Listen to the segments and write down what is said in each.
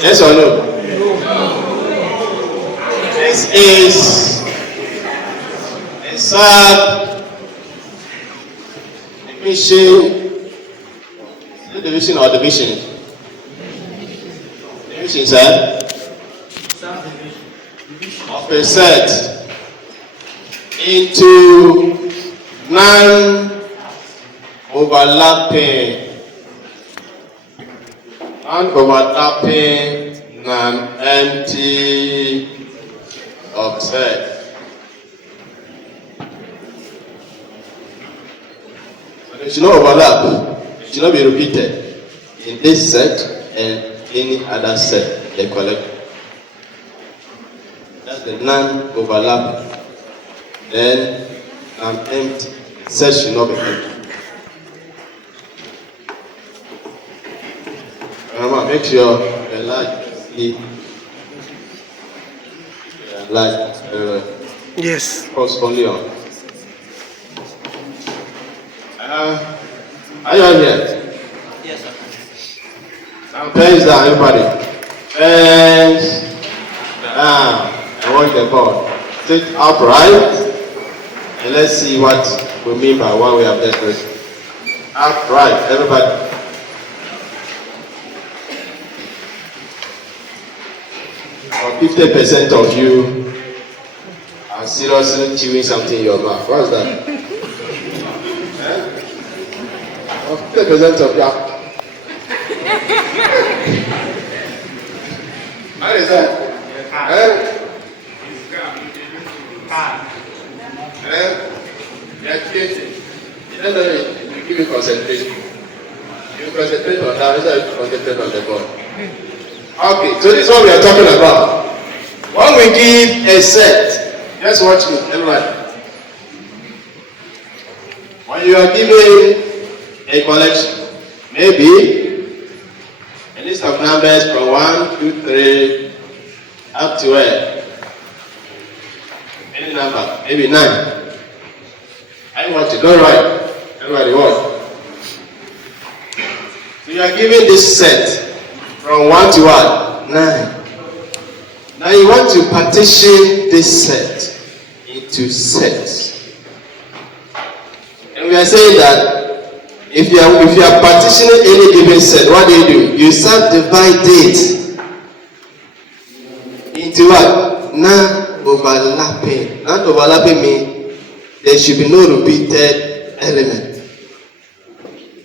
Yes or no? This is a sad division. Is it division or division? Division, sir. Of a set into non-overlapping, non-empty offset. So there should not overlap. It should not be repeated in this set and any other set they collect. That's the non-overlap. Then empty. Set should not be empty. Remember, make sure the light is light. Yes. Cross only on. Are you on here? Yes, sir. Now, pens down, everybody. Pens down. I want the board. Sit upright. And let's see what we mean by what we have just read. Upright, everybody. About 50% of you are seriously chewing something in your mouth. What's that? 50% of you. What is that? You're creating. You don't know it. You give you concentration. You concentrate on that, instead of concentrate on the ball. Okay, so this is what we are talking about. When we give a set, just watch me, everybody. When you are giving a collection, maybe a list of numbers from 1, 2, 3 up to any number, maybe 9. I want to don't write. Everybody what? So you are giving this set from 1 to 9. Now you want to partition this set into sets. And we are saying that if you are partitioning any given set, what do? You subdivide it into what? Non-overlapping. Non-overlapping means there should be no repeated element.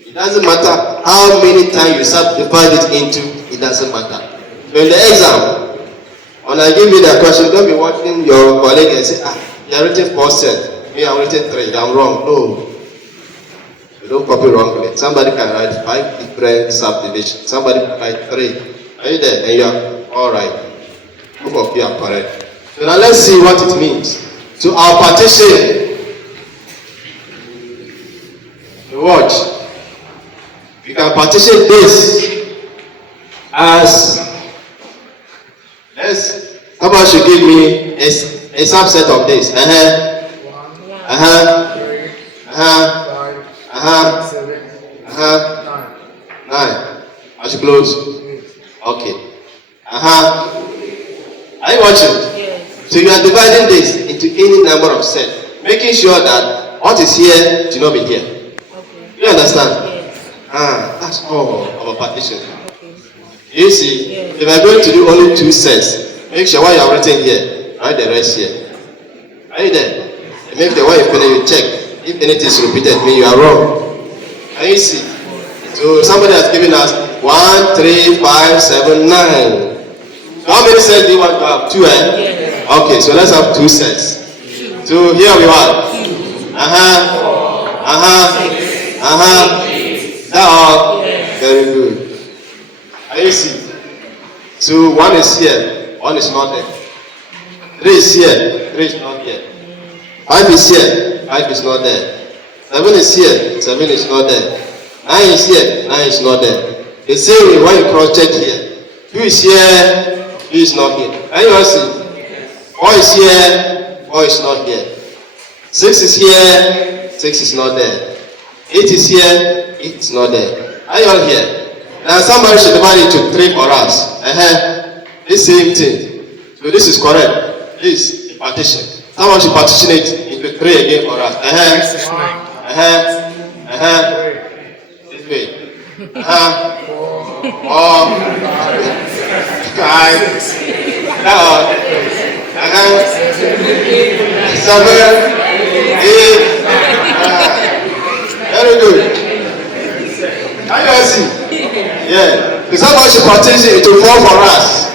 It doesn't matter how many times you subdivide it into, it doesn't matter. So in the exam, when I give you the question, don't be watching your colleague and say, you are written 4 sets. Me, I'm written 3. I'm wrong. No. You don't copy wrongly. Somebody can write 5 different subdivisions. Somebody can write 3. Are you there? And you are all right. Both of you are correct. So now let's see what it means. So our partition. Watch. You can partition this as, how about you give me a subset of this? 9. I should close. Okay. Are you watching? Yes. So you are dividing this into any number of sets, making sure that what is here should not be here. Okay. You understand? Yes. That's all our partition. Okay. You see, Yes. if I'm going to do only 2 sets, make sure what you are written here, write the rest here. Are you there? And make the one you finish, you check. If anything is repeated, mean you are wrong. Can you see? So somebody has given us 1, 3, 5, 7, 9. So how many sets do you want to have? 2, eh? Yes. Okay, so let's have 2 sets. So here we are. That all? Yes. Very good. Can you see? So 1 is here, 1 is not there. 3 is here, 3 is not here. 5 is here, 5 is not there. 7 is here, 7 is not there. 9 is here, 9 is not there. The same way when you cross check here. 2 is here, 2 is not here. Anyone see? 4 is here, 4 is not here. 6 is here, 6 is not there. 8 is here, 8 is not there. Are you all here? 9 Now somebody should divide it to 3 for us. This same thing. So this is correct. This is a partition. Someone should partition it into 3 again for us. This way. 4, 5, 7, 8. Very good. Can you all see? Yeah. So somebody should partition it to 4 for us.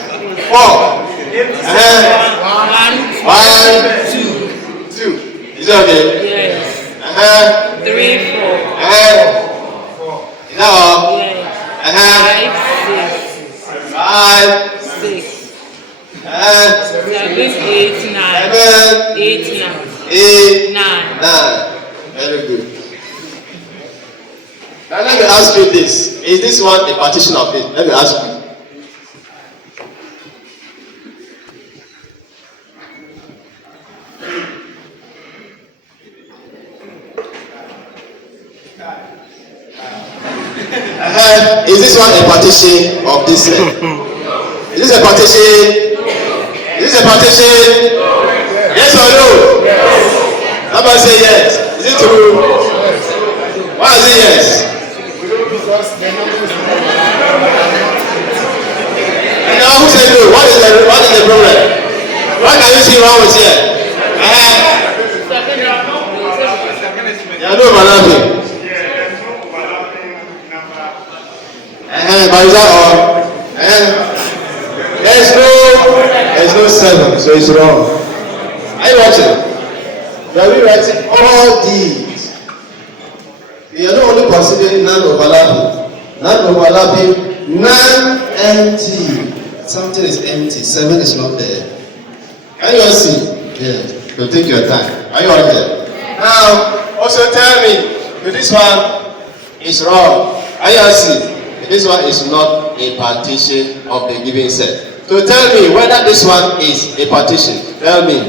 4. 1, 2. Is that okay? Yes. 3, 4. Is that all? Yes. 5, 6. 7, 8, 9. 8, 9. 9. Very good. Now let me ask you this. Is this one a partition of it? Let me ask you. Is this one a partition of this set? Is this a partition? Is this a partition? Yes or no? Somebody say yes. Is it true? Why is it yes? No, who said no? What is the problem? What can you see wrong with here? You are no overlapping. But is that all? There's no 7, so it's wrong. Are you watching? You are rewriting all these. You are not only considering non-overlapping, non-empty. Something is empty. 7 is not there. Can you all see? Yeah. So take your time. Are you all here? Now, also tell me if this one is wrong. Are you all see? This one is not a partition of the given set. So tell me whether this one is a partition. Tell me.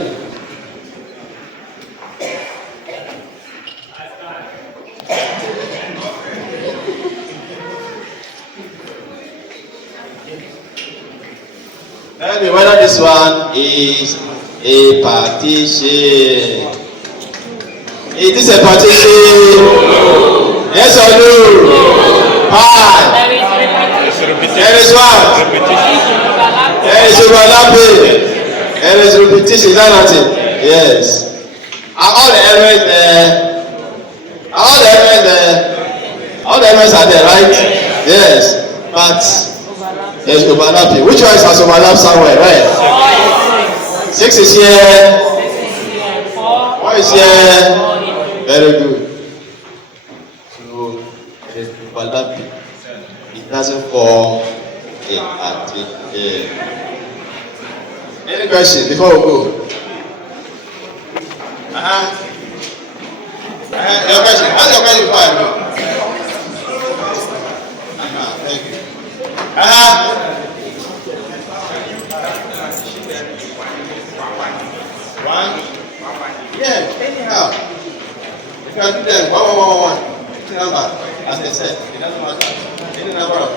Tell me whether this one is a partition. Is this a partition? Yes or no? Why? There is what? There is overlapping. There is repetition. Is that not it? Yes. Are all the elements there? All the elements are there, right? Yes. But there is overlapping. Which one has overlapped somewhere, right? 6 is here. 4 is here. Very good. So there is overlapping. It doesn't form a partition. Any question before we go? Your question. What's your question before I go? Thank you. One. Yeah. Anyhow, you can do them 1, 1, 1, 1, 1. Number, as they said, it doesn't matter. Any number of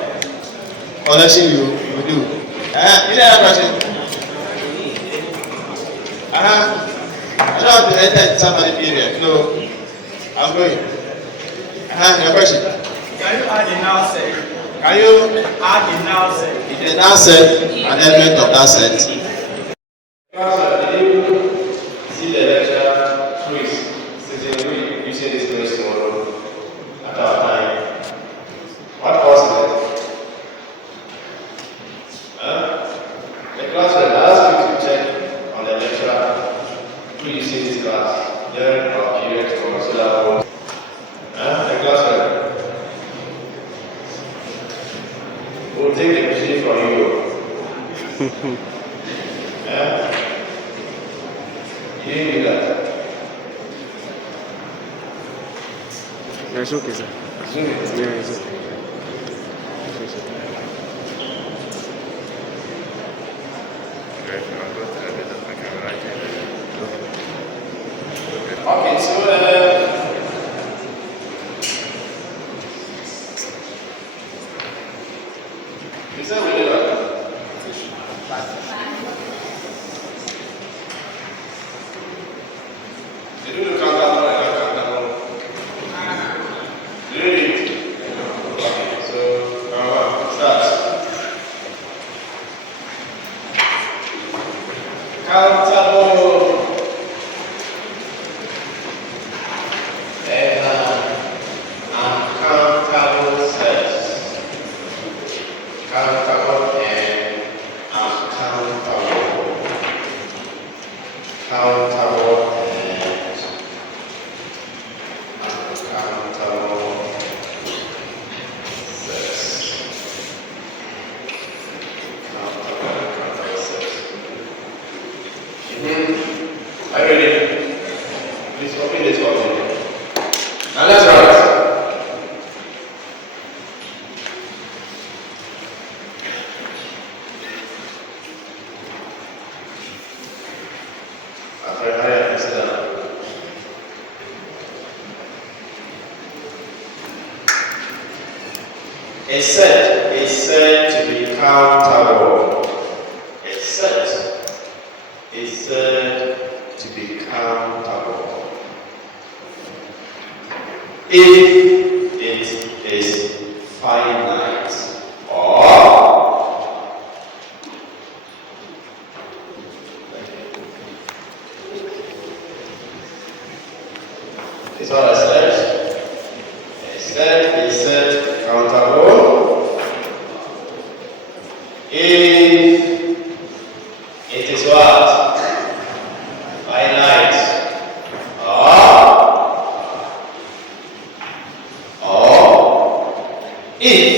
connection you do. Any other question? I don't have to enter somebody period. No, I'm going. Your question? Can you add a now set? Can you Add a now set. Is a now set an element of that set? See the lecture quiz sitting using this quiz tomorrow at our time. What course is it? The class will ask you to check on the lecture who you see this class. Learn our period for solar home. The class will take the machine from you. You didn't do that. It's okay, sir. Zoom it. Yeah, it's okay. Okay, so A set is said to be countable. A set is said to be countable if it is finite or is what I said. A set is said to be countable if it is what? Finite or if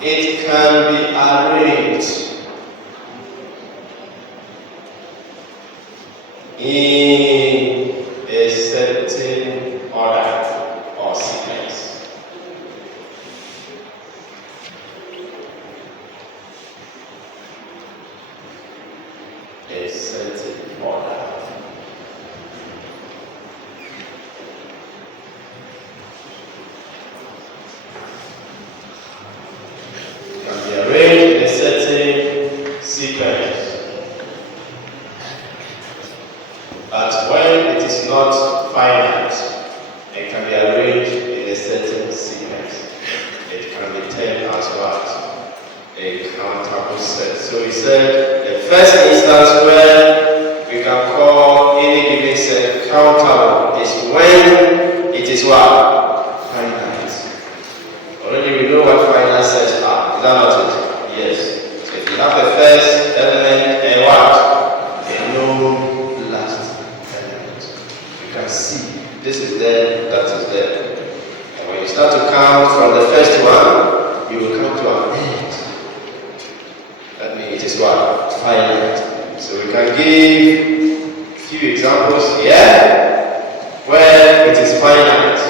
it can be arranged in a certain order or sequence. A certain order. Can be arranged in a certain sequence. But when it is not finite, it can be arranged in a certain sequence. It can be termed as what? A countable set. So we said the first instance where we can call any given set countable is when it is what? Finite. Already we know what finite sets are. Is that not it? Yes. So if you have the first element and what? A no last element. You can see this is there, that is there. And when you start to count from the first one, you will come to an end. That means it is what? Finite. So we can give a few examples here where it is finite.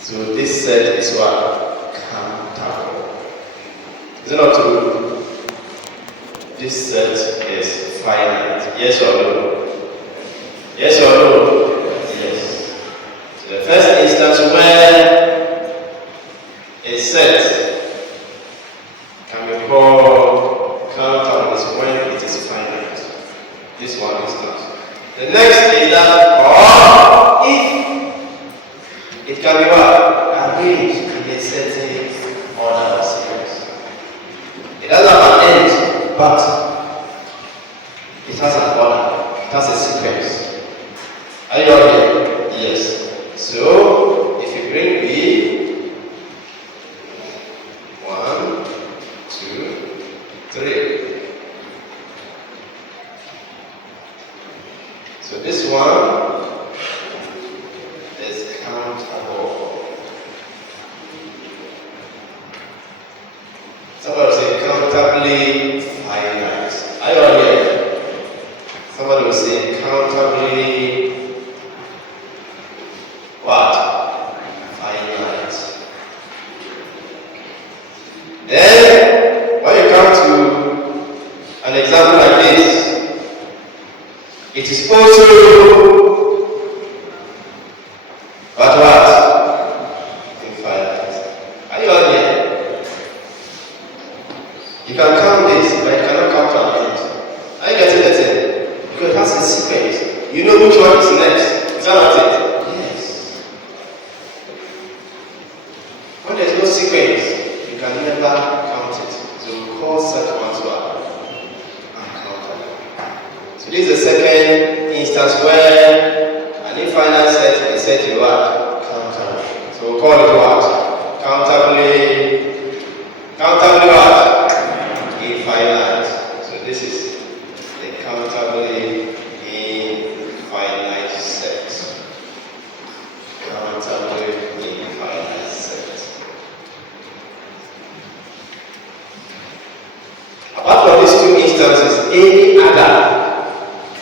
So this set is what? Countable. Is it not true? This set is finite. Yes or no? Yes or no? Yes. So the first instance where a set can be called countable is when it is finite. This one instance. The next is that or if it can be what? Arranged in a certain order or sequence. It doesn't have an end, but it has an order. It has a sequence. Are you all here? Yes. So, if you bring B, 1, 2, 3. So this one is countable. Somebody will say countably finite. Are you all here? Somebody will say countably what? Finite. Then when you come to an example like this, it is also but what? Infinite. Are you all here? You can count this, but you cannot count to an end. Are you getting the thing? Because it has a sequence. You know which one is next. Is that not it? Yes. When there is no sequence, you can never count it. So we call such ones what? Uncountable. So this is the second instance where an infinite set is set in what? Countable. So we call it what? Countably what? Infinite. So this is the countably infinite set. Countably infinite set. Apart from these two instances, any other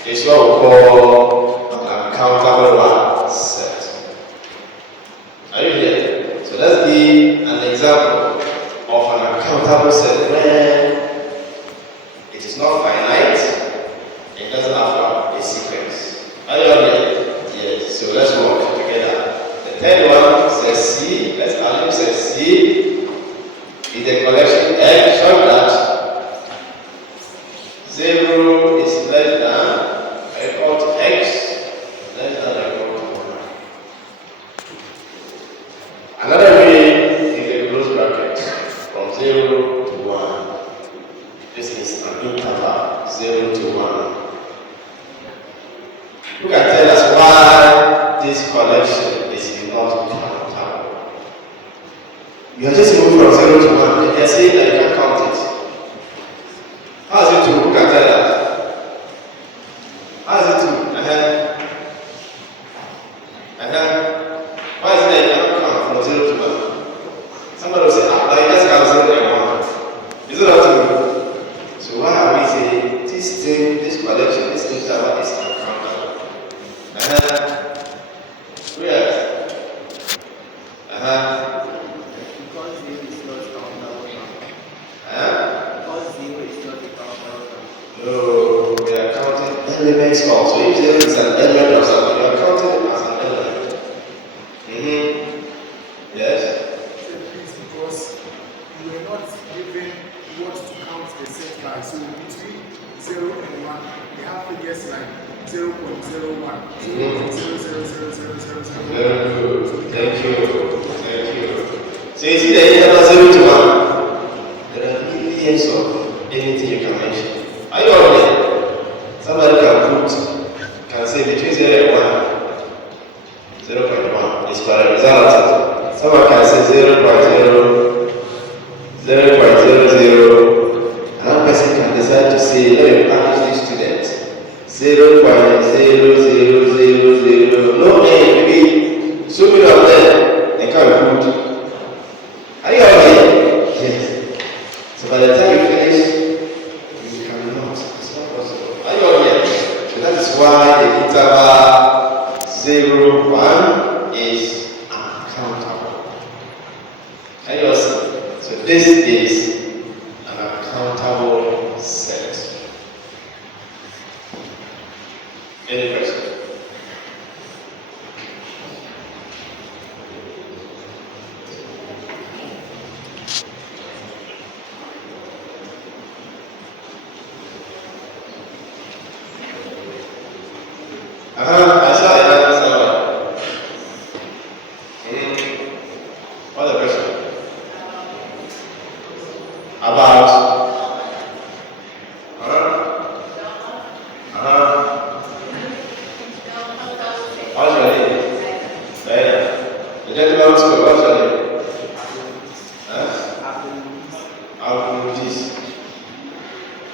is what we call an uncountable set. Are you here? So let's give an example of an uncountable countable set where it is not finite, it doesn't have a sequence. Are you okay? Yes, so let's work together. The third one says C, let's assume says C is a collection X, show that 0 is less than or equal to X, less than or equal to 1. Another way is a closed bracket from 0 to 1. This is an interval, 0 to 1. You can tell us why this collection is not countable. You are just moving from 0 to 1 and they are saying that you can count it. How is it 2? Who can tell that? How is it 2? Why is it that you cannot count from 0 to 1? Somebody will say, but you just count 0 and 1. Is it not true? So why are we saying this thing, this collection, this interval is uncountable? Where? Because 0 is not countable. Because 0 is not a countable. No, we are counting elements of. So if 0 is an element of something, you are counting it as an element. Yes? Because you were not given what to count the set by. So between 0 and 1, we have figures like 0.01, 0.0000000. Very good. Thank you. So you see the interval 0 to 1. There are millions of anything you can mention. Are you all there? Somebody can say between 0 and 1, 0.1 is correct. Is that not it? Someone can say 0.0, 0.00. Another person can decide to say, let me punish this student. 0.0000. No, maybe so many of them, they can't put. Are you all here? Yes. So by the time you finish, you cannot. It's not possible. Are you all here? So that is why the interval 0, 1 is uncountable. Can you all see? So this is an uncountable set. Any question? I saw a hand somewhere. What's the question? About? What's your name? The gentleman school, what's your name? Alhassan.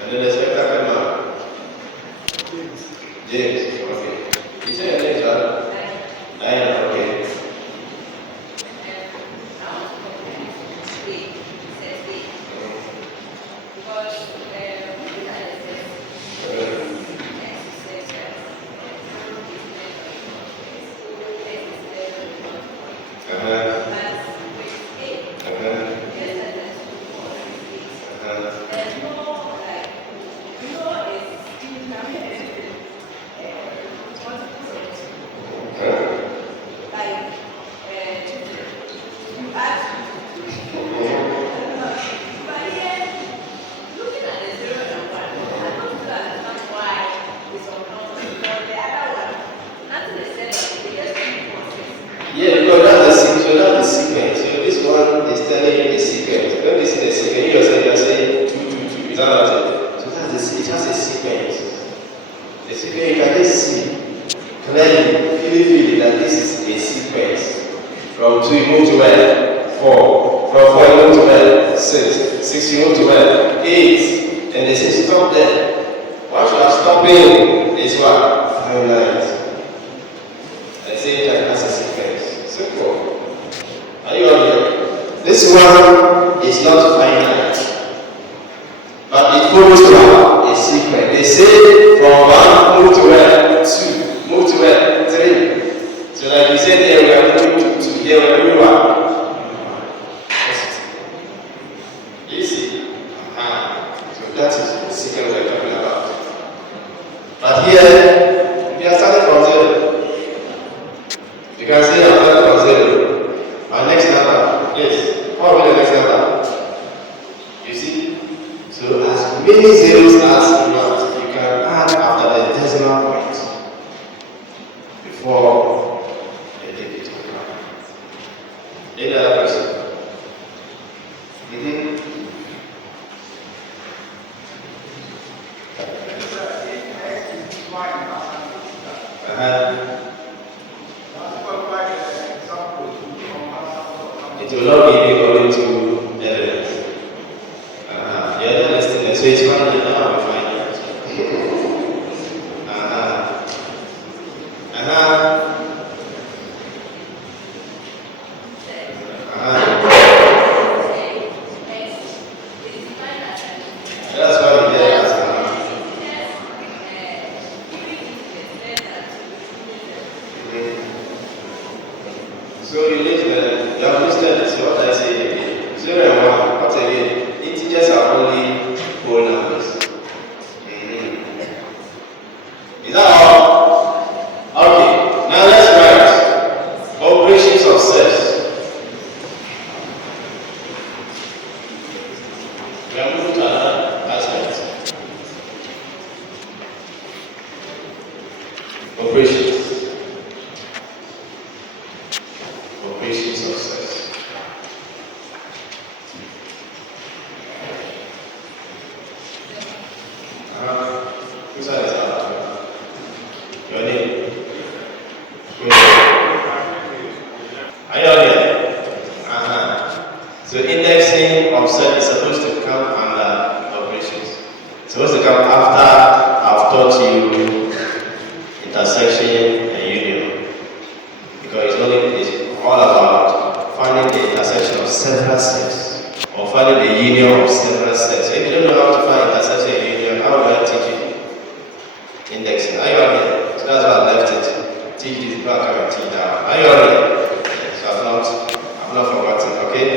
And then the spectacle man? James. Okay. You say your name, sir? Diana. Okay. Yeah, no, that's the sequence. So this one is telling you the sequence. When you see the sequence, you're saying 2, 2, 2. Is that not it? So it has a sequence. The sequence, you can just see clearly, feel that this is a sequence. From 2 you move to where? 4. From 4 you move to where? 6. 6 you move to where? 8. And they say stop there. Once you are stopping, is what? 5 lines. At the same time, that's a sequence. Simple. Are you all here? This one is not finite, but it follows a sequence. They say from 1 move to where? 2. Move to where? 3. So like you said here, we are moving to 2. Here we are moving 1. You see? That is the second we're talking about. But here, we are starting from zero. You can see I'm starting from zero. My next number, yes. What will be the next number? You see? So as many zeros as you want, you can add after the decimal point before the digit will come. Any other person? It will not be according to evidence. The other estimate, so it's fine now, we find it. That's why we did that. So you need you have listed this, what I say again. 0 and 1, what again? Integers are only whole numbers. Is that all? Okay, now let's write operations of sets. We are moving to another aspect. Operations of sets. Whose side is that? Your name? Are you all here? So indexing of set is supposed to come under operations. It's supposed to come after I've taught you intersection and union. Because it's all about finding the intersection of several sets or finding the union of several sets. So if you don't know how to find intersection and union, how will I teach you? Indexing. Are you all here? So that's why I left it. Teach this back and teach down. Are you all here? So I've not forgotten, okay?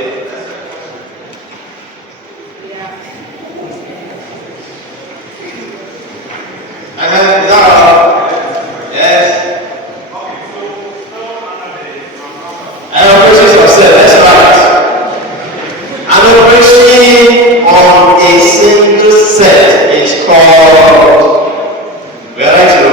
Is that all? Yes? An operation of set, let's write. An operation on a single set is called, where I go?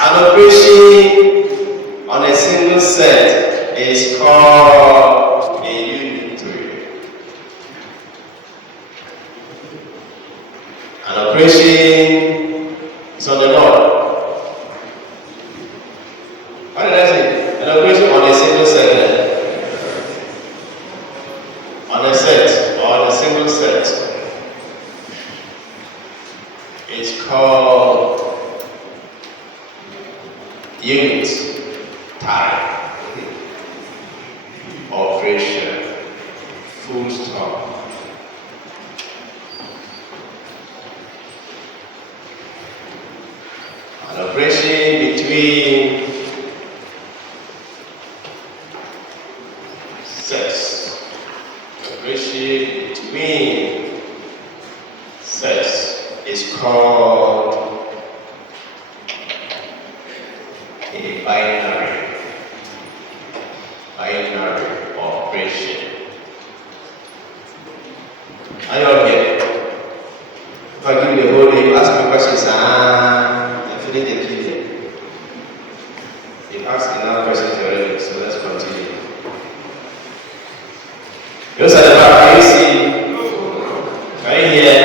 An operation on a single set is called a unitary. An operation is on the board. What did I say? An operation on a single set. On a set or on a single set. It's called unit time operation. Full stop. An operation between sets. Operation between sets is called a binary operation. Are you all here? If I give you the whole day, you ask me questions, I'm feeling the key. You've asked enough questions already, so let's continue. Those at the back, can you see? Can you hear?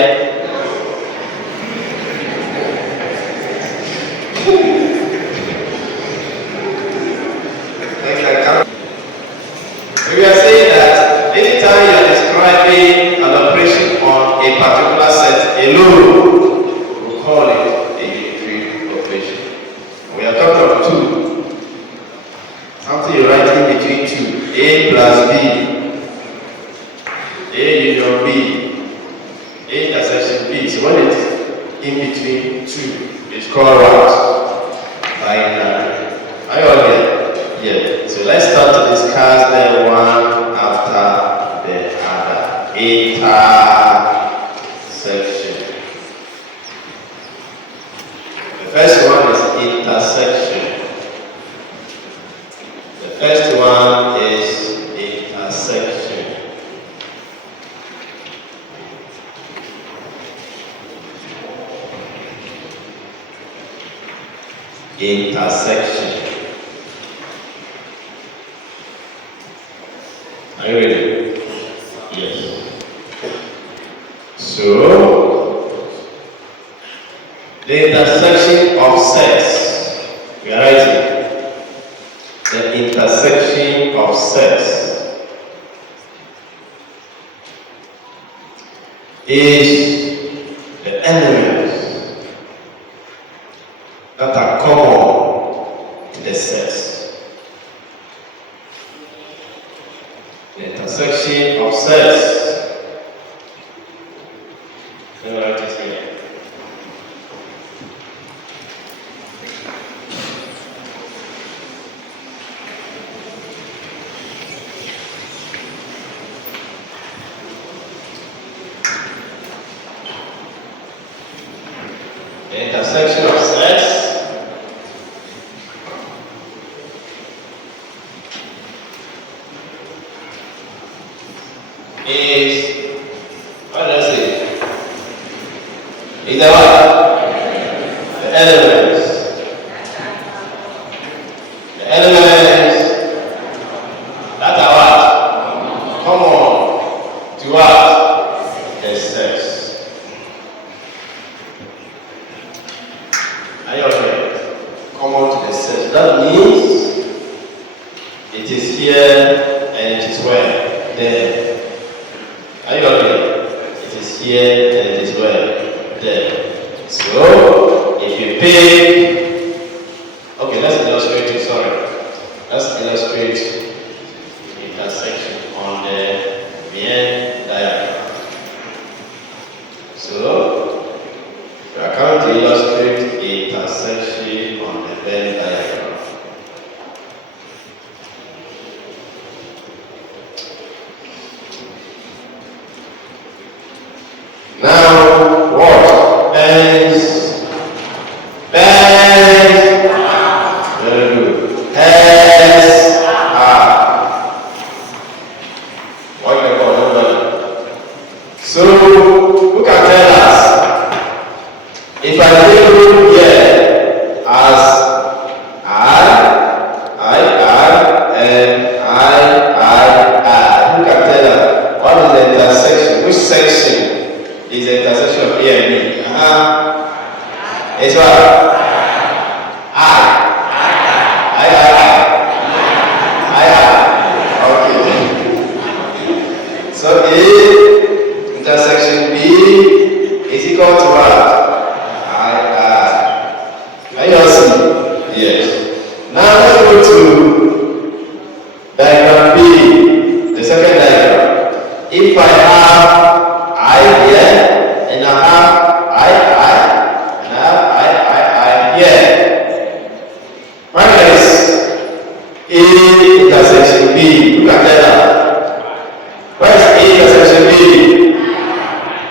We are saying that anytime you are describing an operation on a particular set alone, we call it a unitary operation. We are talking of two. Something you write in between two. A plus B. A union B. A intersection B. So when it's in between two, it's called what? Binary. Are you all here? Yeah. So let's start to discuss them one after the other. Eta intersection. Are you ready? Yes. So, the intersection of sex. We are writing. The intersection of sex is the elements that are common to the sex. The intersection of sex. Let me write it here. The intersection of sex is, what did I say? Is the what? The elements. The elements that are what? Common to what? The sex. Are you okay? Common to the sex. That means it is here and it is where? There. Are you okay? It is here and it is where? There. So, if you pick, okay, let's illustrate it, sorry. Let's illustrate intersection on the Venn diagram. So, we are going to illustrate intersection on the Venn diagram. Now, what? Pens. Very good. S. R. What can I call nobody? So, who can tell us? If I label here as who can tell us? What is the intersection? Which section is the intersection of A and B? It's what? I. Okay. So A intersection B is equal to what? Are you all see? Yes. Now let's go to diagram B, the second diagram. If I have I here, and I have I, and I have I here. Where is A intersection B? Look at that. Where is A intersection B?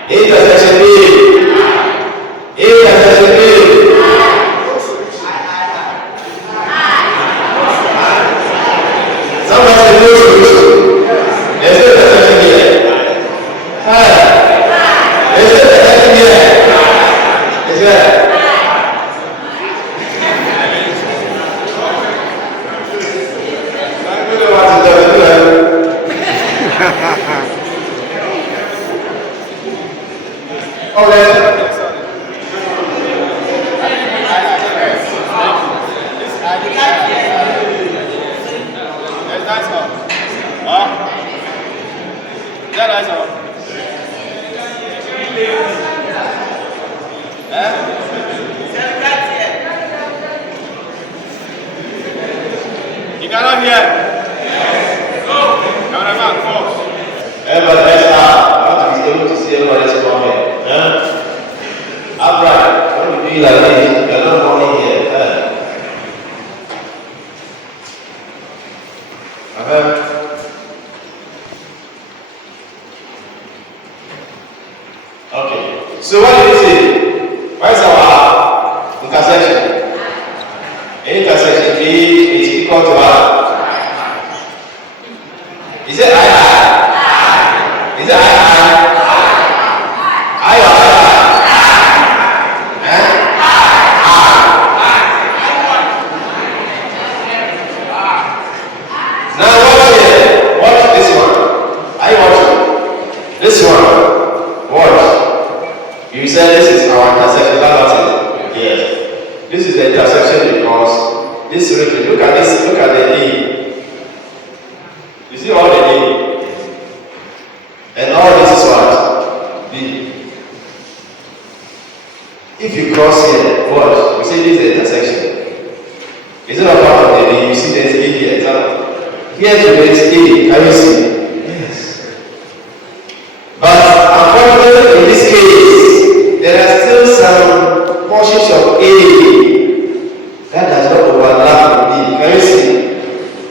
A intersection B. A intersection B. Somebody say no solution. There's no intersection here. There's no intersection here. It's there. I don't know what to do. Okay. That's all. Huh? That's all. You cannot hear. Go. Cameraman, force. Everybody, let's start. I want to be able to see everybody's comment. Upright. When you do like this, you're not running here. Okay. So what did you say? Where's our intersection? Intersection B is equal to what? Is it I? Is it I? I or I? cross here, what? We say this is the intersection. Is it not part of the B? You see there's A here, example. Here to there is A, can you see? Yes. But unfortunately in this case, there are still some portions of A that does not overlap with B. Can you see?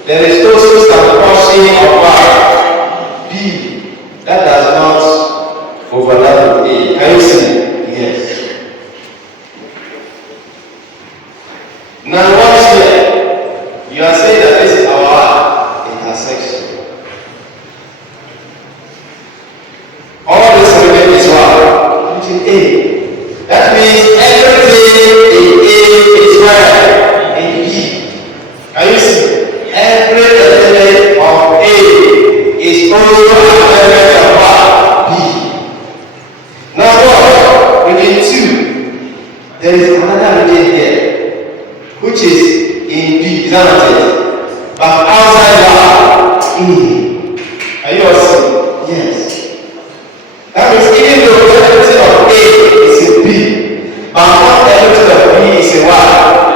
There is also some portion of B that does not overlap with A. Can you see? Yes. Now watch here. You are saying that this is our intersection. All this remaining is what? Between A. That means everything in A is where? In B. Can you see? Every element of A is also an element of what? B. Now what? Region 2. There is another region here, which is in B. Is that not it? But outside what? Are you all seeing? Yes. That means even though everything of A is in B, but not everything of B is in what?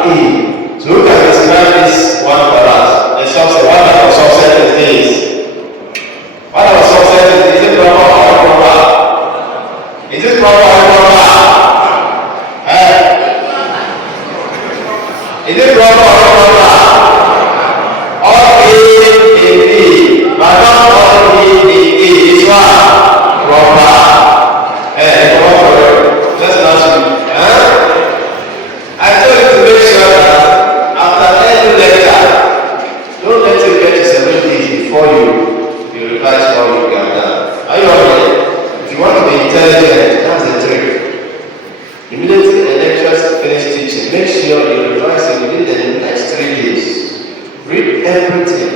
A. So we can describe this one for us. The subset. What type of subset is this? What type of subset is this? Is it proper or improper? Is it proper or improper? Is it proper or improper? All A in B, but not all B in A. Is what? Proper. Let's ask you. I told you to make sure that after every lecture, don't let it get to 7 days before you revise all you have done. Are you all right? If you want to be intelligent, that's the trick. Immediately the lecturers finish teaching, make sure you revise it within the next 3 days. Read everything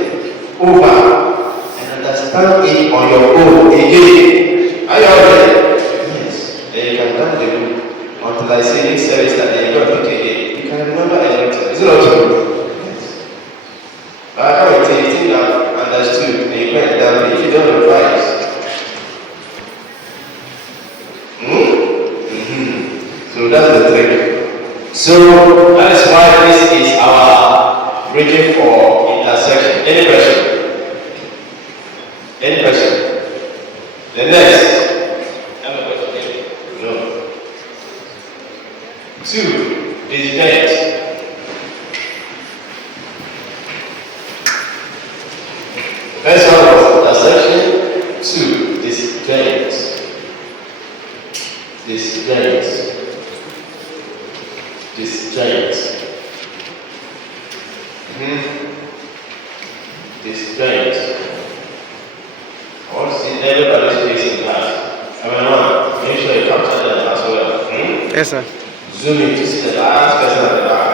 over and understand it on your own again. Are you all right? Yes. Then you can learn the book until I say this service that you're going to pick again. You can remember everything. Is it not true? Yes. But I can't tell you think I've understood and you can't tell me if you don't revise. So that's the trick. So that is why this is our region for intersection. Any question? Any question? The next. No. 2. Disjoint. First one was intersection. 2. Disjoint. Disjoint. Disjoint. Disjoint. I want to see everybody's face in class. Make sure you capture them as well. Yes, sir. Zoom in to see the last person at the back.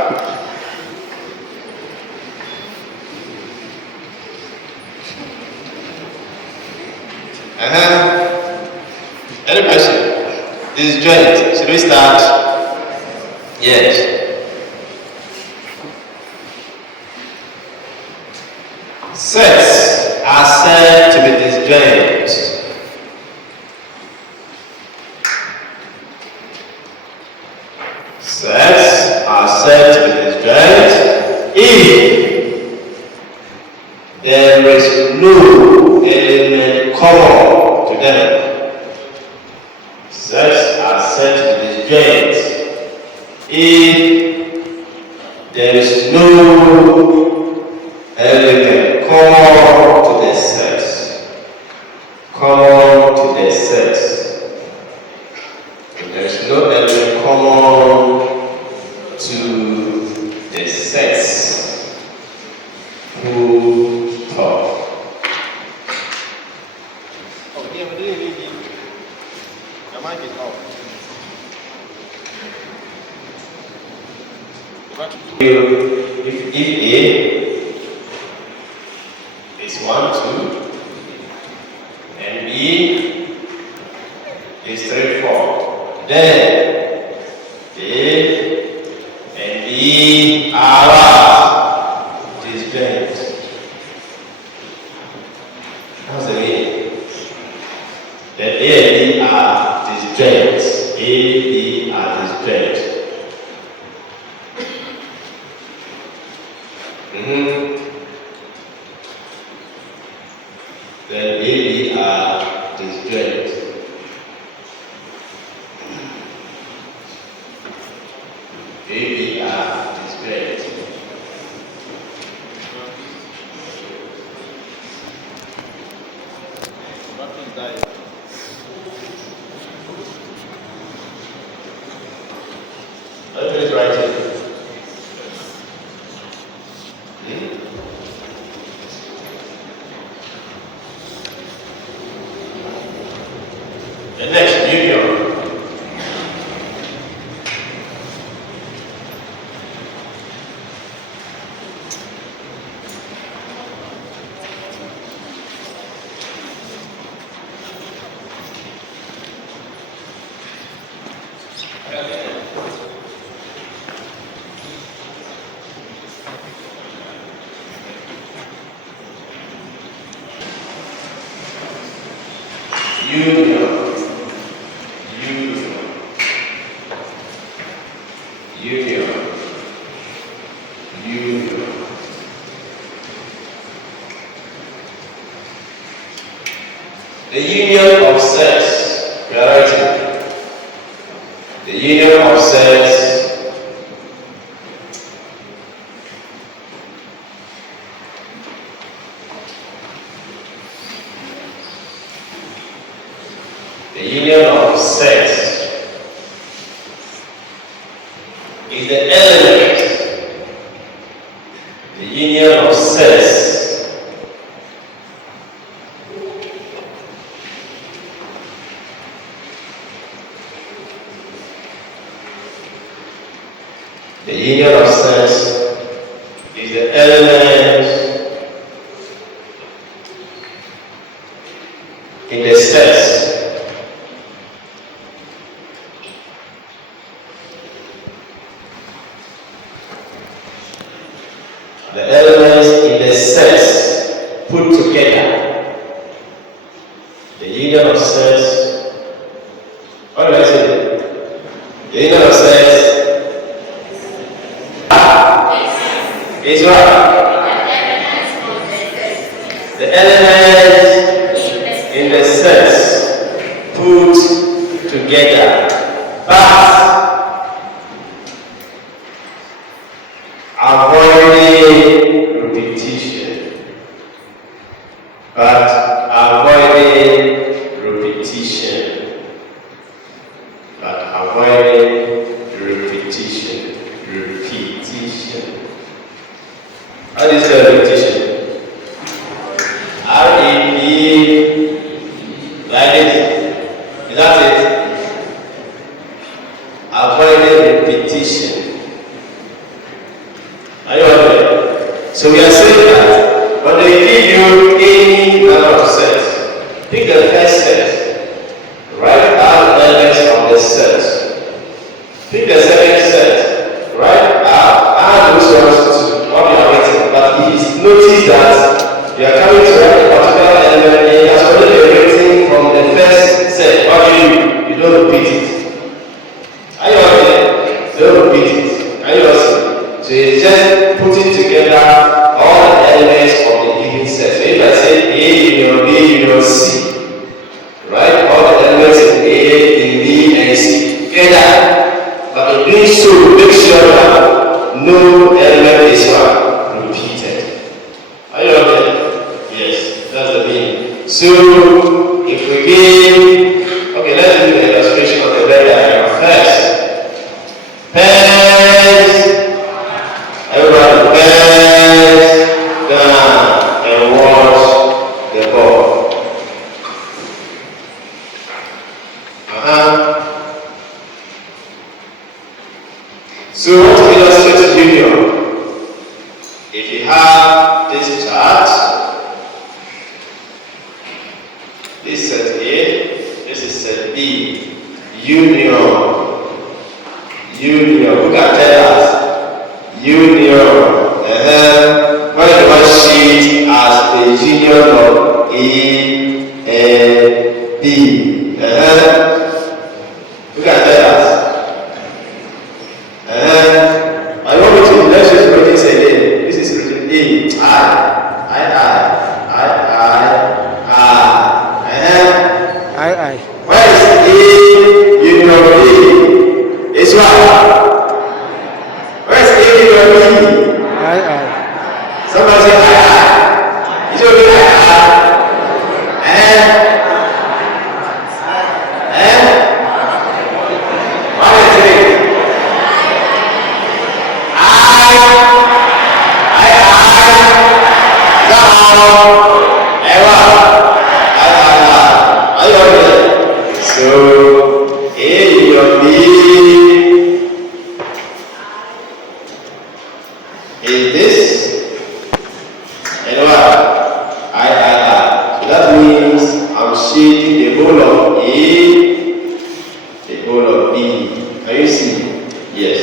Any question? Disjoint. Should we start? Yes. Sets are said to be disjoint. Sets are said to be disjoint if there is no element common to them. Sets are said to be disjoint if there is no element common to the sets. Common to the sets. There is no element common to the sets. Who talk? Oh, yeah, but didn't leave you. Your mic is off. If A is 1, 2, and B is 3, 4, then A and B are disjoint. That's the meaning. Then A and B are disjoint. A, B are disjoint. then AB are disjoint. AB are disjoint. What is that? Let me write it. The next union. Union. The union of sex. Priority. The union of sex. The union of sex is the element. The union of sex the union of sex is the element in the sex. The elements in the sex put together. The union of sex. What do I say? The union of sex is what? The elements in the sex put together. But avoiding repetition. But avoiding repetition. But avoiding repetition. Repetition. How do you spell repetition? R-E-P, like it. Is that it? Avoiding repetition. Are you aware? So we are saying that when they give you any number of sets, pick the first set, write out the elements of the set. Pick the second set, write out and those ones to what you are writing. But if you notice that you are coming to write a particular element and it has already been written from the first set, what do? You don't repeat it. Are you aware? You don't repeat it. Are you aware? So it's just putting together all the elements of the given set. So if I say A, union B, union C, right? All the elements in A, in B, and C together. But in doing so, make sure that no element is repeated. Are you okay? Yes, that's the meaning. So if we give, okay, let's do the illustration of the Venn diagram first. Everybody bends down and watch the ball. So what to illustrate the union? If you have this chart, this is set A, this is set B. Union. Who can tell us? Union. Write the worksheet as the union of A and B. Who can tell us? I want you to let's just write this again. This is written A, I. shading the whole of A, the whole of B. Can you see? Yes.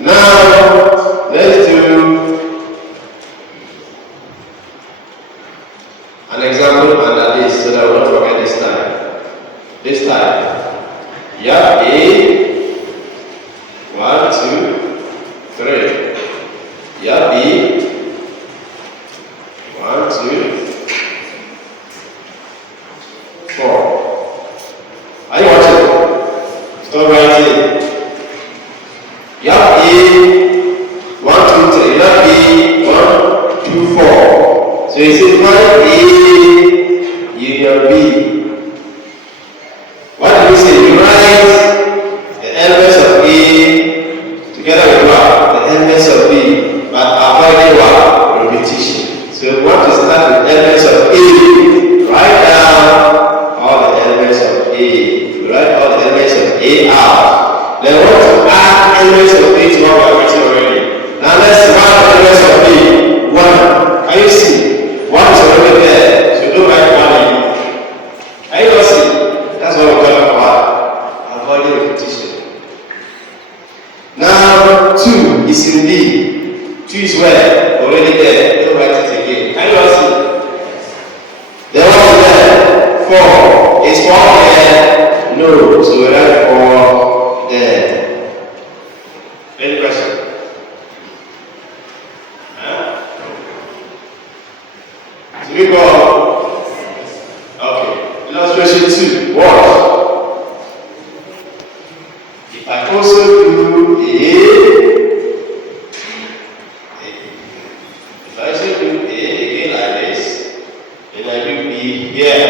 Now, let's do an example under this so that we don't forget this time. This time, you have A, 1, 2, 3. You have B, 1, 2, 4. Are you watching? Stop writing. You have A, 1, 2, 3. You have B, 1, 2, 4. So you say find A union B. What do you say? You write the elements of A together with what? The elements of B, but avoiding what? Repetition. So you want to start with elements of A. Write down all the elements of A. You write all the elements of A out. Then what to add elements of A to what we are writing already. Now let's see what the elements of B. 1. Can you see? 1 is already there. So don't write 1 in. Can you not see? That's what we're talking about. Avoiding repetition. Now 2 is in B. 2 is where? Already there. Don't write it again. Can you not see? Then what is there? 4. Is 4 there? No. So we write 4 there. Any question? So we go. Okay. Illustration 2. Watch. If I also do if I also do A again like this, then I do B here.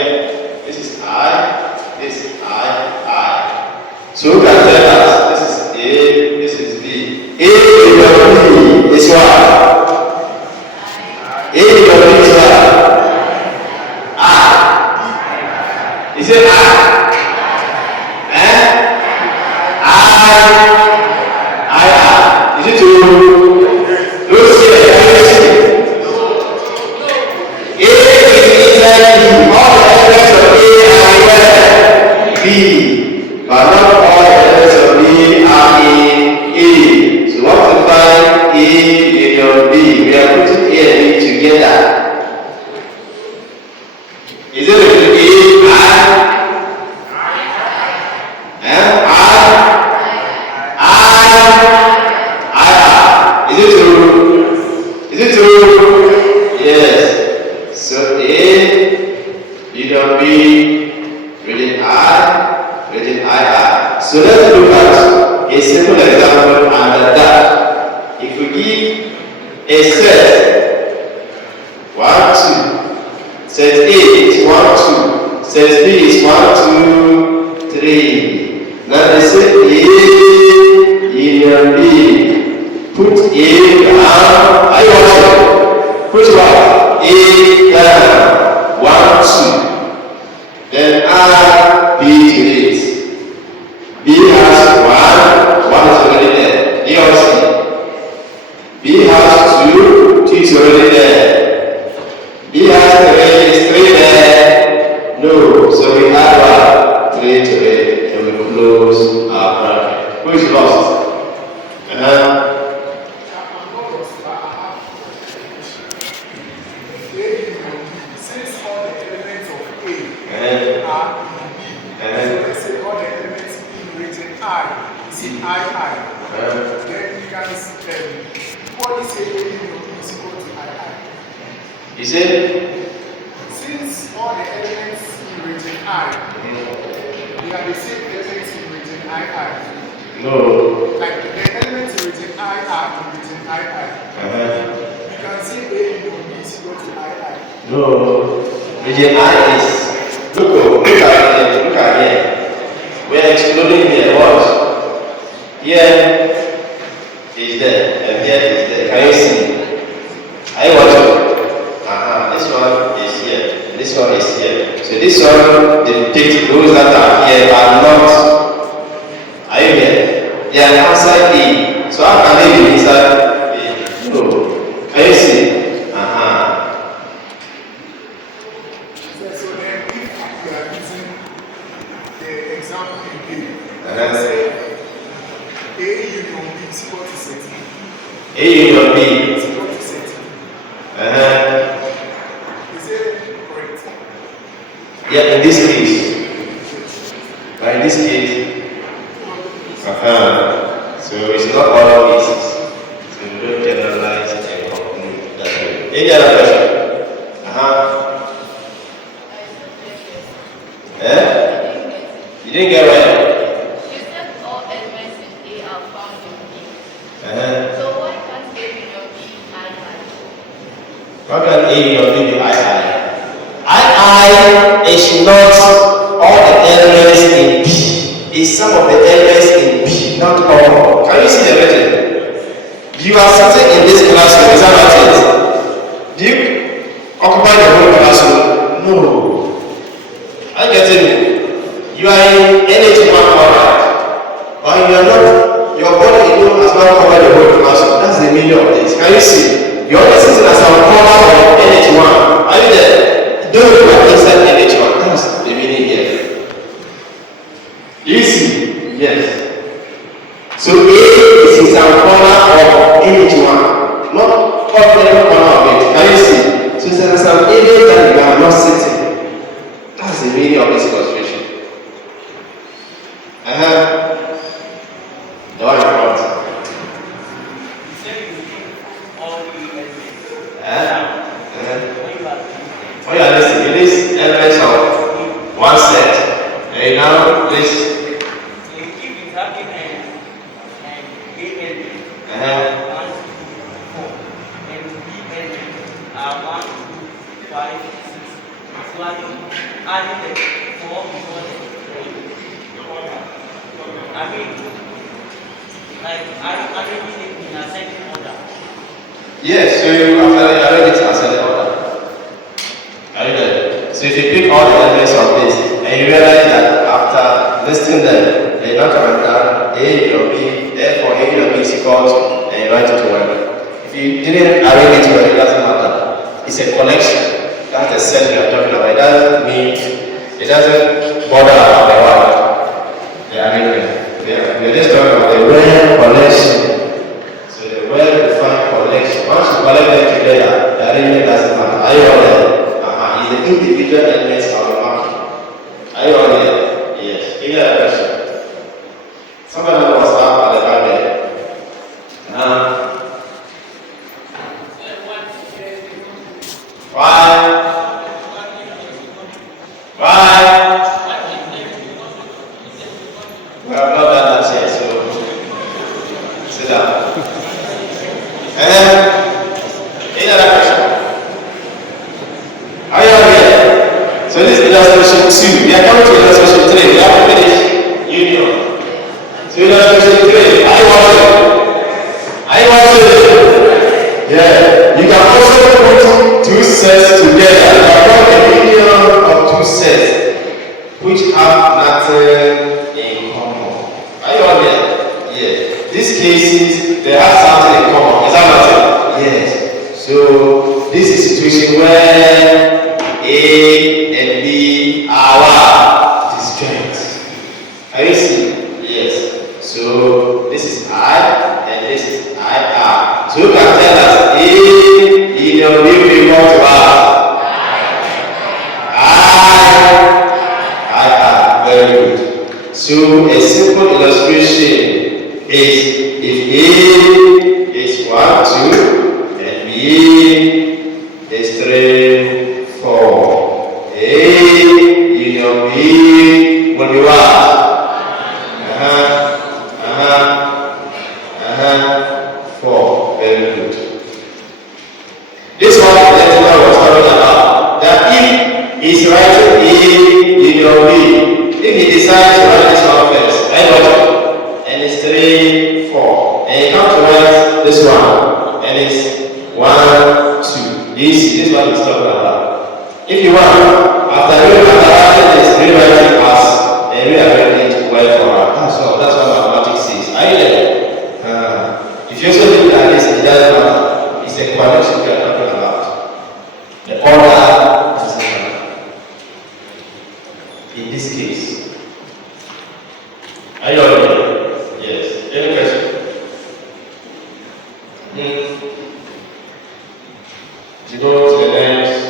This is I, this is I. So who can tell us this is A, this is B? A in B is what? A in B is what? I. Is it I? Is it true? Don't see it. Can you see? A is inside B. All the elements of A are where? B. But not all the elements of B are in A. So what to find A union B? We are putting A and B together. Is it A, I? Is it true? Is it true? Yes. So A, union B, reading I, reading I. So let's look at a simple example under that. If we give a set 1, 2, set A is 1, 2, set B is 1, 2, 3. Now they say A union B. Put A down. Are you watching? Put what? A down. 1, 2. Then add B to it. B has 1. 1 is already there. Do you all see? B has 2. 2 is already there. B has 3. Is 3 there? No. So we add what? 3 to it. And we close our bracket. Who is lost? Since all the elements of A are in B, so let's say all the elements in region I is in II, then we can equally say A union B is equal to II. You see? Since all the elements in region I, they are the same elements in region II. No. Like the elements in region I are in region II. We can say A union B is equal to II. No. Region I is. Look at here. Look at here. We are excluding here. What? Here is there. And here is there. Can you see? Are you watching? This one is here. And this one is here. So this one, the dictate those that are here are not. Are you here? They are outside A. So how can they be inside A? No. Can you see? Yeah, in this case. But in this case, so it's not all cases. So we don't generalize and conclude that way. Any other question? You didn't get right. You said all elements in A are found in B. So why can't A be your B, I? Why can't A or B be I? I is not all the elements in B. It's some of the elements in B, not all. Can you see the written? You are sitting in this classroom, is that what it is? Do you occupy the whole classroom? No. I get it. You are in NH1, alright. But you are not, your body alone has not covered the whole classroom. That's the meaning of this. Can you see? You are only sitting as a corner of NH1. Are you there? Don't look inside NH1. That's the meaning here. You see? Yes. So A is in some corner of NH1. Not every corner of it. Can you see? So there are some areas that you are not sitting. That's the meaning of this illustration. The one in front. Oh yeah, listen, it is elements of one set. And now this. Yes, so you already ascending order. Are you there? So if you pick all the elements of this and you realize that after listing them, you're not going to A or B, therefore A or B is equal to, and you write it to well. If you didn't arrange it well, it doesn't matter. It's a collection. That's the set we are talking about. It doesn't mean, it doesn't bother about the word. The arrangement. We're just talking about the well collection. So the well-defined collection. Once you collect them together, the arrangement doesn't matter. Are you all there? It's the individual elements of the market. Are you all there? Yes. Any other question? Somebody was up at the back there. Why? We have not done that yet, so sit down. Any other question? Are you all here? So this is illustration 2. We are coming to illustration 3. We have to finish union. So illustration 3. Are you watching? Yeah. You can also put two sets together. You can form a union of two sets which have nothing in common. Are you all here? Yeah. These cases, they have something in common. Is that what? Yes. So this is a situation where A and B are disjoint. Can you see? Yes. So this is I and this is IR. So you can tell us A in your view will come to us. IR. Very good. So a simple illustration is if A is 1, 2 and B is 3, 4. A union B will be what? 4. Very good. This one the gentleman was talking about. That if he's writing A union B, if he decides to write this one first, and it's 3, 4, and he comes to write this one, and it's 1, 2. This one is talking about. If you want, after writing this, rewrite it as and rearrange it well for her. That's what mathematics says. Are you there? If you also look at this, it doesn't matter. It's a connection we are talking about. The order doesn't matter. In this case. Are you all there? Yes. Any question? You go to the next.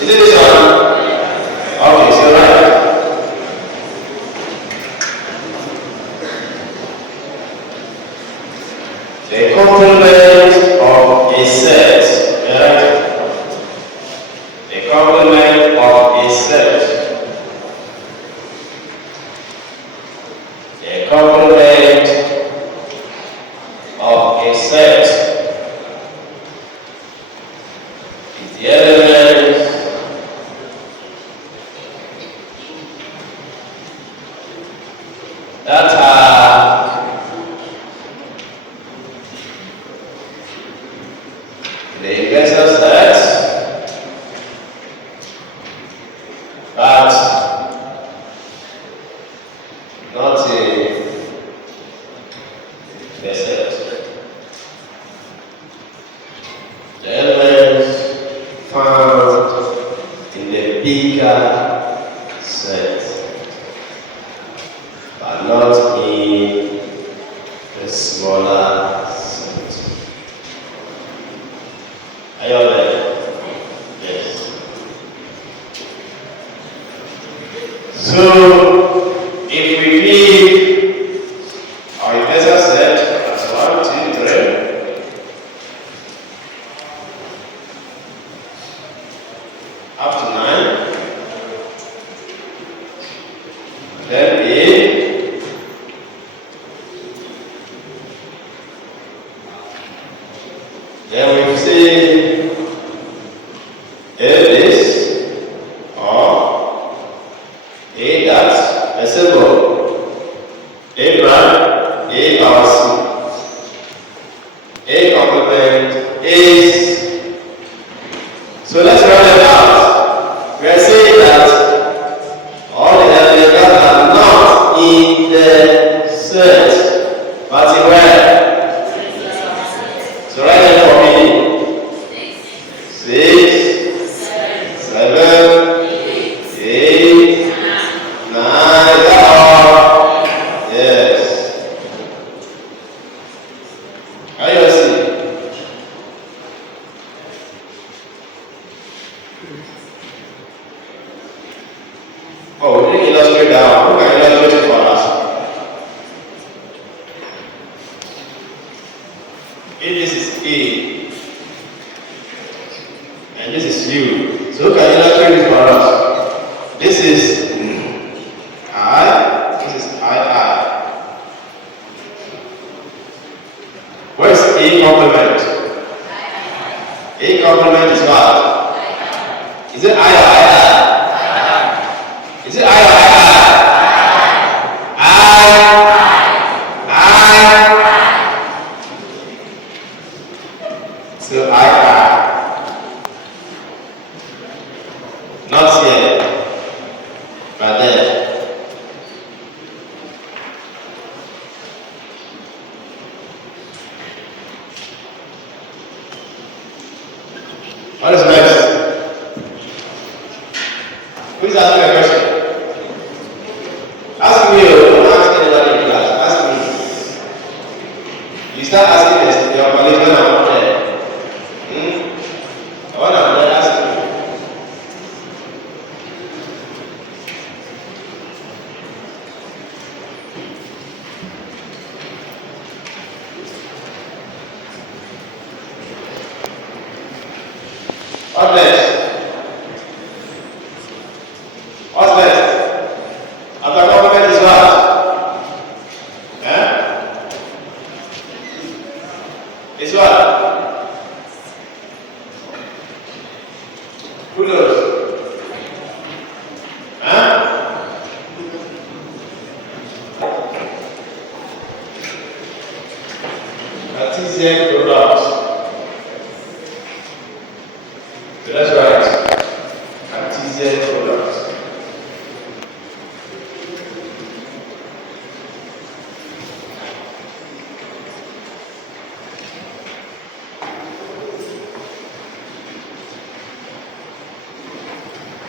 Is it this one? Okay, so right. The complement of a set. Right? The complement of a set. The complement of a set is the element that are the universal sets, but not in the set. The elements found in the bigger set, but not in the smaller set. Are you all there? Yes. So, if we leave our universal set as 1, 2, 3, up to 9, then A, then we say Elvis or A dot, a symbol, A prime, A Alhassan. A complement is, so let's write it out. We are saying that all the elements that are not in the set, but in where? So write them for me. 6, 7, 8, 9. That all? Yes. Are you listening? Oh, we didn't illustrate that. Who can illustrate it for us? If this is A, and this is U, so who can illustrate it for us? This is I, this is I. Where's A complement? A complement is what? Is it I or I? Is it I or So I. Not yet, but then. What is next? Who is asking a question? Ask me, don't ask anybody in class. Ask me. You start asking this, your colleagues when I'm not there. When I'm there, ask me. What next? What's next? After government is what? It's what? Who knows? Artisan products. So that's right. Artisan products.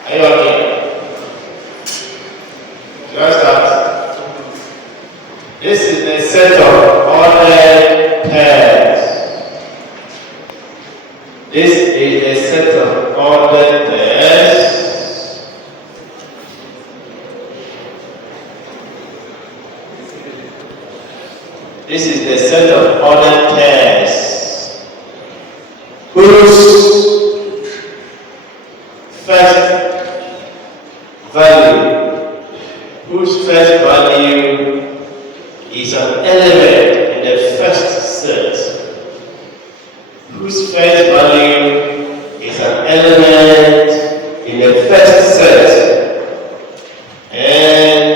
Are you okay? Should I start? This is the set of ordered pairs. This is a set of ordered pairs. This is the set of ordered pairs whose first value is an element in the first set. Whose first value is an element in the first set. And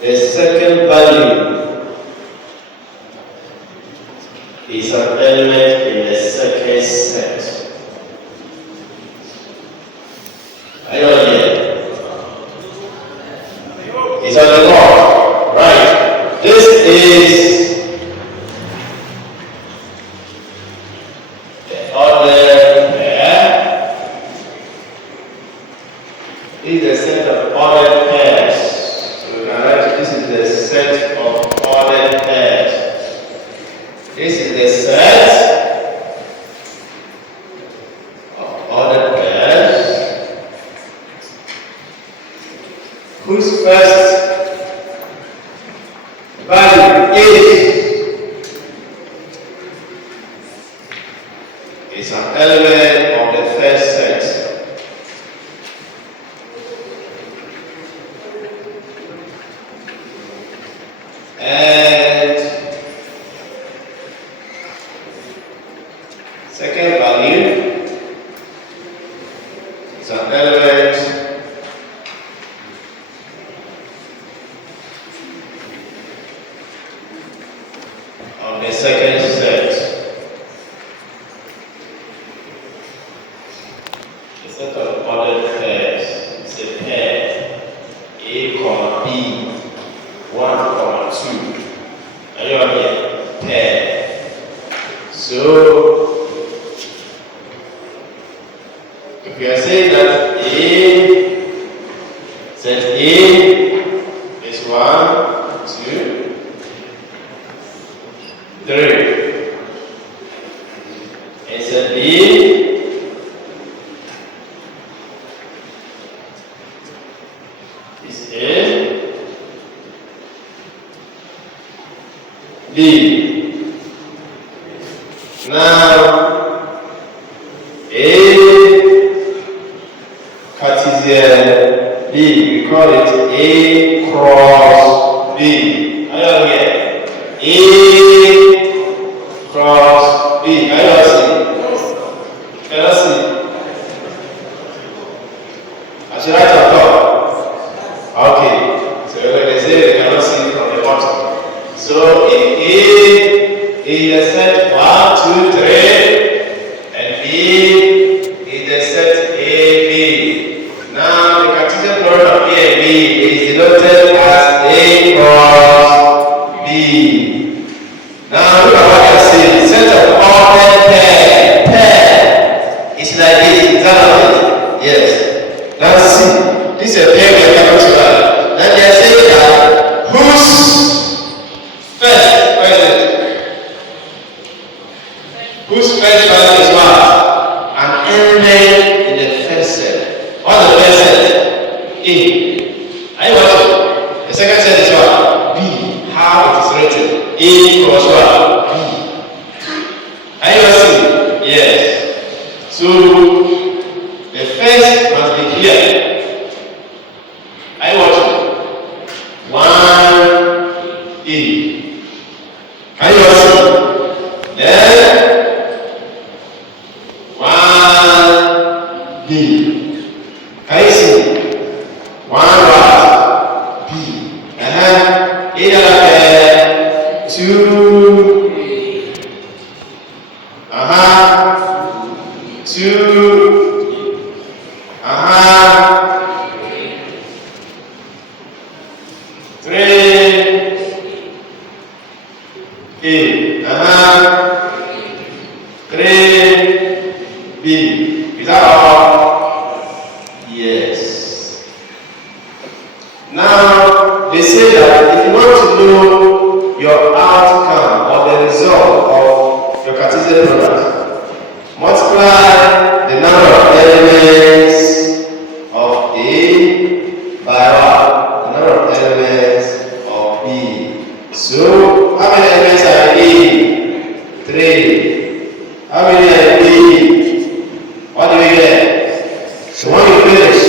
the second value is an element in the second set. Are you on here? It's on the board. Right. This is the ordered pair. This is the set of ordered pairs. So we can write this is the set of ordered pairs. This is the set of ordered pairs whose first value is an element of the first set. And second value is an element of the second set. The set of ordered pairs is a pair A, B, 1, 2. Are you on here? Pair. So if you are saying that set A is 1, 2, 3. And set B is A, B. Now, A Cartesian B, we call it A cross B. Are you on here? A cross B. Can you see? Can you see? I should write on top. Okay. So when they say they cannot see from the bottom. So if A is the set 1, 2, 3, and B is the set AB. Now the Cartesian product of A and B is denoted as A cross B. Now look at what I say. Set of ordered pair is like this. Is that not it? Yes. Now see, this is a pair we are coming to that. Then they are saying that whose first, where is it? Whose first value is what? An element in the first set. What's the first set? A. Are you watching? The second set is what? B. How it is written? A cross what? B. Are you watching? Yes. So the first must be here. Are you watching? 1 A. Are you watching? Then 1 B. Can you see? 1 what? B. Another pair 2 2 3 A. 3 B. Is that all? Yes. Now they say that if you want to know your outcome or the result of your Cartesian product, multiply the number of elements of A by what? The number of elements of B. So how many elements you finish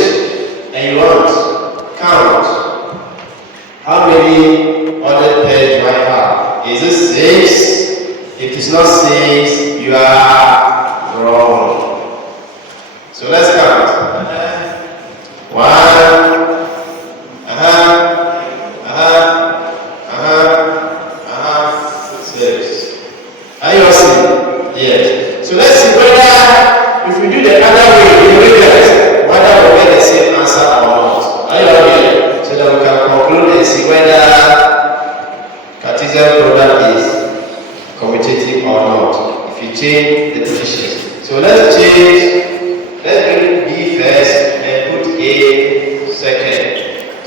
and you want, count. How many other pairs do I have? Is it 6? If it's not 6, you are wrong. So let's count. 1, 6. Are you all seeing? Yes. So let's see whether if we do the other way, whether we'll get the same answer or not. Are you all here? So that we can conclude and see whether Cartesian product is commutative or not. If you change the positions. So let's change. Let's bring B first and put A second.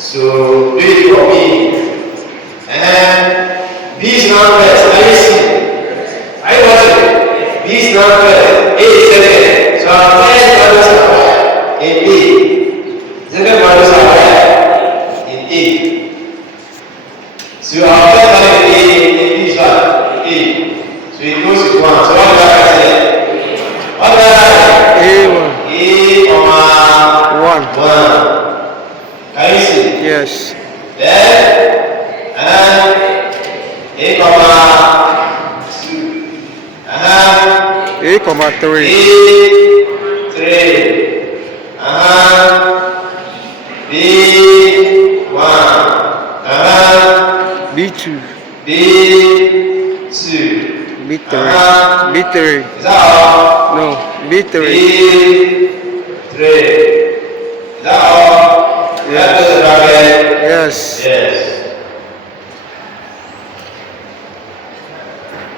So do it for me. And B is now first. Are you seeing? Are you watching? B is now first. A is second. So our first values are where? In B. Second values are where? In A. So our first value in B is what? A. So it goes with 1. So what do I write here? What do I write? A1. A, 1. Can you see? Yes. Then and A, 2. A, 3. A, 3. B, 1. B2. B, 2. B3. B3. Is that all? No. B3. B, 3. Is that all? Yes. Yes. Yes.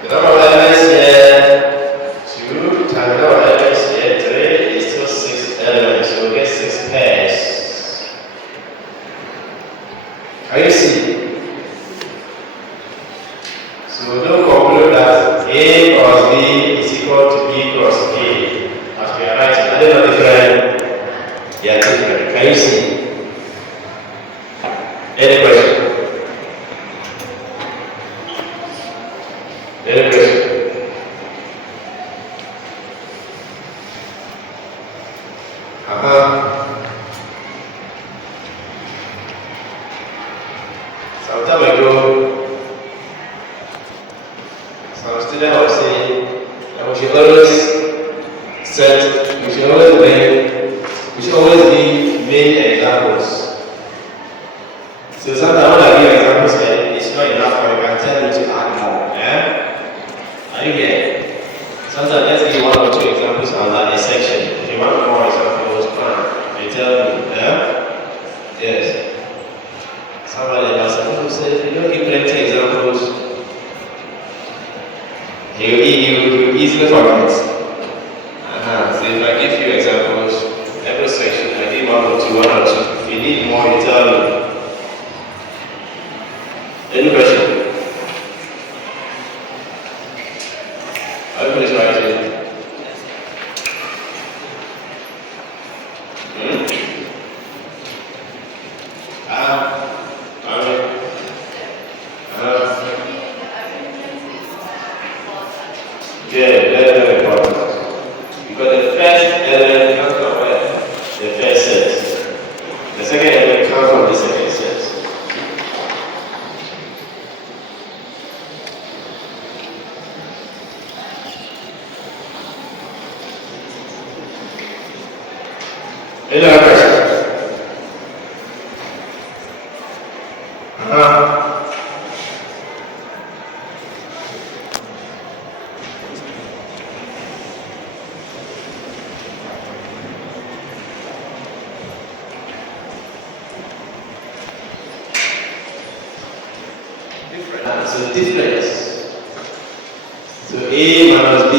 The number of elements here, 2 times the number of elements here, 3 is still 6 elements. So we get 6 pairs. Can you see? So don't conclude that A cross B is equal to B cross A. As we are writing, are they not different? They are different. Can you see? Any question? Any question? Some time ago, some student was saying that we should always give main examples. So sometimes when I give examples, it's not enough, or you can tell me to add more. Yeah? Are you here? Sometimes let's give 1 or 2 examples on that section. If you want more examples, fine. You tell me. Yeah? Yes. Somebody else said, if you don't give plenty examples, you easily forget. So if I give you examples, every section I give 1 or 2, 1 or 2. If you need more, you tell me. Any question? Are you finished writing? Yeah, very important. Because the first element comes from where? The first set. The second element comes from the second set. Any other question? So difference. So A minus B.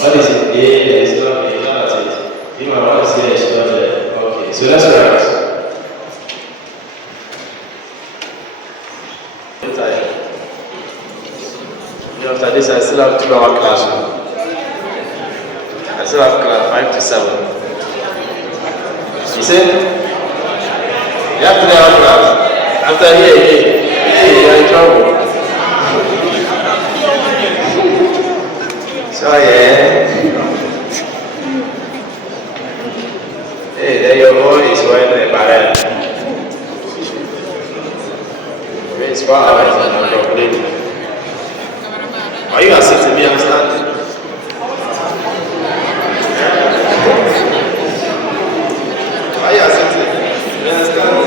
What is it? A is not A, not it. B minus what is A is not there. Okay, so that's right. After this, I still have 2-hour class. I still have class 5 to 7. You see? You have 3-hour class. After here again, you're in trouble. So yeah. Hey, then your own is when the barrel. It's 4 hours and I'm complaining. Are you assisting me? I'm standing. Are you assisting? Me, I'm standing.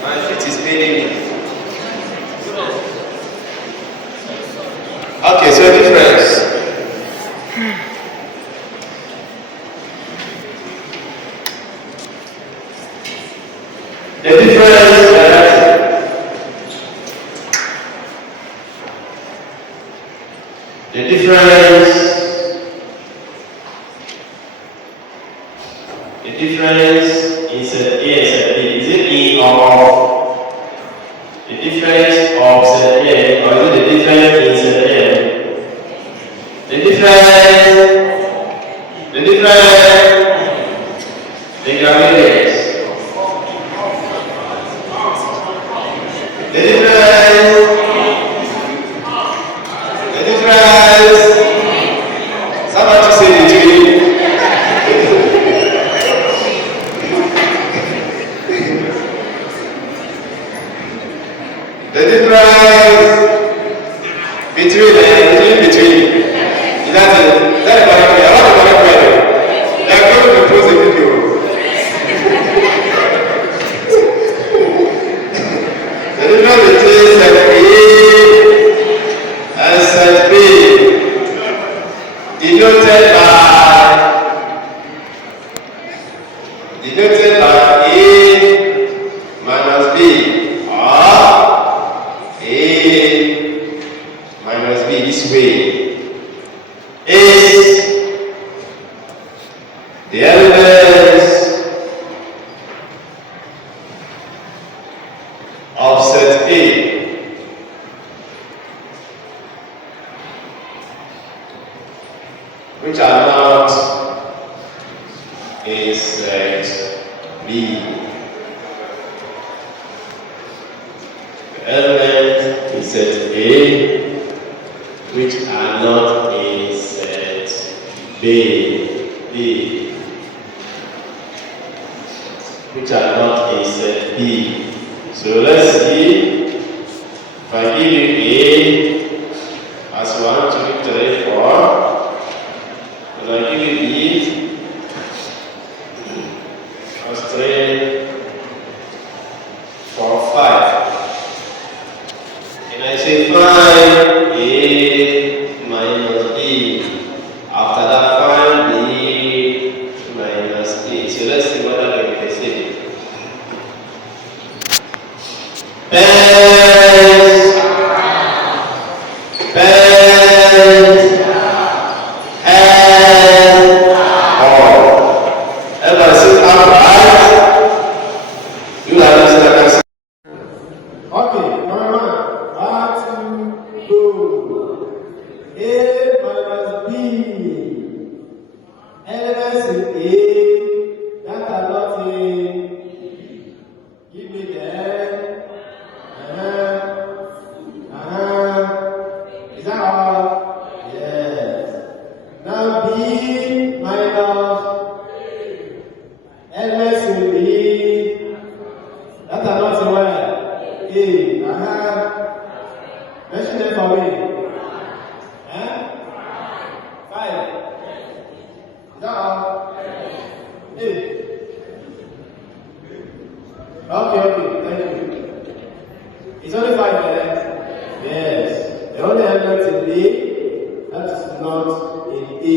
My feet is paining me. Okay, so difference. The difference is A and set B. Is it E or off? The difference of set A or is it the difference in set A? The difference, the gravity. The difference, somebody say it to me. The difference between. Is that it? Is that the correct way? I want the correct way. They are going to post a video. The difference between set A and set B denoted by A minus B or A minus B this way is the elements of set A which are not in set B. The elements in set A which are not in set B, which are not in set B. So let's see. If I give you A as 1, 2, 3, 4, and I give you B as 3, 4, 5. And I say find A minus B. After that, find B minus A. So let's see what I'm going to say. Everybody sit upright. You like this like I said. Okay, number 1, 2, A minus B. Elements in A that are not in. Give me them. Is that all? Yes. Now B minus elements in B that are not in where? A. Mention them for me. 5. Is that all? 8. Okay, thank you. It's only 5 minutes. Yes. The only element in B that is not in A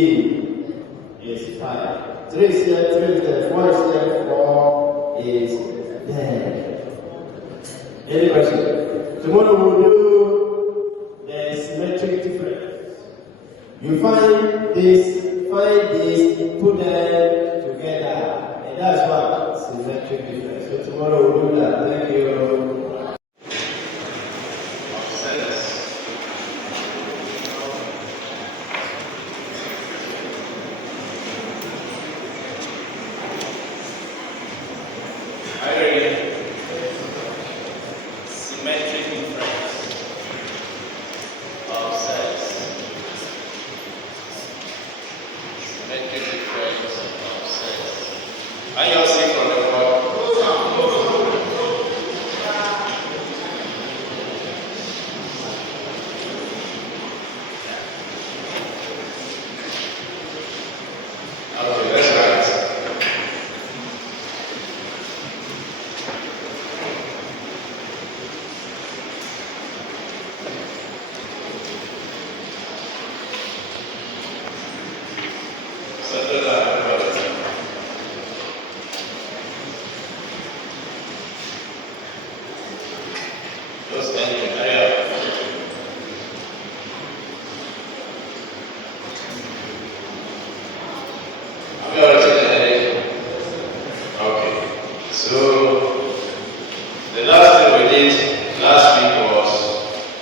is 5. 3 is here, 3 is there, 4 is here, 4 is there. Any question? Tomorrow we'll do the symmetric difference. You find this, put them together, and that's what symmetric difference. So tomorrow we'll do that. Thank you. Symmetric difference.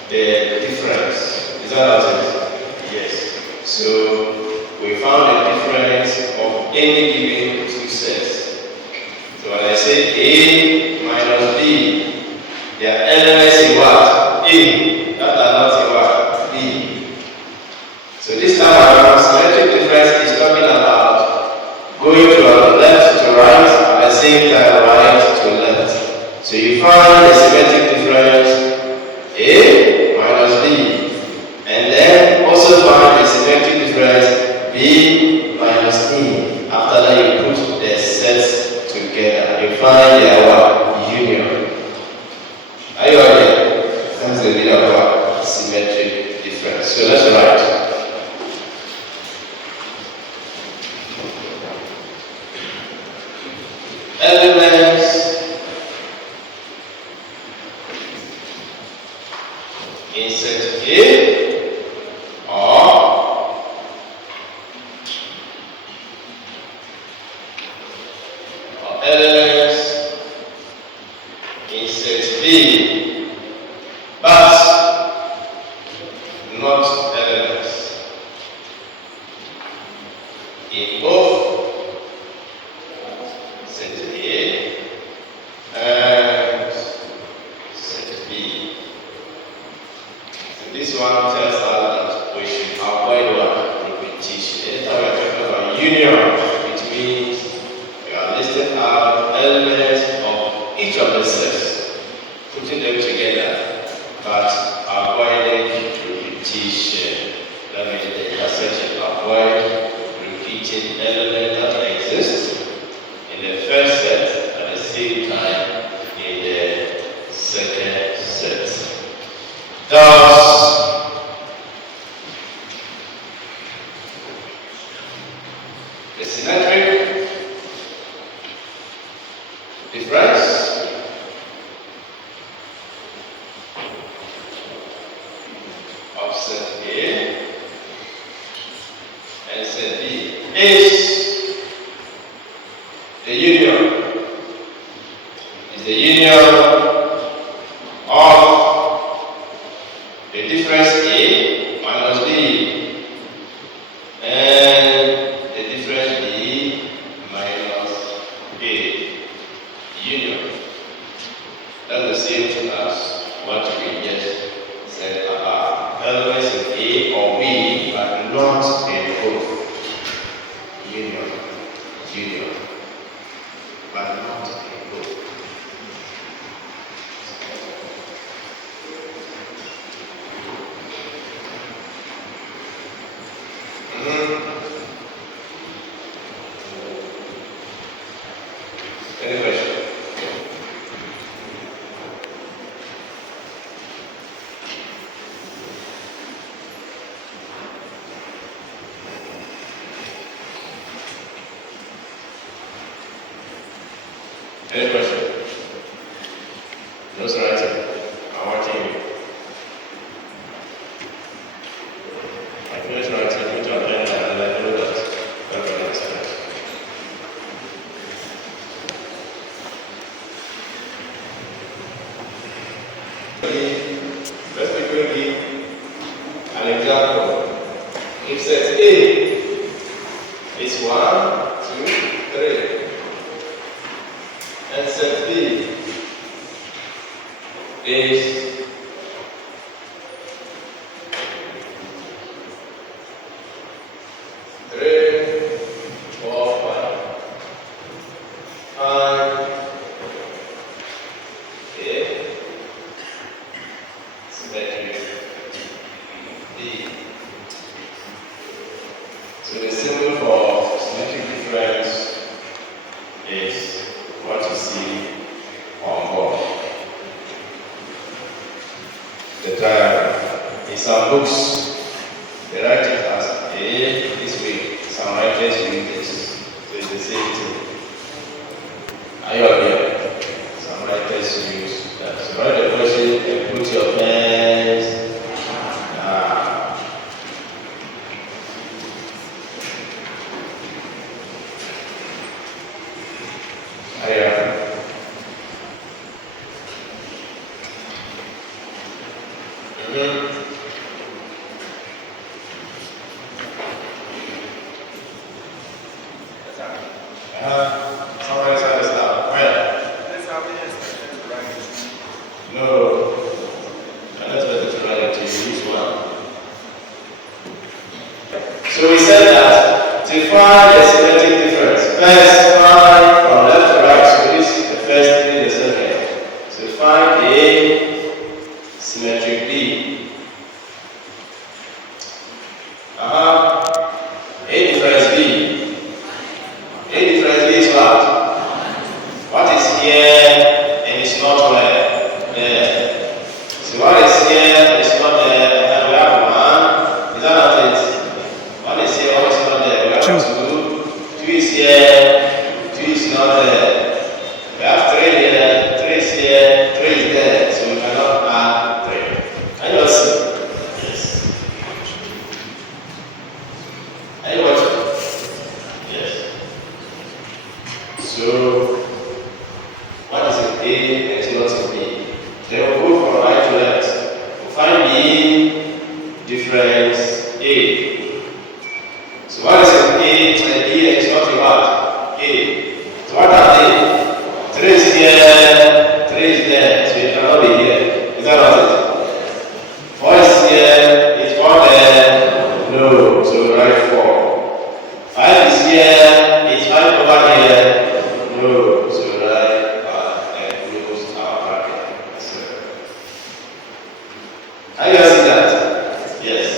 the difference. Is that what it is? Yes. So we found the difference of any given two sets. So when I say A minus B, their elements in what? A. That are not in what? B. So this time around, symmetric difference is talking about going from left to right at the same time right to left. So you find the symmetric difference A minus B, and then also find the symmetric difference B minus E. After that you put the sets together. You find their union. Are you all there? That's the meaning of what? Symmetric difference. So let's write. Elements in set A are elements in set B, but not elements in both set A and set B. And this one tells us that we should avoid what? Repetition. Anytime we are talking about union, it means we are listing out elements of each of the sets, putting them together, but avoiding repetition. That means that you are searching to avoid repeating elements that exist in the first set at the same time in the second set. Thus, the symmetric difference of set A and set B is the union. Is the union of the difference A minus B and the difference B minus A. Union. That's the same thing as what we just said about elements in A or B, but not in both. Union. Union. But not in both. Any question? Any question? No, sir. I'm watching you. I finished writing, which I've done, and I know that everybody has finished. Let's quickly give an example. If set A is 1, 2, 3, and set B is 3, 4, 5, 5, 8, symmetric B. So the symbol for symmetric difference is what you see on board. The diagram. In some books, they write it as A this way. Some writers use this. So it's the same thing. Are you aware? Some writers use that. So write the question and put your pens. Are you aware? Somebody said it's not. Where? No. I'm not ready to write it to you. Use one. So we said that to find a symmetric difference, first find from left to right. So this is the first thing in the second. So find A symmetric B. A difference B. A difference B is what? What is here and it's not where? There. So what is here and it's not there? We have one. Is that not it? One is here, one is not there. We have two. Two is here, two is not there. We have three here, three is here, three is there. So we cannot add three. Can you see? Yes. Are you watching? Yes. So, what is an A and it's not an B? Then we'll go from right to left. We'll find B difference A. So what is an A and B and it's not a what? A. So what are they? 3 is here, 3 is there, so it cannot be here. Is that not it? 4 is here, is 4 there? No, so we write 4. 5 is here, is 5 over here? No, so we write 5 and close our bracket. Can you guys see that? Yes.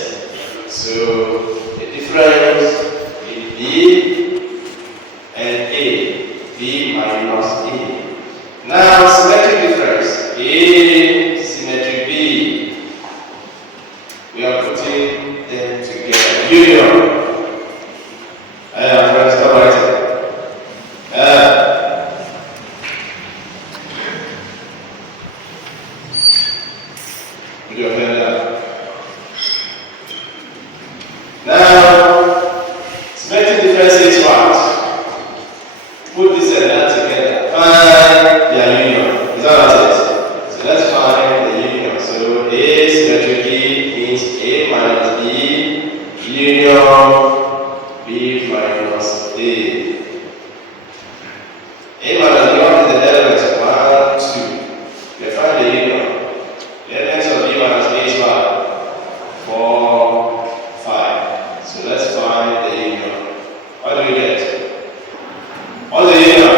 So the difference in B and A, B minus A. Now symmetric difference, A symmetric B. We are putting them together. Union. Friends, stop writing. Put your hand down. Now, symmetric difference is what? Put this and that together. Find their union. Is that what it is? So let's find the union. So A symmetric B means A minus B union B minus A. A minus B, what is the element? 1, 2. We find the union. The elements of B minus B is what? 4, 5. So let's find the union. What do we get? What's the union?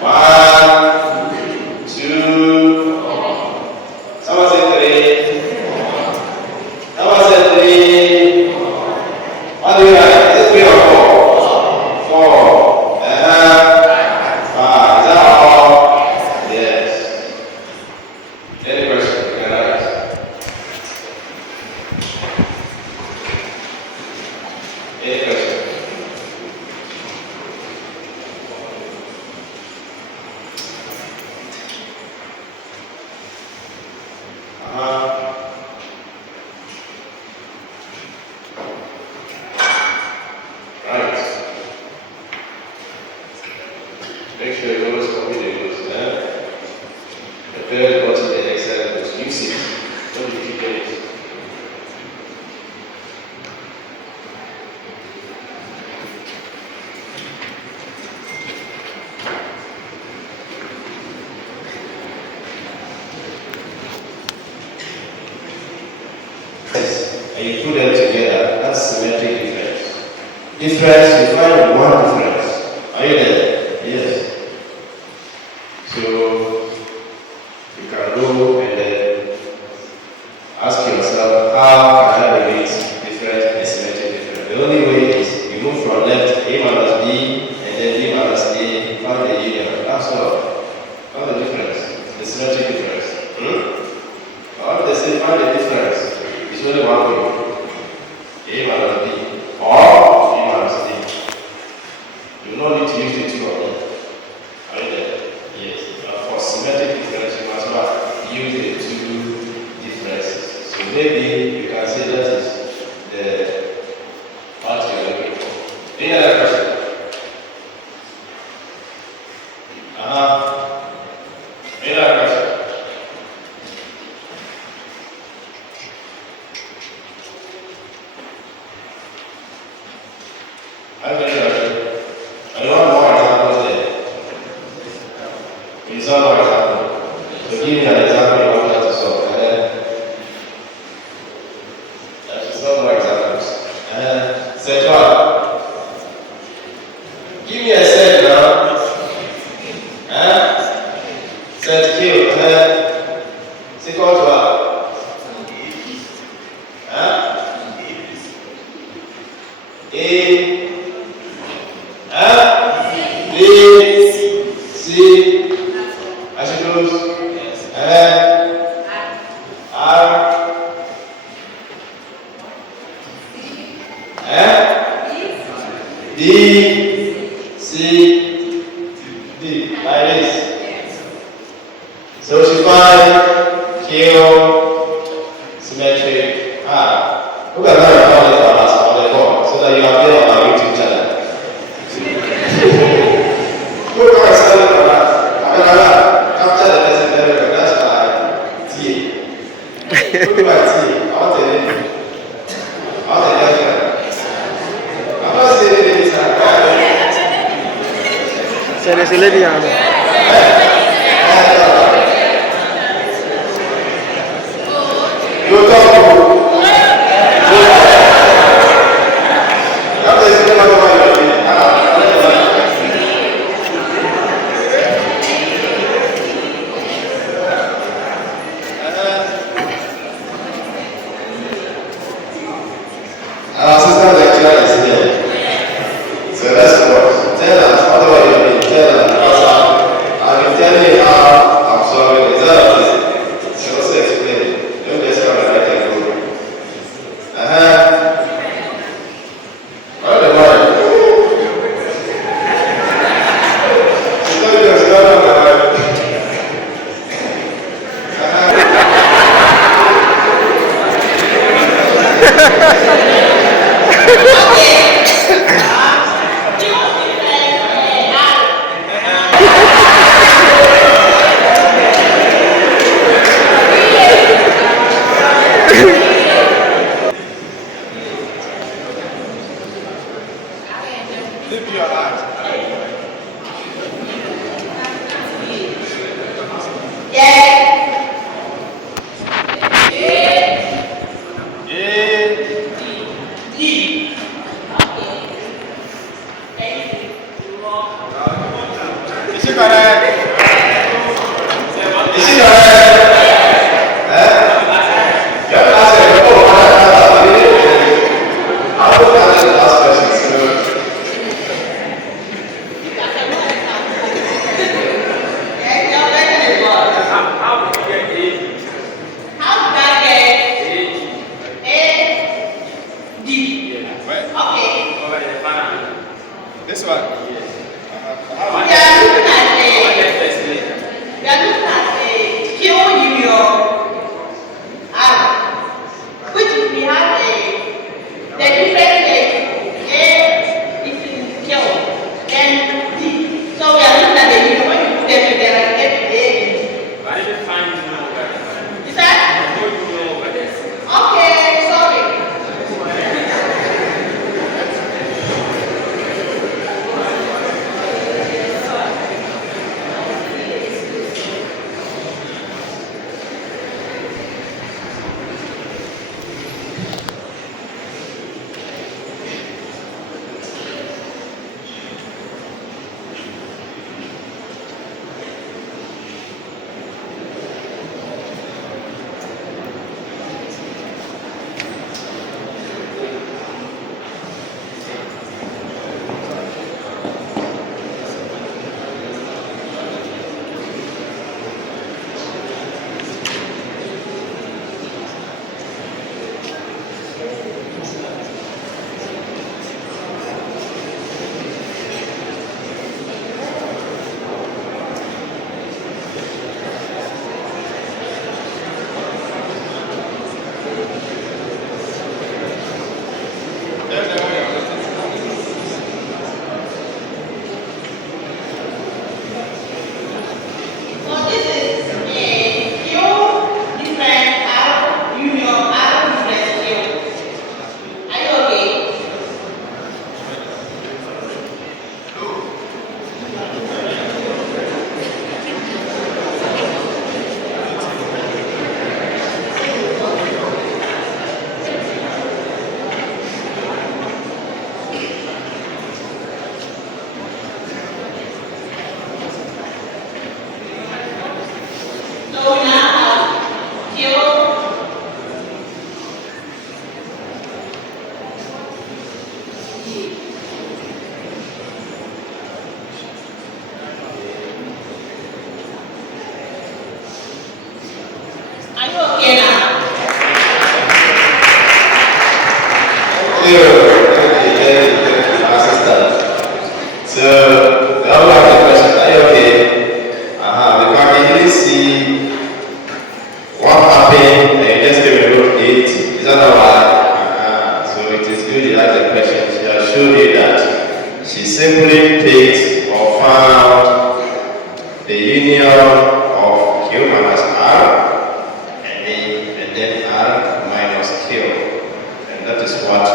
1, 2. Someone said 3. Someone said 3. What do we have? Is it 3 or 4? 4. 5. Is that all? Yes. Any question? You can ask. Any question? Right. Make sure you always copy the notes. The third button, the Excel notes. Use it. Don't be keeping it. And you put them together. That's symmetric difference. Difference, you find one difference. Are you there? Yes. So you can go and then ask yourself, how can I relate different and symmetric difference? The only way is you move from left A minus B and then B minus A, find the union. That's all. Find the difference, the symmetric difference. Or they say find the difference. It's only one way. A minus B or B minus A. You don't need to use the two of them. Are you there? Yes. For symmetric difference, you must not use the two differences. So maybe you can say that is the part you're looking for. Any other question? Any other question? I'm going to I want more examples there. You saw more example. So give me an example you want us to solve. And then I should solve more examples. And then set one. Give me a set now. Set Q. And then it's equal to what? A, B, C, I should close, R, D, C, D, like this. So she find Q, symmetric R. Look at that, I found it for us on the board so that you have it on our YouTube channel. Look how it's standing for us. Capture the person very well. That's my TA. Look at my TA. I want a lady. I want a girlfriend. I'm not saying ladies are bad. So there's a lady on there. You talk. Our assistant lecturer is here. So let's go. Tell us what you mean. Tell us. Because I've been telling you how I'm solving it. Tell us. So also explain. Don't just come and write and go. What the word? It's not just not on the word. Lift your hand. Is that not right? So it is good you asked the question. She has showed you that she simply picked or found the union of Q minus R and then R minus Q. And that is what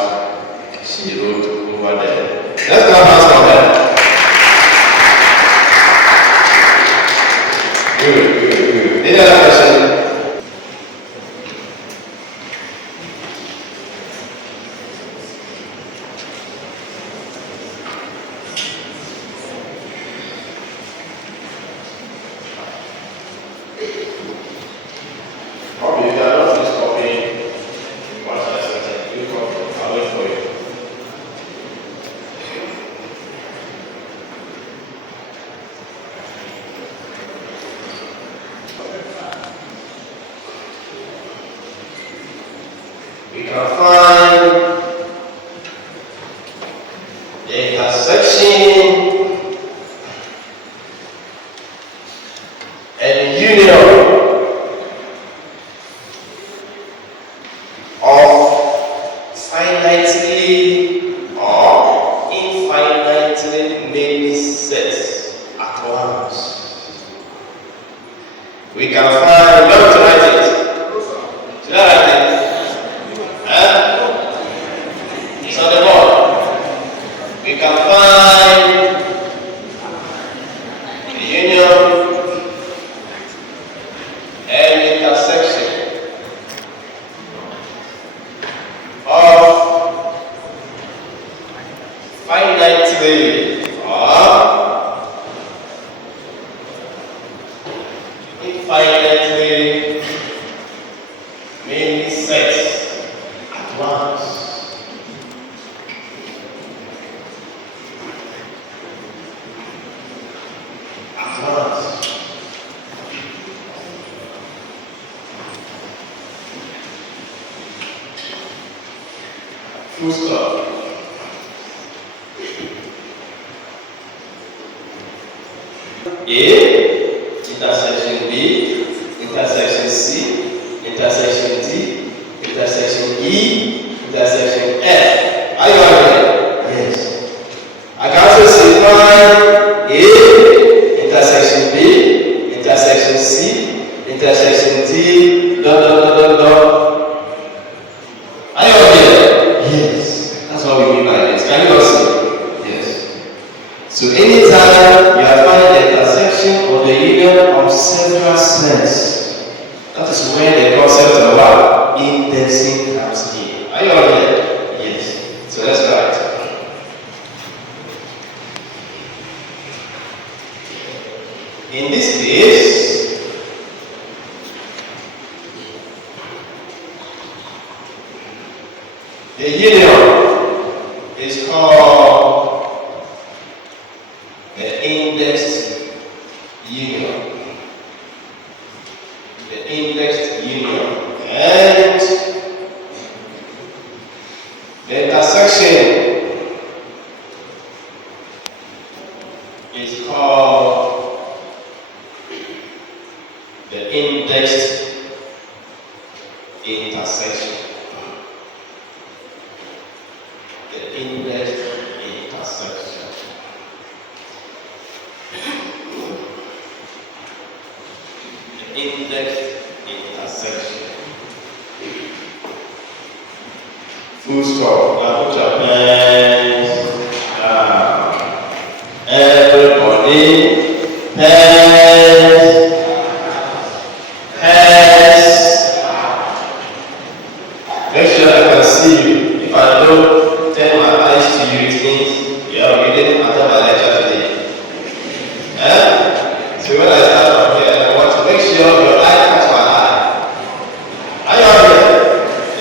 she wrote over there. Let's clap hands for her. Good. Any other question? Copy. If you are not finished copying, watch that sentence. You copy. I'll wait for you. We can find the intersection and union of finitely or infinitely many sets at once. We can find, you have to write it. Should I write it? So the board, we can find the union and intersection of finitely or infinitely many sets at once. Full stop. A, intersection B, intersection C, intersection D, intersection E, intersection F. Are you aware? Yes. I can also say A, intersection B, intersection C, intersection D, dot, dot, dot, dot, dot. Are you aware? Yes. That's what we mean by this. Can you all see? Yes. So anytime you are finding the intersection or the union of several sets, that is when the concept of what? Indexing comes in. Are you aware? Yes. So let's write. In this case, the union is called the indexed union. The indexed union. And the intersection is called the indexed intersection. The indexed intersection. The indexed intersection. Full stop. Now put your pens down. Everybody, pens. Make sure I can see you. If I don't turn my eyes to you, it means you didn't attend my lecture today. So when I start from here, I want to make sure your eye catch my eye. Are you out here?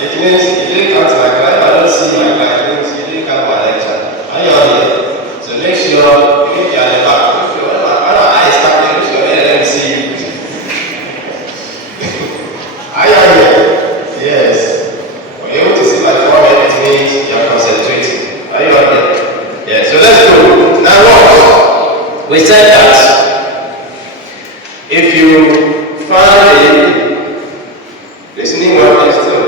It means you didn't come to my class. If I don't see my class, it means you didn't come to my lecture. Are you out here? So make sure you are the back. When my eye is starting, make sure let me see you. Are you out here? Yes. When you're able to see my forehead, it means you are concentrating. Are you out here? Yeah, so let's go. Now what? We said that if you find a listening well still,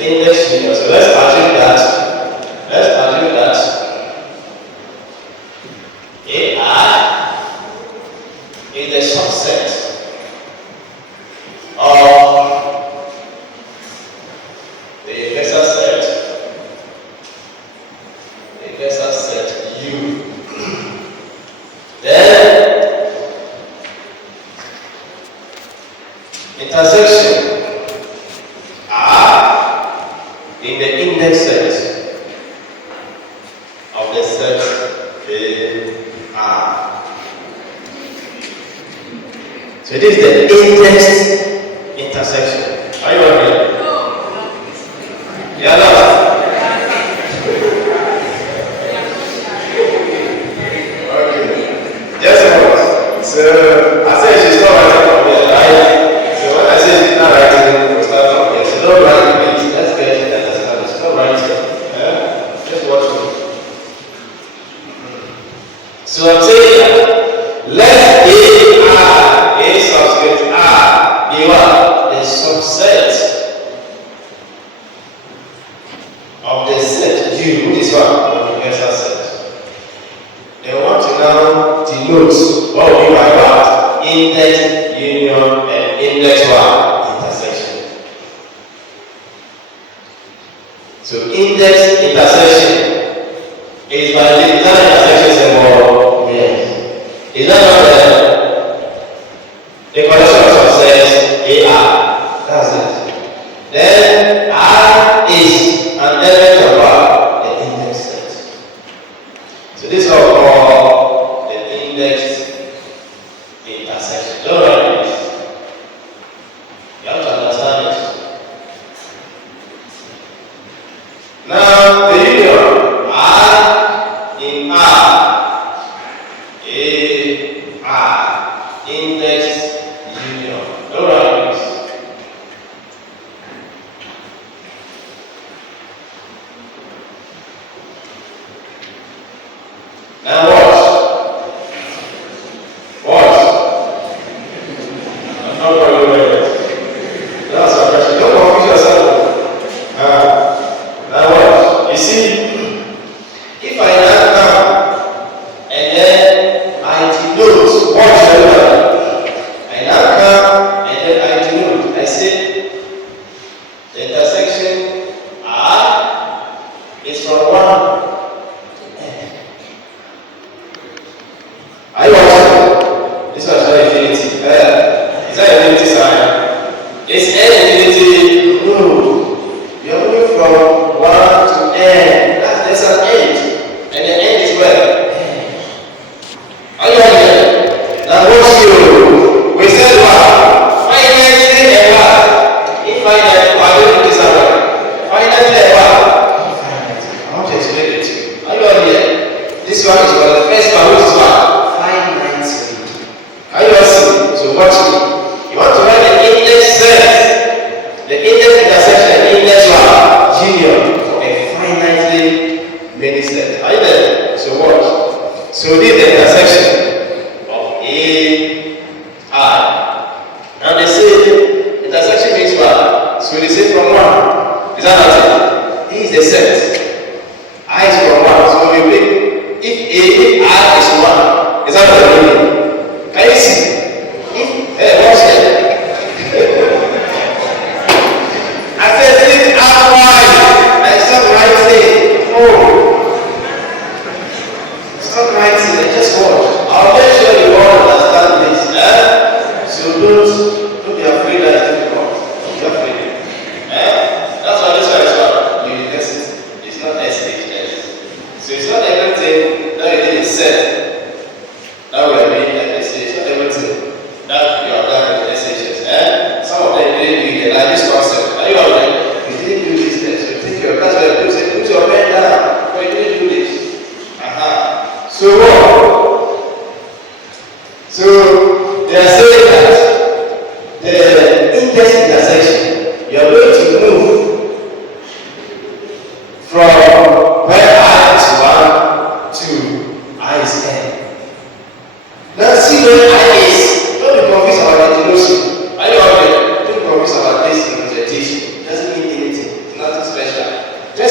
index union. So let's assume that AI is the subset of the universal set U. Then intersection R in the index set of the set R. So this is the index intersection. Are you okay? Yeah, no. Okay. Just a moment. So I said she's not writing from here, right? So when I say she's not writing, we'll start from here. She's not writing, please. Let's get it understand. She's not writing. Just watch me. So I'm saying that let A subscript R be what? The subset of the set U, which is what? The universal set. They want to now denote what we write about index union and index what? Intersection. So index intersection is by the intersection symbol. Yes. Is that not the collection of subsets AR? That's it. Then R is an element of what? The index set. So this is what we call the index intersection. Don't write this. You have to understand it. Now the union R in R, index union. Don't write this. Now what? I'm not going to do it. That's a question. Don't confuse yourself. Now what? You see, if I now come and then I denote what should I do? I now come and then I denote. I say the intersection R is from 1 to N.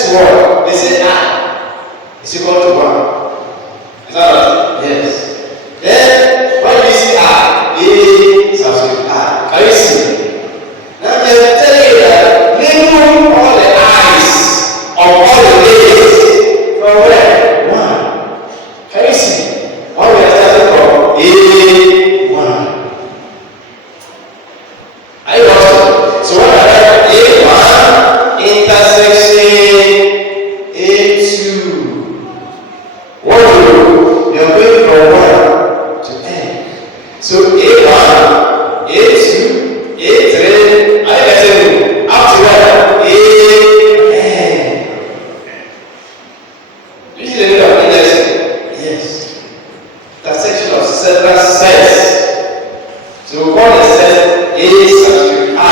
next word, they say I is equal to 1. Is that right? Yes. Then when you see I, substitute I. Can you see? Now they're telling you that label all the eyes of all the ladies from where? 1. Can you see? When we are starting from A1. Are you watching? So when I write A1 intersection A2, what do you do? You're going from 1 to N. So A1, A2, A3, are you getting up to what? A N. Do you see the meaning of indexing? Yes. Intersection of several sets. So we call the set A substitute R,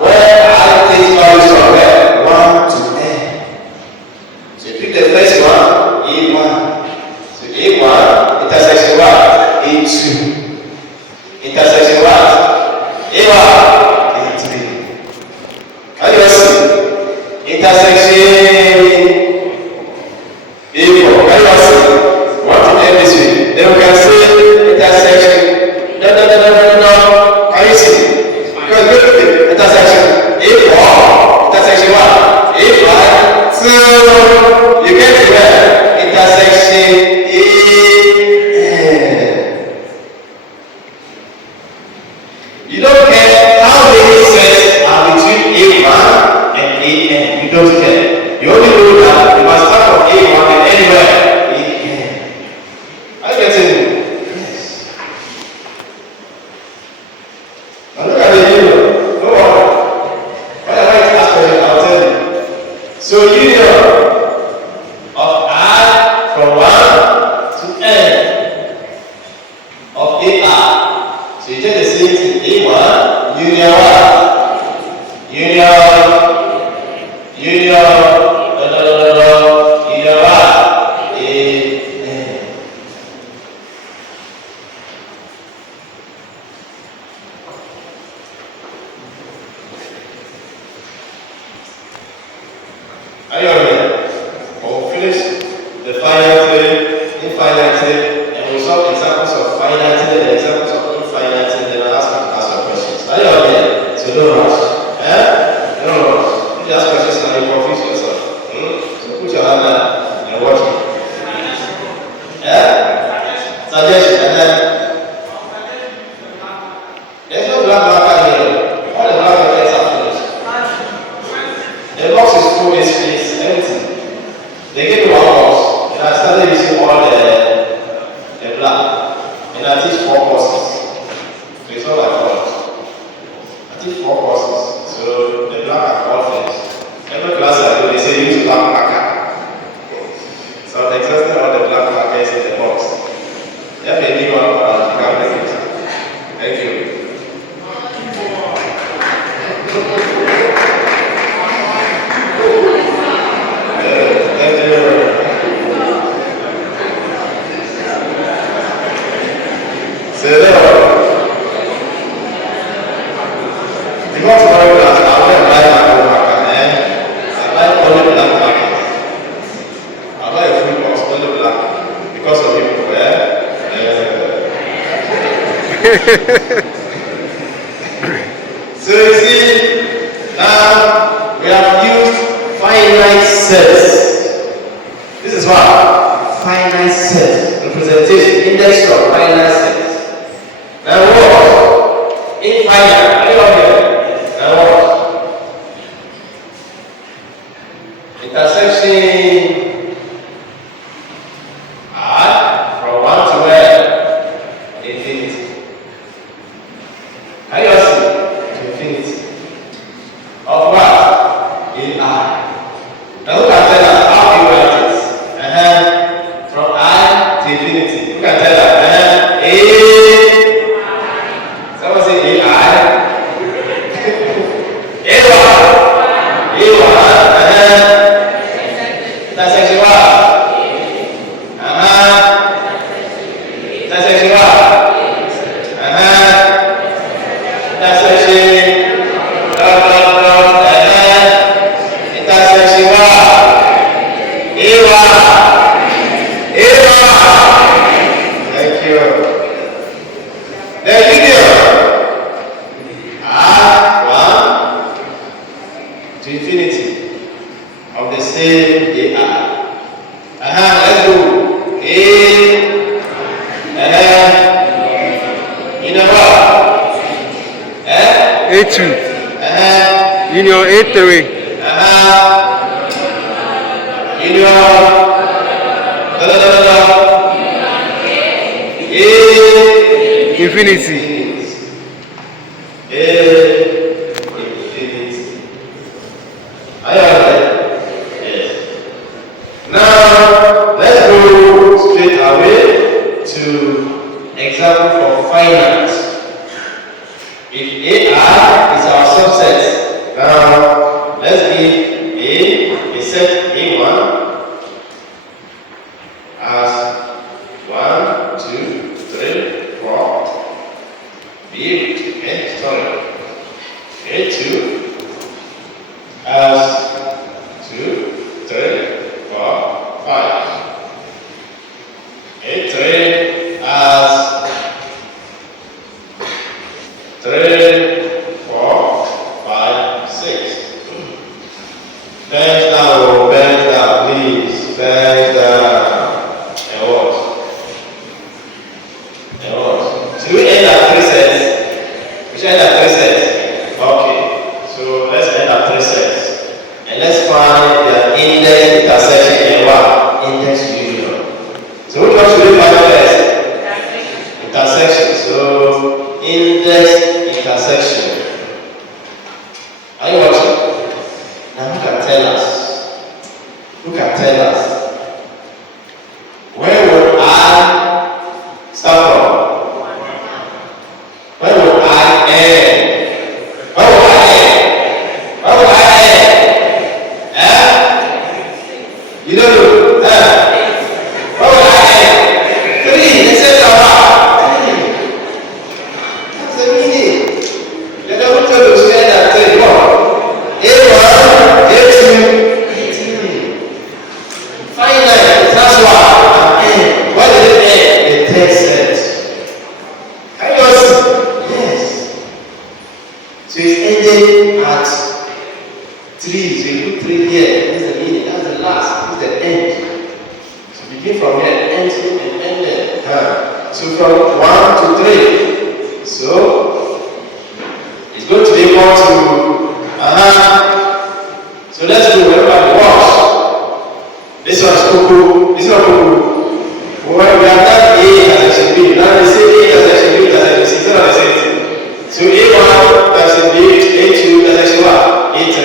where I take values from where? 1 to N. So you pick the first one, A1. So A1 intersection what? A2. Intersection what? A1. A3. Can you see? Intersection A4. Can you see? What to end this way? Then we can say intersection. No. Can you see? Because look at the intersection A4, intersection what? A5. So you get to where? Intersection A. You don't care how many sets are between A1 and AN. You don't care. You only know that you must start from A1 and anywhere. AN. Are you getting it? Yes. Now look at the union. No one. When I write this question, I'll tell you. So union of I from 1 to N of AR. So you take the same thing A1, union what? Union what? AN. Are you all right? We'll finish the finite, infinite, and we'll solve examples of finite and examples of infinite, and then I'll ask you to ask your questions. Are you all right? So don't rush. Don't rush. If you ask questions now, you confuse yourself. So put your hand down and watch me. Suggestion. There's no black marker here. All the black markers are finished. The box is full, it's empty. They gave me one box, and I started using all the black. And I teach 4 courses. So it's not like 4. I teach 4 courses. So the black are all finished. Every class I do, they say use black marker. So I'm exhausting all the black markers in the box. You have a new one, but you can't make it. Thank you. Because for class, I will buy my own marker, I buy only black marker. I buy a full box, only black. Because of you, So you see, now we have used finite sets. This is what? Finite sets. Representation, index of finite sets. Now what? Infinite. Are you all here? Now what? Intersection R from 1 to where? Infinity. Are you all see? To infinity. Of what? In I. Now who can tell us how you write it? From I to infinity. Who can tell us? A. Someone say AI. A1. infinitive of the same AR. Let's go. A. You know what? A2. Union A3. Union. Infinity. Infinity. Are you okay? Yes. Now, let's go straight away to example for finance. If AR is our subset, now let's give a set A1 as 1, 2, 3, 4. A2 as 2, 3, 4, 5. A3 as 3, 4, 5, 6. Bend down, please. Bend down. And what? So we end at 3 sets. We should end at 3 sets. Okay. So let's end at 3 sets. And let's find the index intersection and what? Index union. So which one should we find first? Intersection. So index intersection. Are you watching? Now who can tell us? Where would I start from? Where would I end? You don't know. Where would I end? 3. They said that's the meaning. You never told us where that 3. Come on. A1, A2, finite. That's why. Why did it end? The text set. Can you all see? Yes. So it's ended at 3. So you put 3 here. That's the meaning. That's the last. That's the end. So begin from here. End and end there. So from 1 to 3. So it's going to be equal to So let's do everybody watch. This one is cuckoo. This one is cuckoo. When we have done A intersection B, now we say A intersection B intersection C. So that's the same thing. So A1 intersection B, A2 intersection what? A3.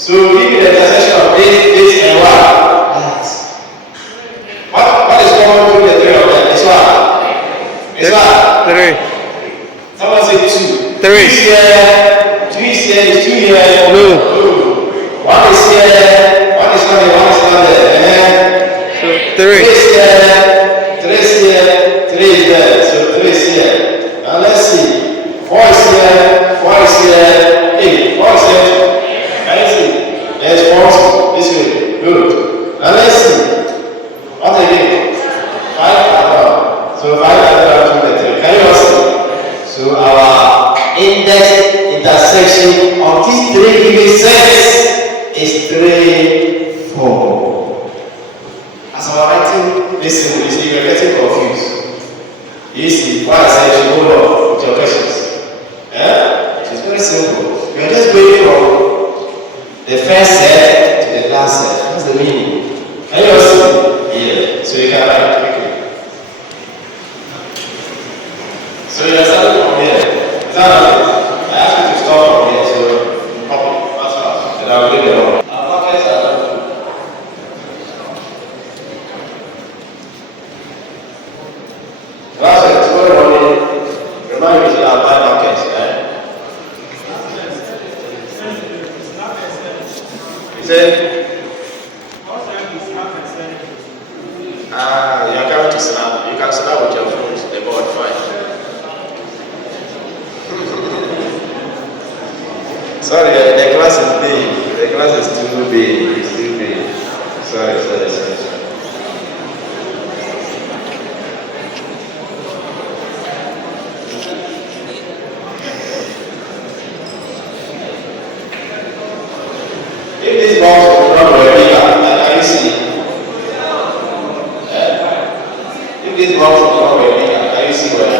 So give me the intersection of this and what? What is common between the 3 of them? It's what? It's what? 3. Someone say 2. 3. 2 is here, is 2 here. No. 1 is here, 1 is not here, 1 is not there. So 3 3. is here, 3 is here, 3 is there. So 3 is here. Now let's see. 4 is here, 4 is here, 8. 4 is here. Can you see? There's 4 this way. Good. Now let's see. What again? 5 and 1. So 5 and 1, 2, 3. Can you all see? So our index intersection of these 3 given sets is 3, 4. As I'm writing this symbol, you see, you're getting confused. You see, why I said you should hold on with your questions. It's very simple. You're just going from the first set to the last set. What's the meaning? Can you all see? Yeah. So you can write quickly. So you're starting from here. Is that right? I asked you to start from here, so copy. That's fast. And I'll bring it on. Our markets are done. Last week, tomorrow morning, remind me to have 5 markets, right? He said, you're coming to snap. You can snap with your phone, the board, fine. Sorry, the class is big. The class is too big. It's too big. Sorry. If this box is not very can you see? If this box is not very can you see where?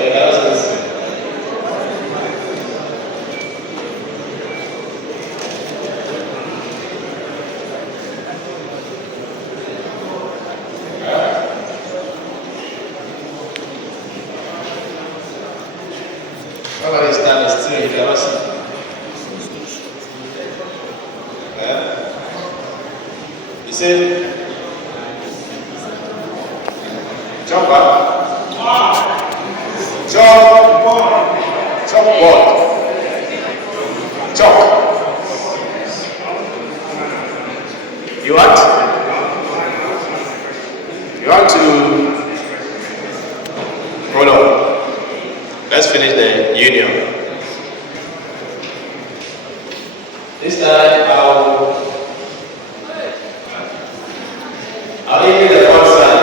You cannot see. Somebody stand still, you cannot see. He said, jump up. Jump ball. Jump. You want? You want to hold on. Let's finish the union. This time I'll give you the one side.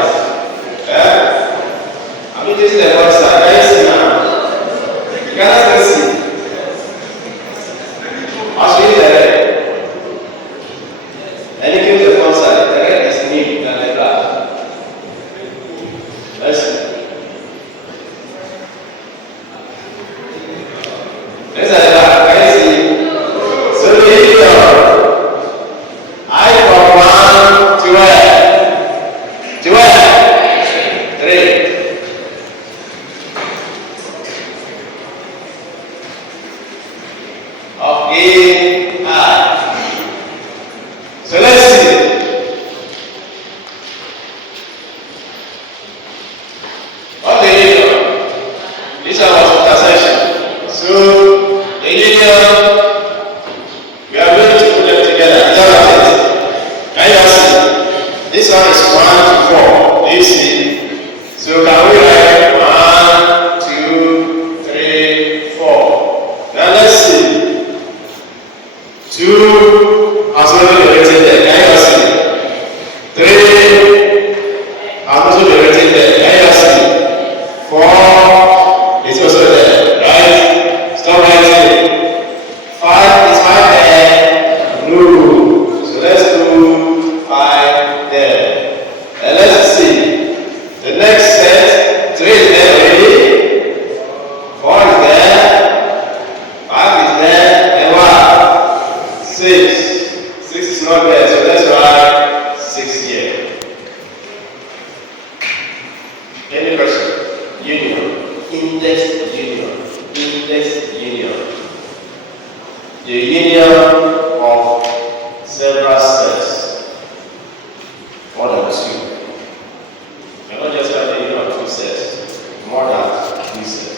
I'm using the one side. Can you see now? You cannot still see. I'll show you the red. And you give the one side. The red is new than the black. Let's see. Let's have that. Can you see? So the union. I from 1 to where? To where? 3. Okay. So let's see. Okay. This one was intersection. So the union. We are going to put them together. Is that right? Can you see? This one is 1 to 4. Do you see? So can we write 1, 2, 3, 4? Now let's see. 2 has already been written there. Can you see? 3 has also been written there. Can you see? 4 is also there. Right? Stop writing. 5 is 5 there. No. So let's do 5 there. And let's see. The next set. 3 is there already. 4 is there. 5 is there. And what? 6. 6 is not there. So let's write 6 here. Any question? Union. Index union. Index union. The union of several sets. More than 2. You're not just having a union of 2 sets. More than 2 sets.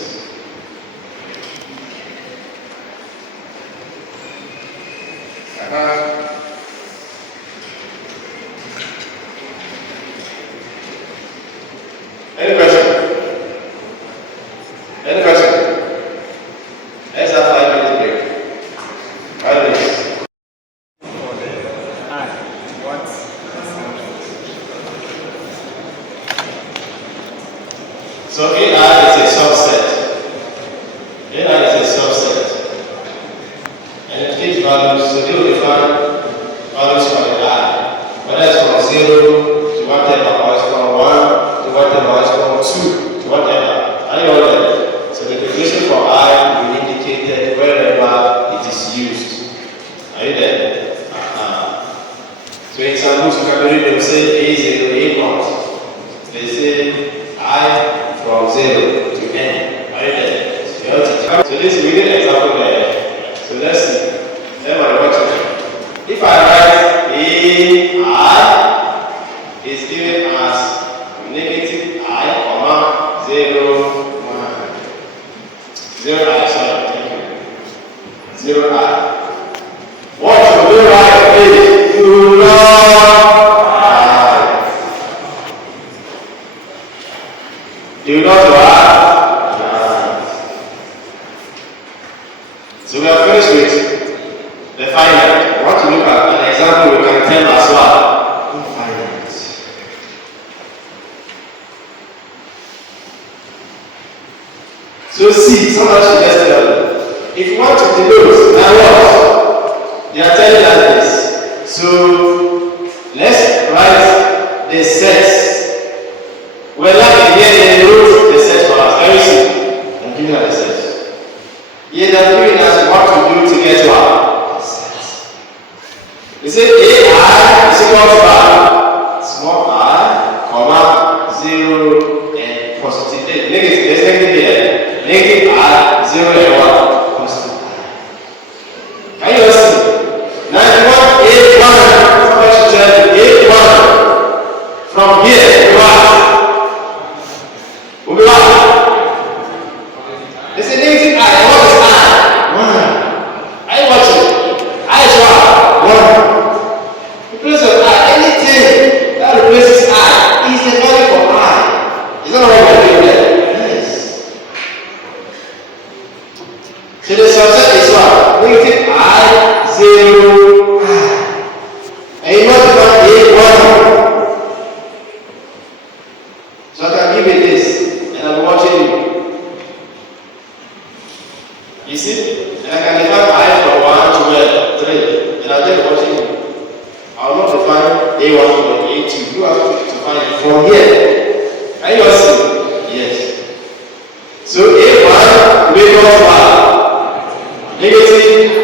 Any question? Any question? Let's have 5 minutes break. 5 minutes. So AI is a subset. AI is a subset. And it takes values. So they will define values for the I. Whether it's from 0 to whatever, or it's from 1 to whatever, or it's from 2 to whatever. Are you all there? So the definition for I will be indicated wherever it is used. Are you there? So in some books, vocabulary, they will say A0, A0. They say I from 0 to N. Are you there? So this is really an example there. So let's see. Everybody watch it. If I write AI is given as negative I, comma, 0, 1. 0I, sorry, thank you. 0I. What you do right is do not write. Do not write. So we are finished with the finite. I want to look at an example we can tell as well. Infinite. So see, someone should just tell them. If you want to denote, now what? They are telling us this. So let's write the sets. We're lucky here they wrote the sets for us. Very simple. I'm giving us the sets. Here they're giving us what to do to get to our sets. We say AI is equal to small I, comma, 0 and positive. Negative, there's negative here. Negative I, 0 and 1. Positive I. Can you see? Now if you want A1, somebody should tell you A1 from here to what? Will be what? They say negative I, and what is I? 1. Are you watching? I is what? 1. Replace of I, anything that replaces I is the value for I. Is that what we're doing there? Yes. So the subset is what? Negative I, 0, I. And you multiply A1. So I can give it this, and I'll be watching you. You see? And I can define I from 1 to 3, and I'll just be watching you. I will not define A1 to A2. You have to find it from here. Can you see? Yes. So A1 will go to negative.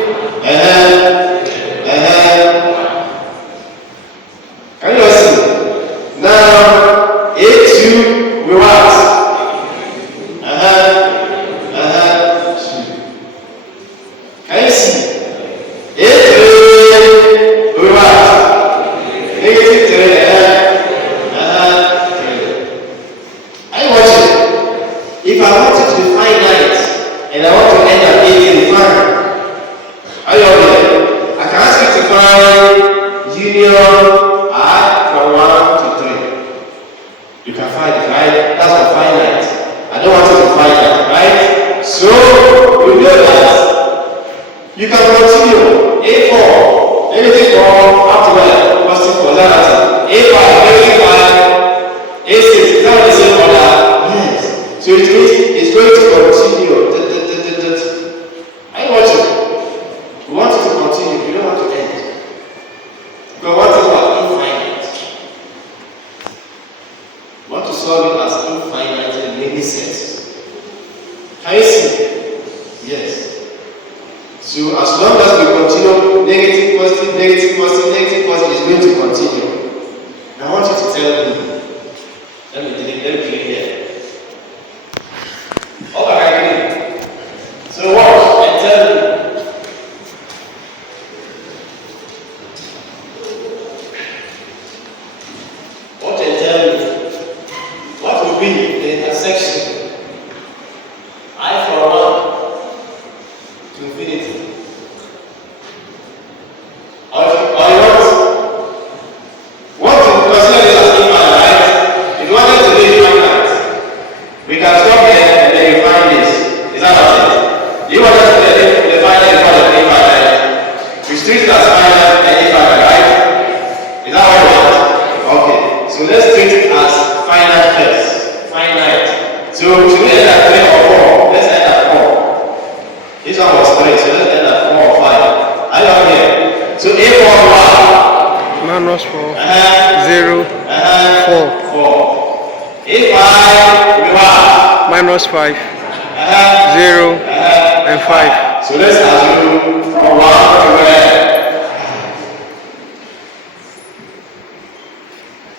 Can you see? Now A2 will what? Can you see? A3 will what? Negative 3. Are you watching? If I want it to be finite and I want to end up being defined, are you okay? I can ask you to find union I from 1 to 3. You can find it, right? That's for finite. I don't want you to find that, right? So you know that you can continue. A4, anything from up to where? Positive polarity. A5, anything like A6, is that what they say for that? Yes. So it means it's going to continue. Are you watching? We want it to continue, we don't want to end. Because what is what? Infinite. We want to solve it as infinite in many sets. Can you see? Yes. So as long as we continue, negative, positive, negative, positive, negative, positive is going to continue. Now I want you to tell me. Let me delete here. Okay. So watch and tell me. Watch and tell me. What will be the intersection? I for 1 to infinity. Or you want to consider this as infinite, right? If you wanted to be infinite, we can stop here and then you find this. Is that what it is? You want us to define it for the infinite. We treat it as finite and infinite, right? Is that what you want? Okay. So let's treat it as finite first. Finite. So should we end at 3 or 4? Let's end at 4. This one was 3, so let's end at 4 or 5. Are you up here? So A4 minus 4, 0, 4. A5 will what? Minus 5, 0, and 5. So let's assume from 1 to where?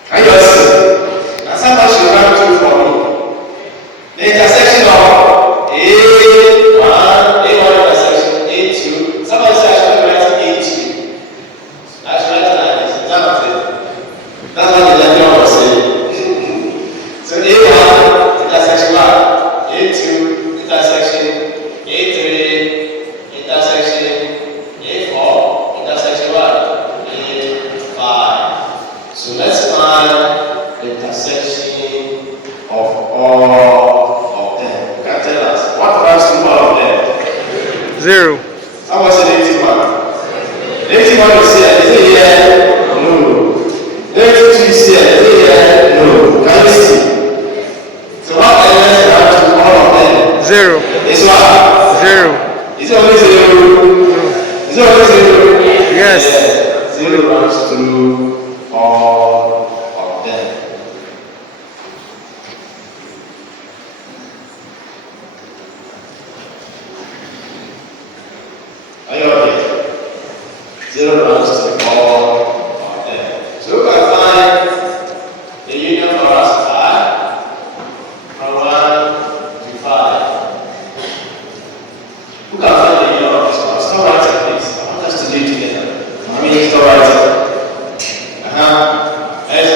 Can you see? Now somebody should run through for me. The intersection of A1 intersection A2. Somebody said I should write A2. I should write it like this. Is that what it is? That's what the lecturer was saying. So A1 intersection 1, A2 intersection A3 intersection A4 intersection 1, A5. So let's find the intersection of all of them. You can tell us what runs through all of them. 0. Someone said 81. 81 is here. Is it here? No. 82 is here. Is it here? No. Can you see? So what elements run through all of them? 0. It's what? 0. Is it only 0? No. Is it only 0? numbers to the power of 10. So we can find the union for us from 1 to 5. Who can find the union of this one? Stop writing, please. I want us to do it together. I mean, stop writing. Let's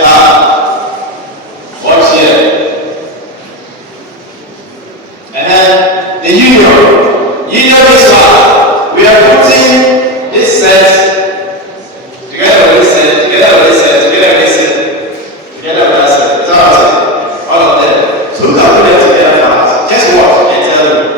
what's here? The union. Union is what? We are putting this set together with this set, together with this set, together with this set, together with that set. It's all of them. So who can put them together for us? Just watch and tell me.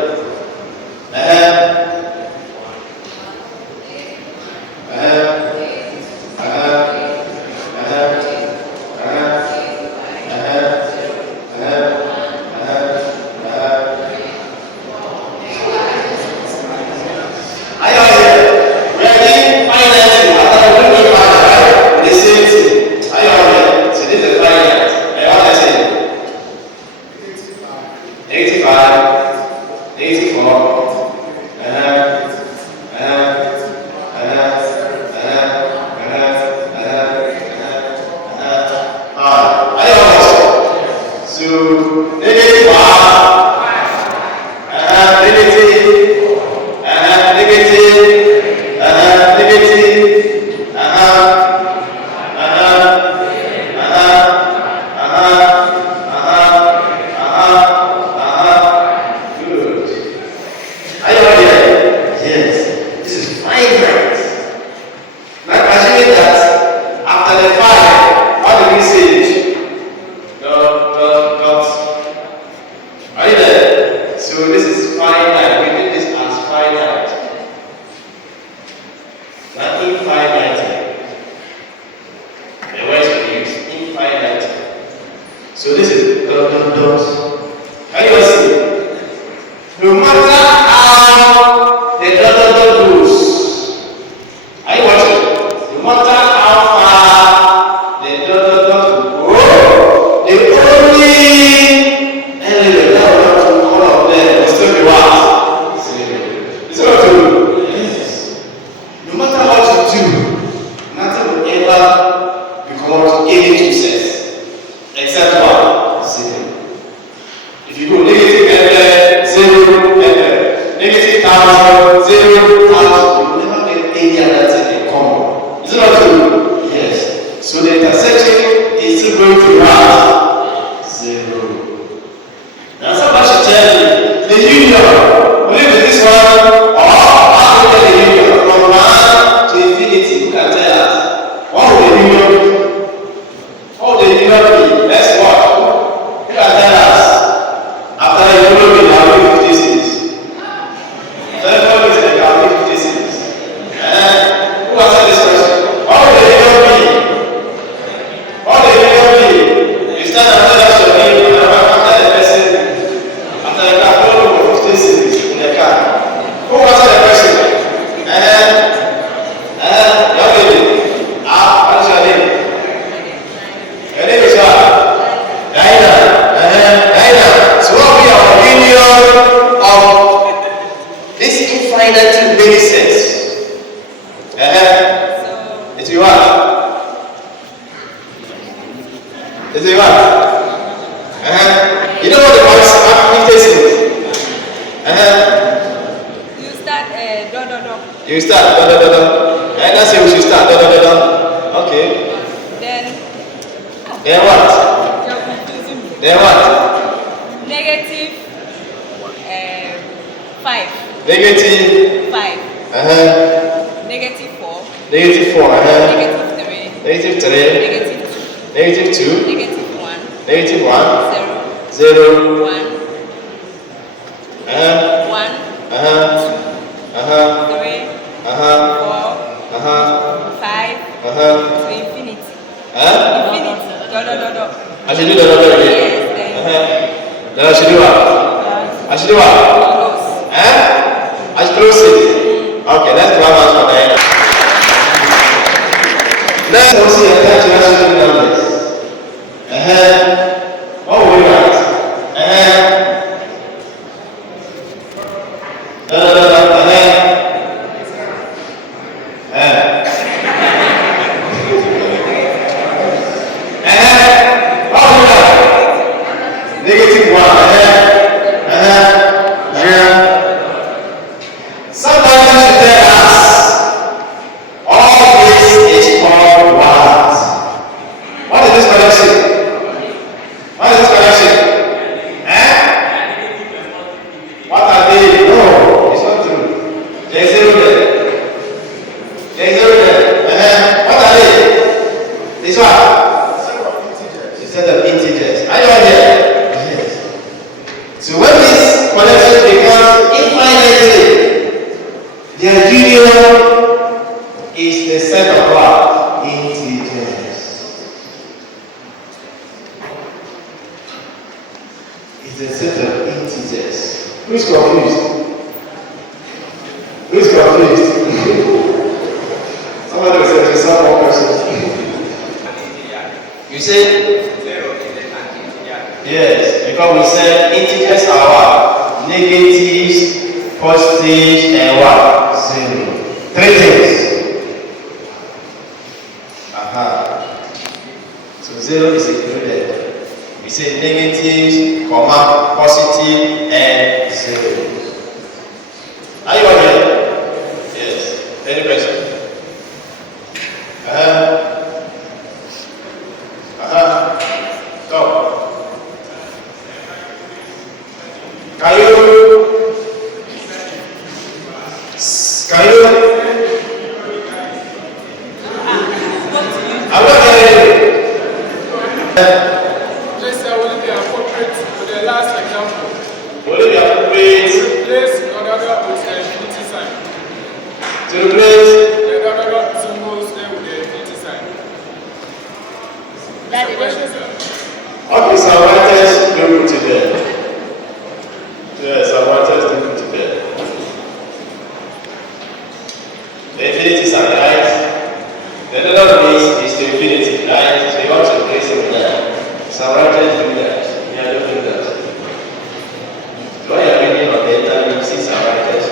set of what? Integers. It's a set of integers. Who's confused? Who's confused? Somebody will say there's some more questions. You said? Yes, because we said integers are what? Negatives, positives, and what? Zero. Three things. So zero is included. We say negatives, comma, positive, and zero. Are you on here? Yes. Any question? So, can you I'm not hearing you. Let's say I will be appropriate for the last example. Will it be appropriate Replace another with the infinity sign. to replace? The other symbols there with the infinity sign. That is Question, sir. Okay, so I want us to go to bed. Yes, I want us to go to bed. The infinity sign, right? The other means is to infinity, right? So you want to replace it with that. So I want us to do that. Yeah, don't do that. So when you're reading on the internet, you see some writers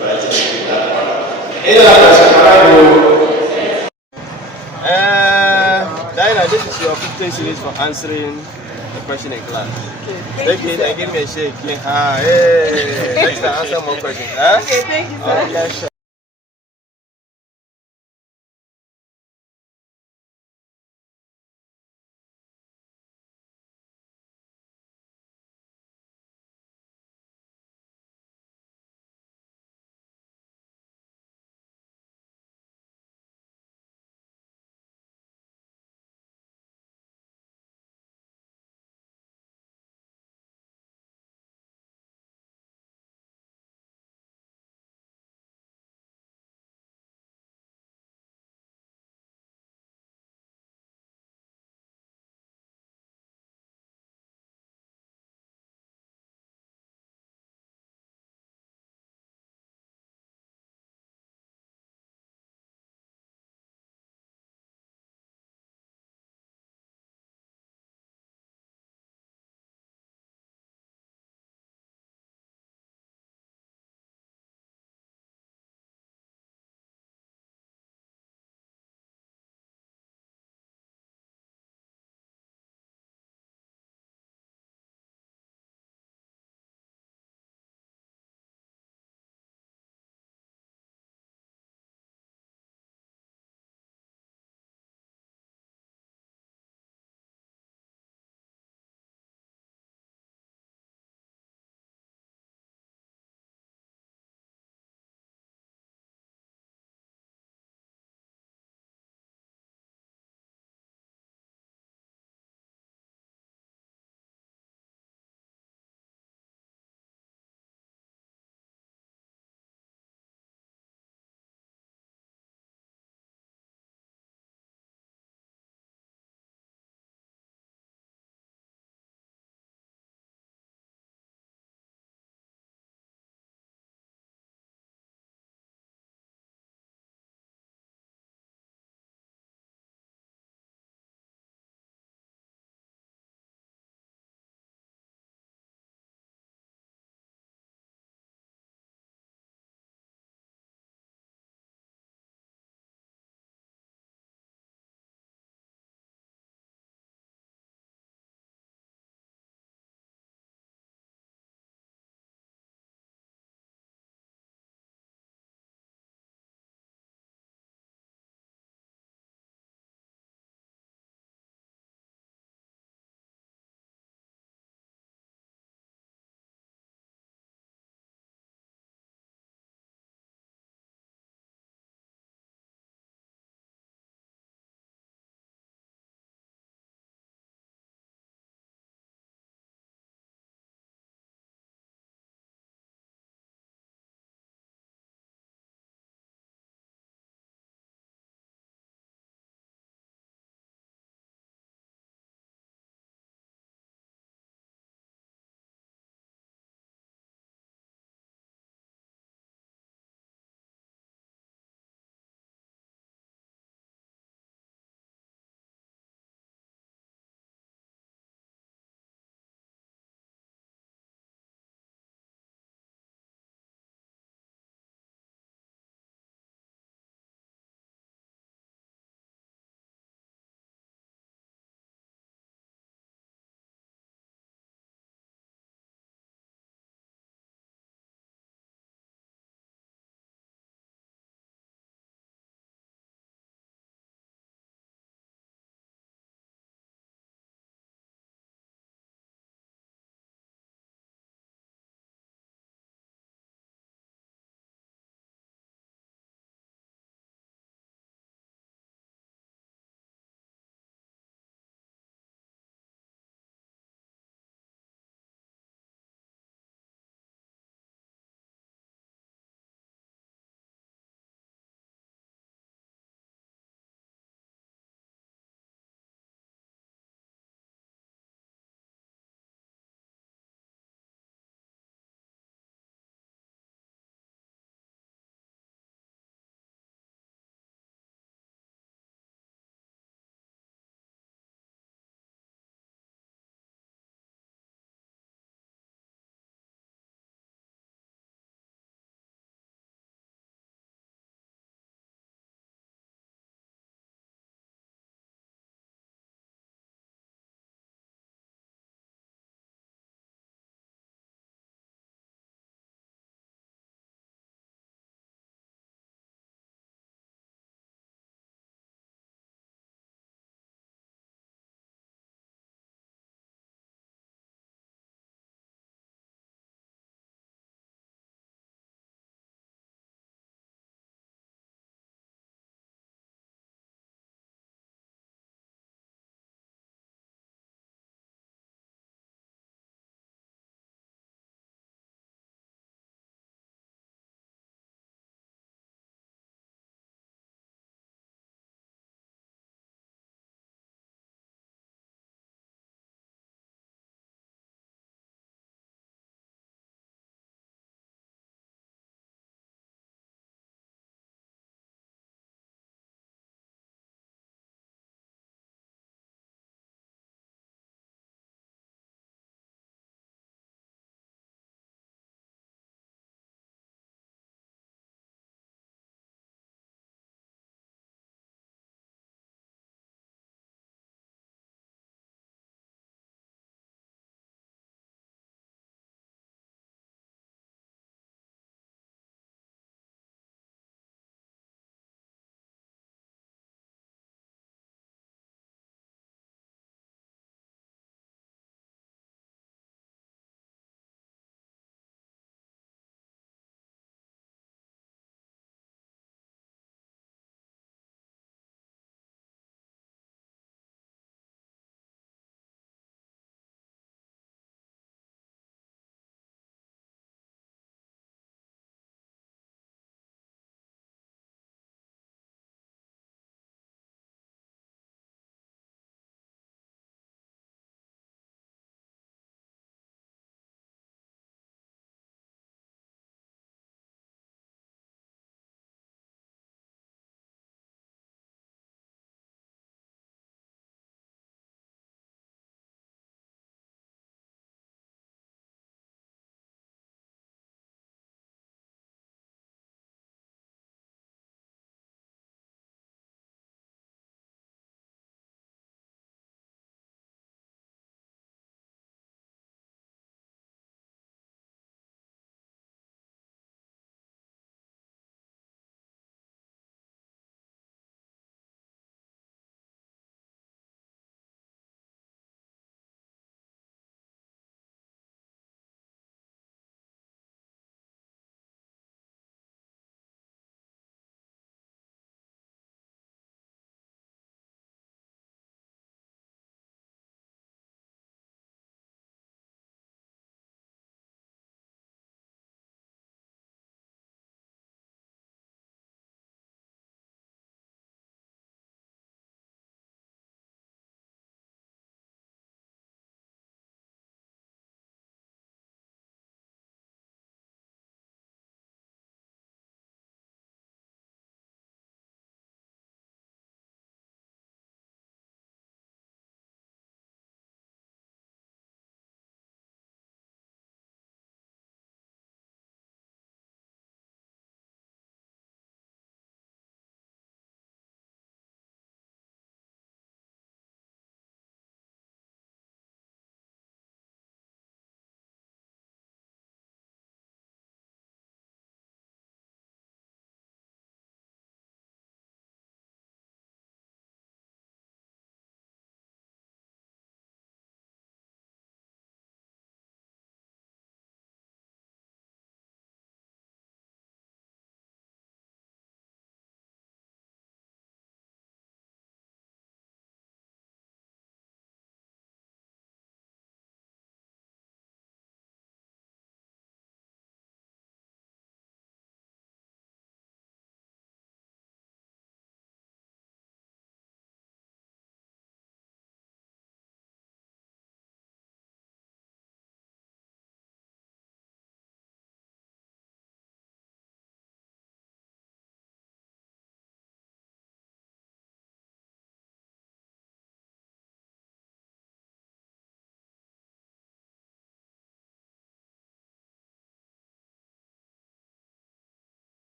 writing that one. Any other question? Can I go? Diana, this is your 15 series for answering the question in class. Take it and give me a shake. Yeah. Hey. Next time, answer more questions. Huh? Okay, thank you, sir. Yeah, sure.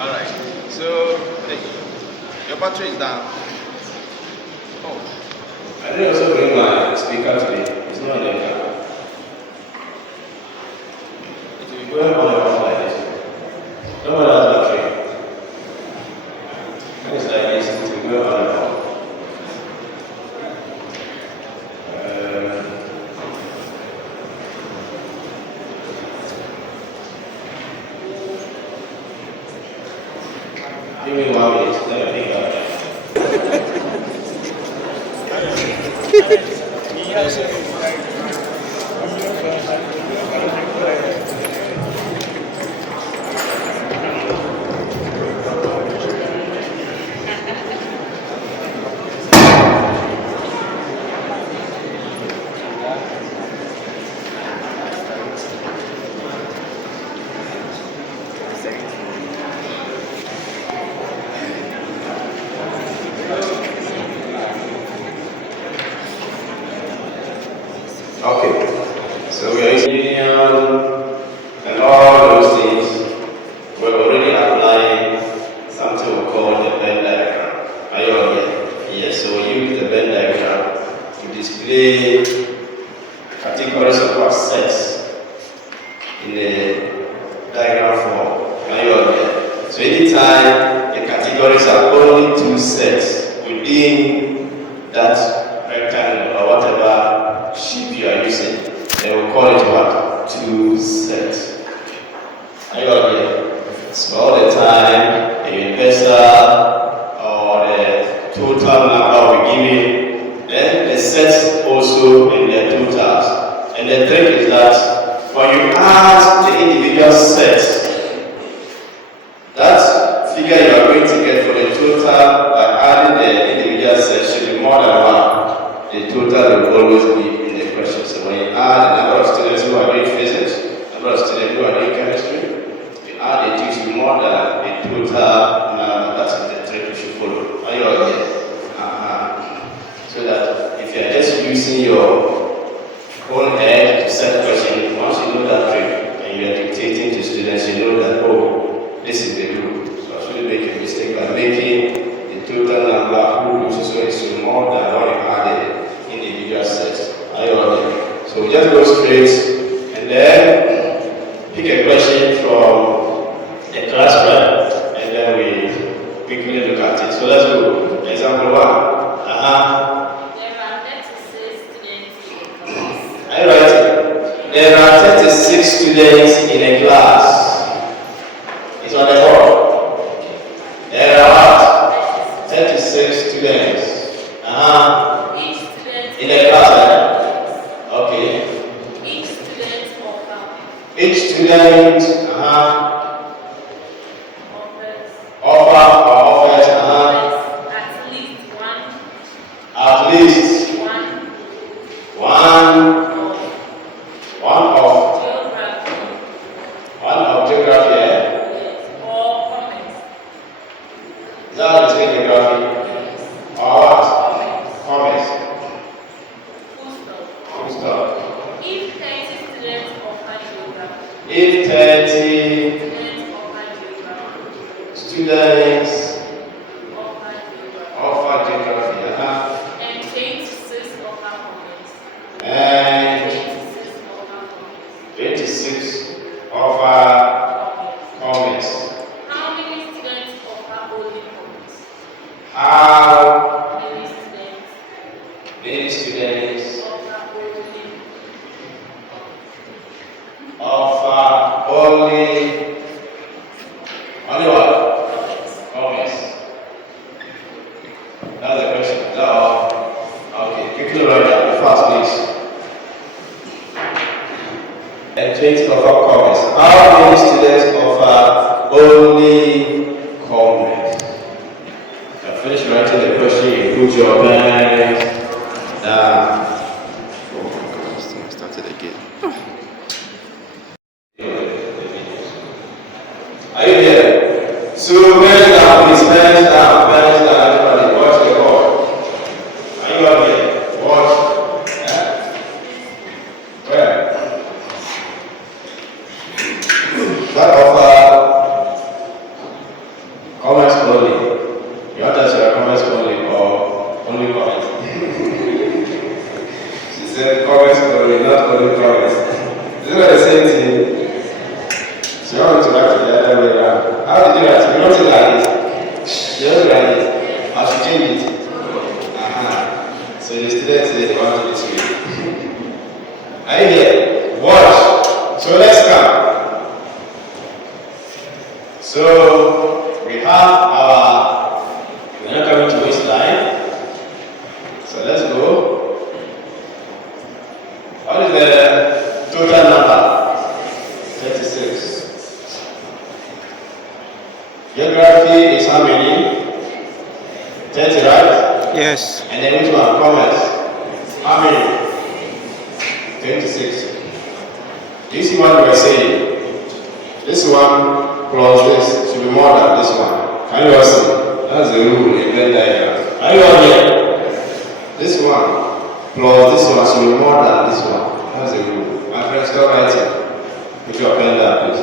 Alright. So hey, your battery is down. Oh. I didn't also bring my speaker today. It's not in the car. It will be going on and off like this. Don't worry about battery. When it's like this, it will go on and off. Give me 1 minute, let me pick up. Okay, so we are union and all those things. We're already applying something we call the Venn diagram. Are you all here? Yes, so we use the Venn diagram to display categories of our sets in the diagram form. Are you all here? So anytime the categories are only 2 sets within that rectangle or whatever sheet you are using, they will call it what? 2 sets. Are you all here? So all the time, the universal or the total number we give it, then the sets also in their totals. And the trick is that when you add the individual sets, that figure you are going to get for the total by adding the individual sets should be more than 1. The total will always be in the question. So when you add the number of students who are doing physics, number of students who are doing chemistry, you add the 2 to be more than the total number. That is the trick you should follow. Are you all here? So that if you are just using your own head to set question, once you know that trick and you are dictating to students, you know that, oh, this is the rule. So I shouldn't make a mistake by making the total number who loses so is more than what you added individual sets. Are you all here? So we just go straight and then pick a question from the class rep and then we quickly look at it. So let's go. Example 1. There are 36 students in a class. Are you writing? There are 36 students in a class. It's on the board. There are what? 36 students. Each student In a class, Okay. Each student Each student offers offers at least one of geography. or comments. Is that what you geography? Or what? Comments. Full stop. If 30 students offer geography, If 30 students offer geography, and 26 offer comments. and 26 offer comments. How many students offer only comments? How Many students many students offer offer only what? Comments. That's the question. Is that all? Okay, quickly write that fast, please. And 20 offer comments. How many students offer only comments? You finish writing the question, you put your pen down. Started again. Are you here? So pens down, please. Pens down, everybody. Watch the board. Are you all here? Watch. Where? That offer only. You want us to write comments only or only comments? She said comments only, not only comments. Is it not the same thing? She wants to write it the other way around. How did you write it? You wrote it like this. You wrote it like this. I should change it. So the students say they want to this way. Are you here? Watch. So let's come. So we have we're not coming to waste time. So let's go. What is the total number? 36. Geography is how many? 30, right? Yes. And then which one? Commerce. How many? 26. Do you see what we're saying? This one plus this should be more than this one. Can you all see? That's the rule in Venn diagram. Are you all here? This one plus this one should be more than this one. That's the rule. My friends, stop writing. Put your pen down, please.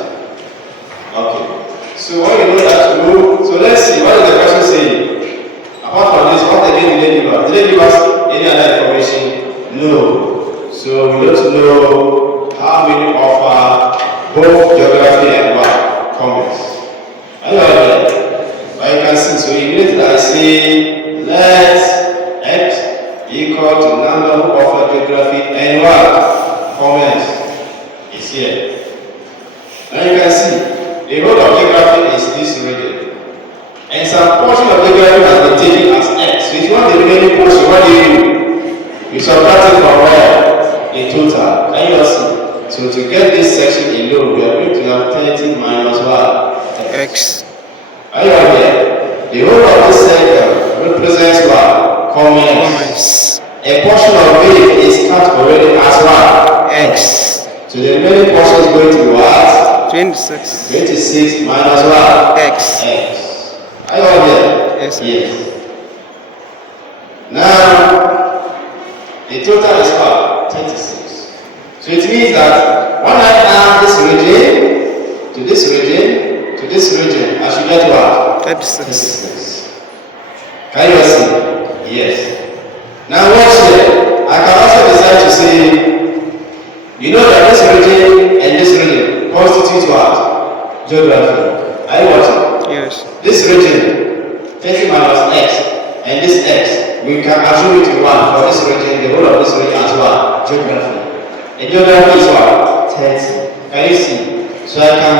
Okay. So when you know that rule, so let's see. What is the question saying? Apart from this, what again did they give us? Did they give us any other information? No. So we need to know how many offer both geography and what? Commerce. I know that. But you can see, so immediately I say let X equal to number who offer geography and what? Commerce is here. And you can see the whole of geography is this region. And some portion of geography has been taken as X. So if you want the remaining portion, what do? You subtract it from where? In total. Can you all see? So to get this section alone, we are going to have 30 minus what? X. Are you all here? The whole of this circle represents what? Commerce. Comments. A portion of it is cut already as what? X. So the remaining portion is going to be what? 26. 26 minus what? X. X. Are you all here? Yes. Yes. Now, the total is what? 36. So it means that when I add this region to this region to this region, I should get what? 36. 36. Can you see? Yes. Now watch here. I can also decide to say, you know that this region and this region constitute what? Geography. Are you watching? Yes. This region, 30 minus X, and this X, we can attribute to 1 for this region, the whole of this region as what? Geography. And geography is what? 30. Can you see? So I can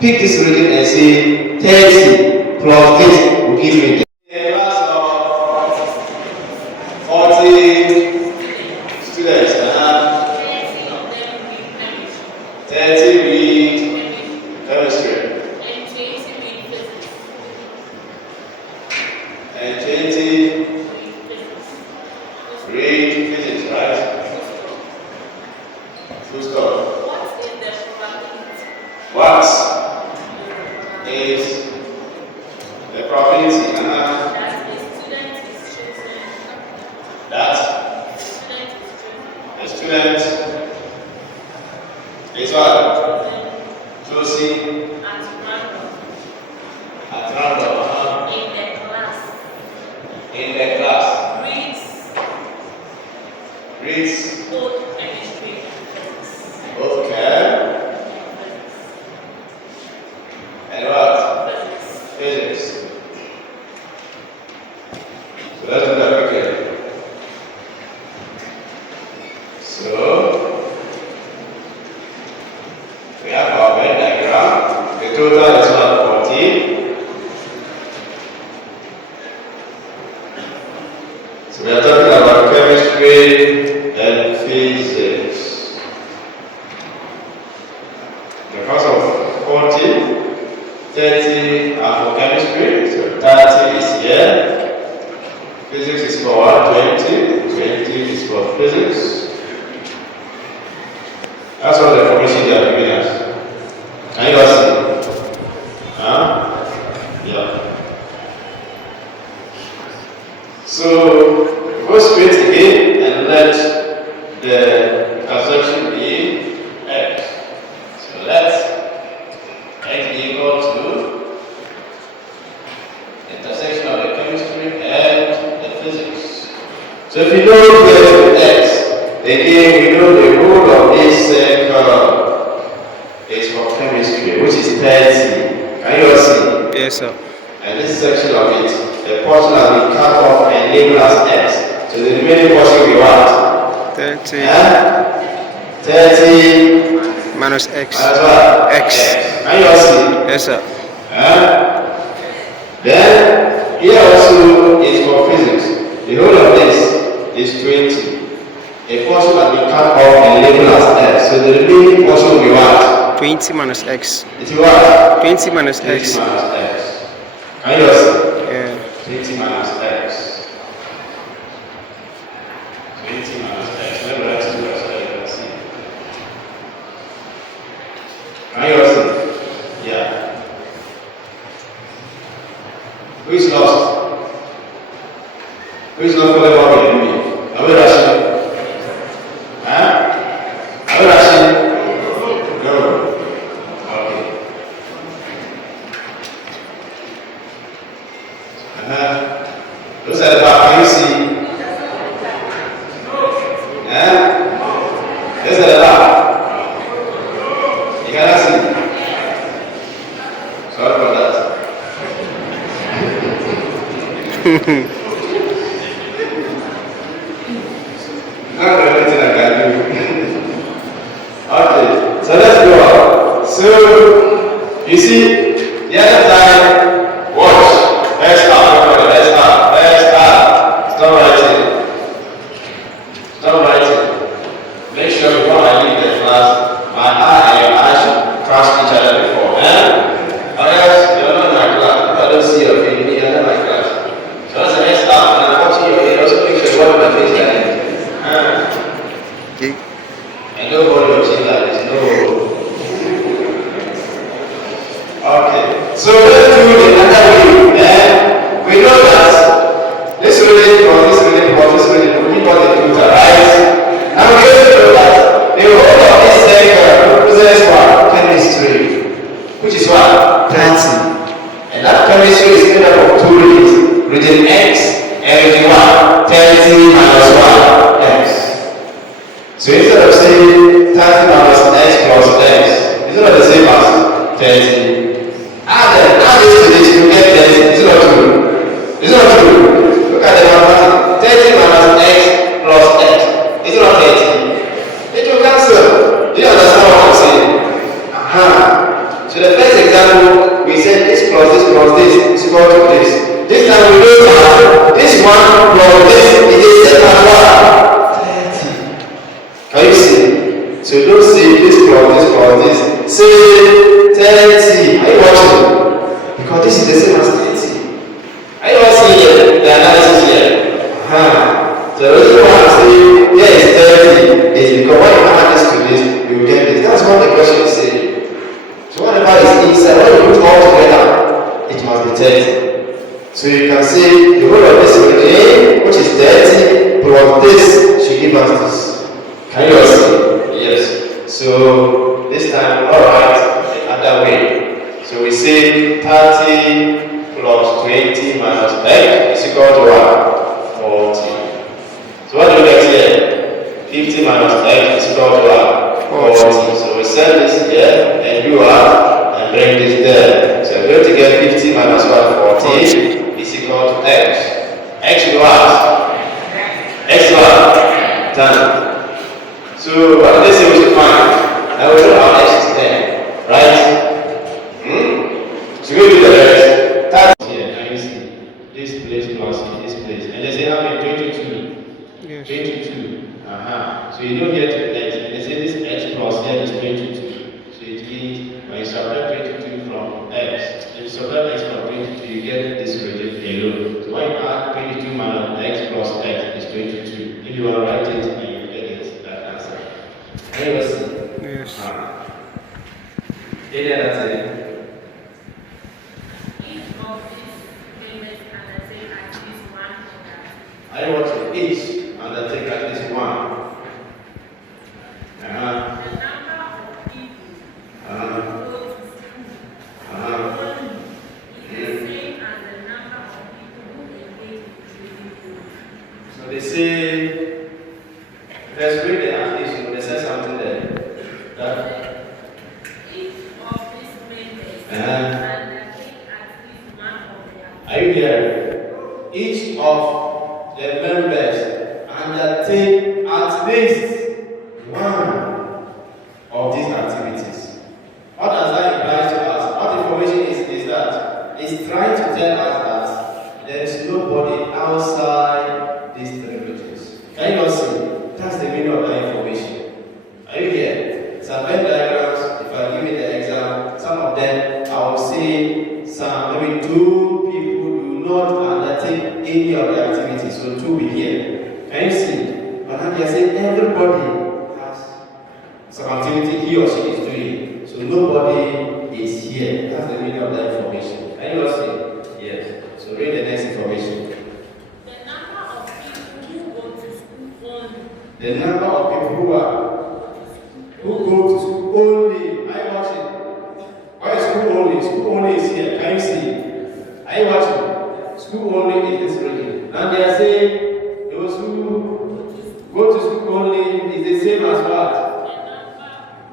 pick this region and say 30 plus this will give me the class of 40 students. 30 read chemistry. And 20 read physics, right? Full stop. What is the probability? That a student is what? Choosing at random in the class. Reads Both chemistry and physics. both chem and what? Physics. So let's do that quickly. So we have our Venn diagram. The total is 140. So we are talking about chemistry and physics. Because of 40, 30 are for chemistry, so 30 is here. Physics is for 120, 20 is for physics. That's all the information they are giving us. Can you all see? Huh? Yeah. So go straight again and let the transaction be X. So let X equal to intersection of the chemistry and the physics. So if you know the x, again we know the rule of this circle is for chemistry, which is 30. Can you all see? Yes, sir. And this section of it, the portion has been cut off and labeled as x. So the remaining portion will be what? 30 30 minus x. minus what? X. Can you all see? Yes, sir. Then here also is for physics. The whole of this is 20. A portion has been cut off and labeled as x. So the remaining portion will be what? 20 minus x. It is what? 20 minus 20 x. minus x. Can you all see? Yeah. 20 minus x. 20 minus x. Let me write it here so that you can see. Can you all see? Yeah. Who is lost? Who is not following what we are doing? Are we rushing? Huh? Are we rushing? No. Okay. Those at the back, can you see? Those at the back. You cannot see. Sorry for that. Not anything I can do. Okay, so let's go on. So you see, the other time, watch. Let's start. Stop writing. Stop writing. Make sure before I leave the class, my eye and your eye should cross each other before. Otherwise, you're not in my class. If I don't see your face, you're not in my class. So that's the next start, and I'm watching your head. Also make sure you watch my face like this. And don't hold your chin like this. No. Okay. So let's do it another way. We know that this related or this related or this related will give us the filter, right? Now we also know that the whole of this circle represents what? Chemistry. Which is what? 30. And that chemistry is made up of two regions. Region X and region what? 30 minus 1 X. So instead of saying 30 minus X plus X, is it not the same as 30? Add this to this, you get 30. Is it not true? Is it not true? Look at the mathematics. 30 minus X plus X. Is it not 30? It will cancel. Do you understand what I'm saying? So the first example, we said this plus this plus this is equal to this. This time we know that this one plus this is the same as what? 30. Can you see? So don't say this plus this plus this. Say 30. Are you watching? Because this is the same as 30. Are you all seeing the analysis here? So the reason why I'm saying here is 30 is because when you add this to this, you will get this. That's what the question is saying. So whatever is inside, when you put all together, it must be 30. So you can say the whole of this again, which is 30 plus this should give us this. Can you all see? Yes. So this time, alright, the other way. So we say 30 plus 20 minus x is equal to what? 40. So what do we get here? 50 minus x is equal to what? 40. So we send this here and you are and bring this there. So we're going to get 50 minus what? 40 is equal to x. X is what? X is what? 10. So what do they say we should find? Now we know our x is 10, right? So we do the rest. That's here, can you see? This place plus this place. And they say how many? 22. Yes. 22. So you don't get to the next. They say this x plus here is 22. So it means when you subtract 22 from x, if you subtract x from 22, you get this region alone. So when you add 22 minus x plus x is 22. If you want to write it and you get it, that answer. Can you see? Yes. Any other thing? I want to each undertake at least one. say, let's read the application. They say something there. That, Each of these members uh-huh. undertake at least one of their. Are you here? Each of the members undertake at least one of these activities. What does that imply to us? What information is that? It's trying to tell us that there is nobody outside these three regions. Can you all see? That's the meaning of that information. Are you here? Some Venn diagrams, if I give you the exam, some of them I will say maybe two people do not undertake any of the activities, so two will be here. Can you see? But now they are saying everybody has some activity he or she is doing, so nobody is here. That's the meaning of that information. Can you all see? Yes. So read the next information. The number of people who go to school only. The number of people who go to school only. Are you watching? Why is school only? School only is here. Can you see? Are you watching? School only is this region. Now they are saying those who go to school only is the same as what?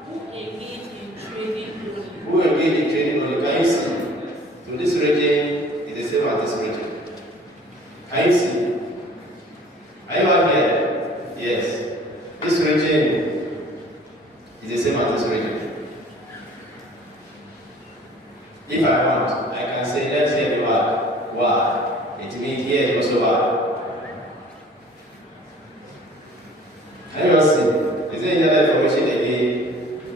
Who engage in trading only. Who engage in trading only? Can you see? So this region is the same as this region. Can you see? Are you out here? Yes. This region is the same as this region. If I want, I can say, let's say you are why. It means here is also why. Can you all see? Is there any other information again?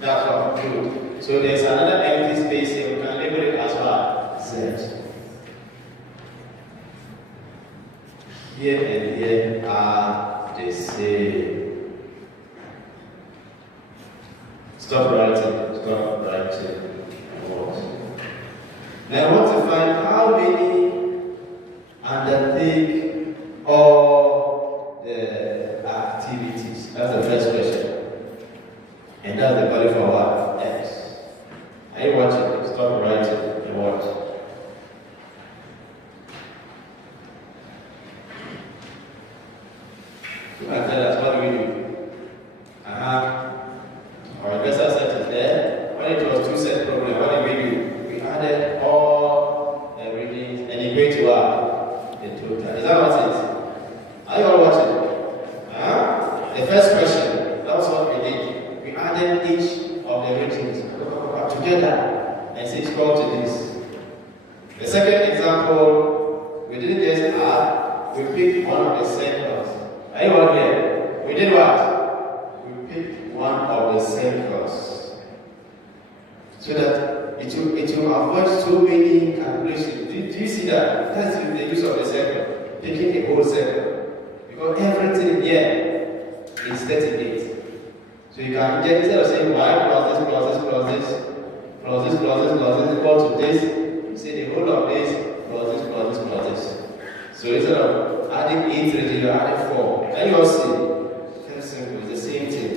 That's what good. So there's another empty space here. We can label it as what? Z. Here and here are the same. Stop writing. Stop writing. Now I want to find how many undertake all the activities. That's the first question. And that's the value for what? X. Are you watching? Stop writing and watch. You can tell us what do we do? Our investor set is there. When it was two set problem, what did we do? We added all the readings and equate to what? The total. Is that what it is? Are you all watching? The first question, that was what we did. We added each of the readings together and say equal to this. The second example, we didn't just add, we picked one of the circles. Are you all here? We did what? We picked one of the circles. So that it will avoid so many calculations. Do you see that? That's the use of the circle. Picking a whole circle. Because everything here is 38. So you can get, instead of saying y plus this plus this plus this plus this plus this plus this equal to this, you say the whole of this plus this plus this plus this. So instead of adding 8 to it, you're adding 4. Can you all see? Very simple, it's the same thing.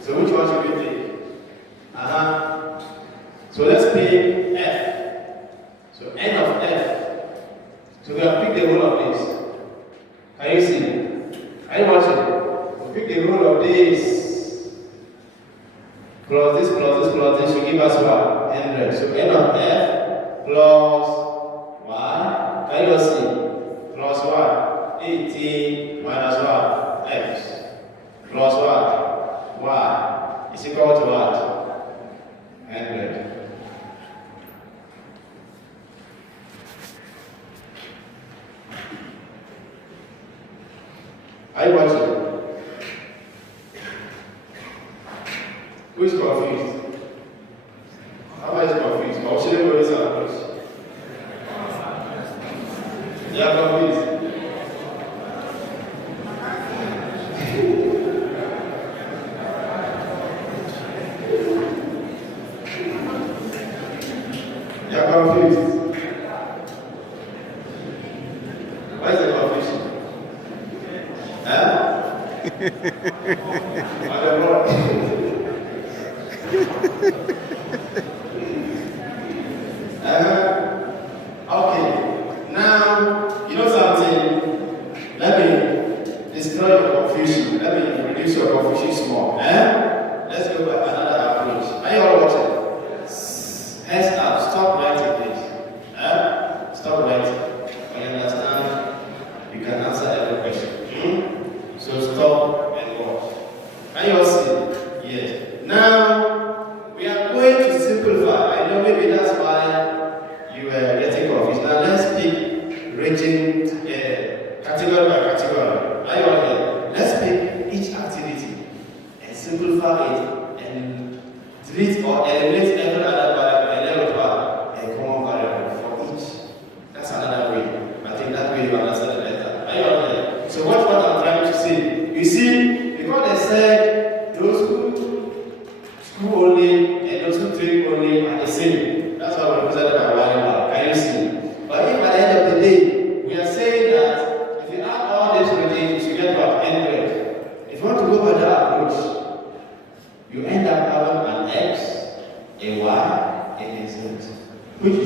So which one should we take? So let's pick F. So N of F. So we have picked the whole of this. Can you see? Are you watching? We pick the whole of this. Plus this plus this plus this should give us what? 100. So N of F plus y. Can you all see? Plus what? 18 minus what? X. Plus what? Y. Is equal to what? 100. Are you watching? Who is confused? How is confused? How should everybody say you are confused. You are confused. Why is the confusion? I don't know. Okay. Now, you know something?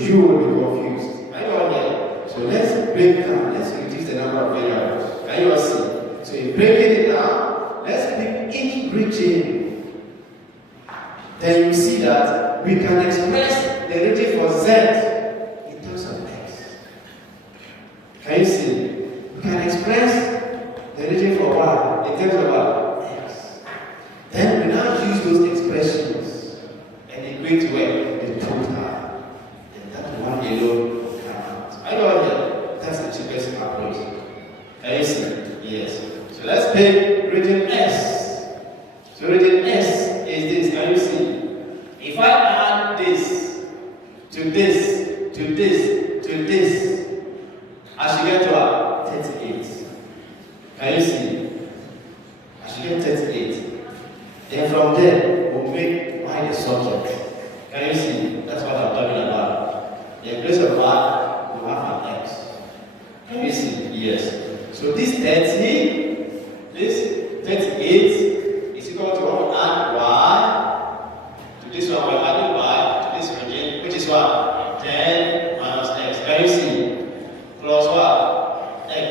you will be confused. Are you all there? So let's break down. Let's reduce the number of variables. Can you all see? So in breaking it down, let's pick each region. Then you see that we can express the region for Z in terms of X. Can you see? We can express the region for Y in terms of what? X. Then we now use those expressions and equate to the total. And that one alone will come out. I know that's the cheapest approach. Can you see? Yes. So let's take region S. So region S is this. Can you see? If I add this to this, to this, to this, I should get to what? 38. Can you see? I should get 38. Then from there, we'll make Y the subject. Can you see? That's what I'm talking about. In place of Y, we have an X. Can you see? Yes. So this 30, this 38 is equal to what? Add Y to this one. We're adding Y to this region, which is what? 10 minus X. Can you see? Plus what? X.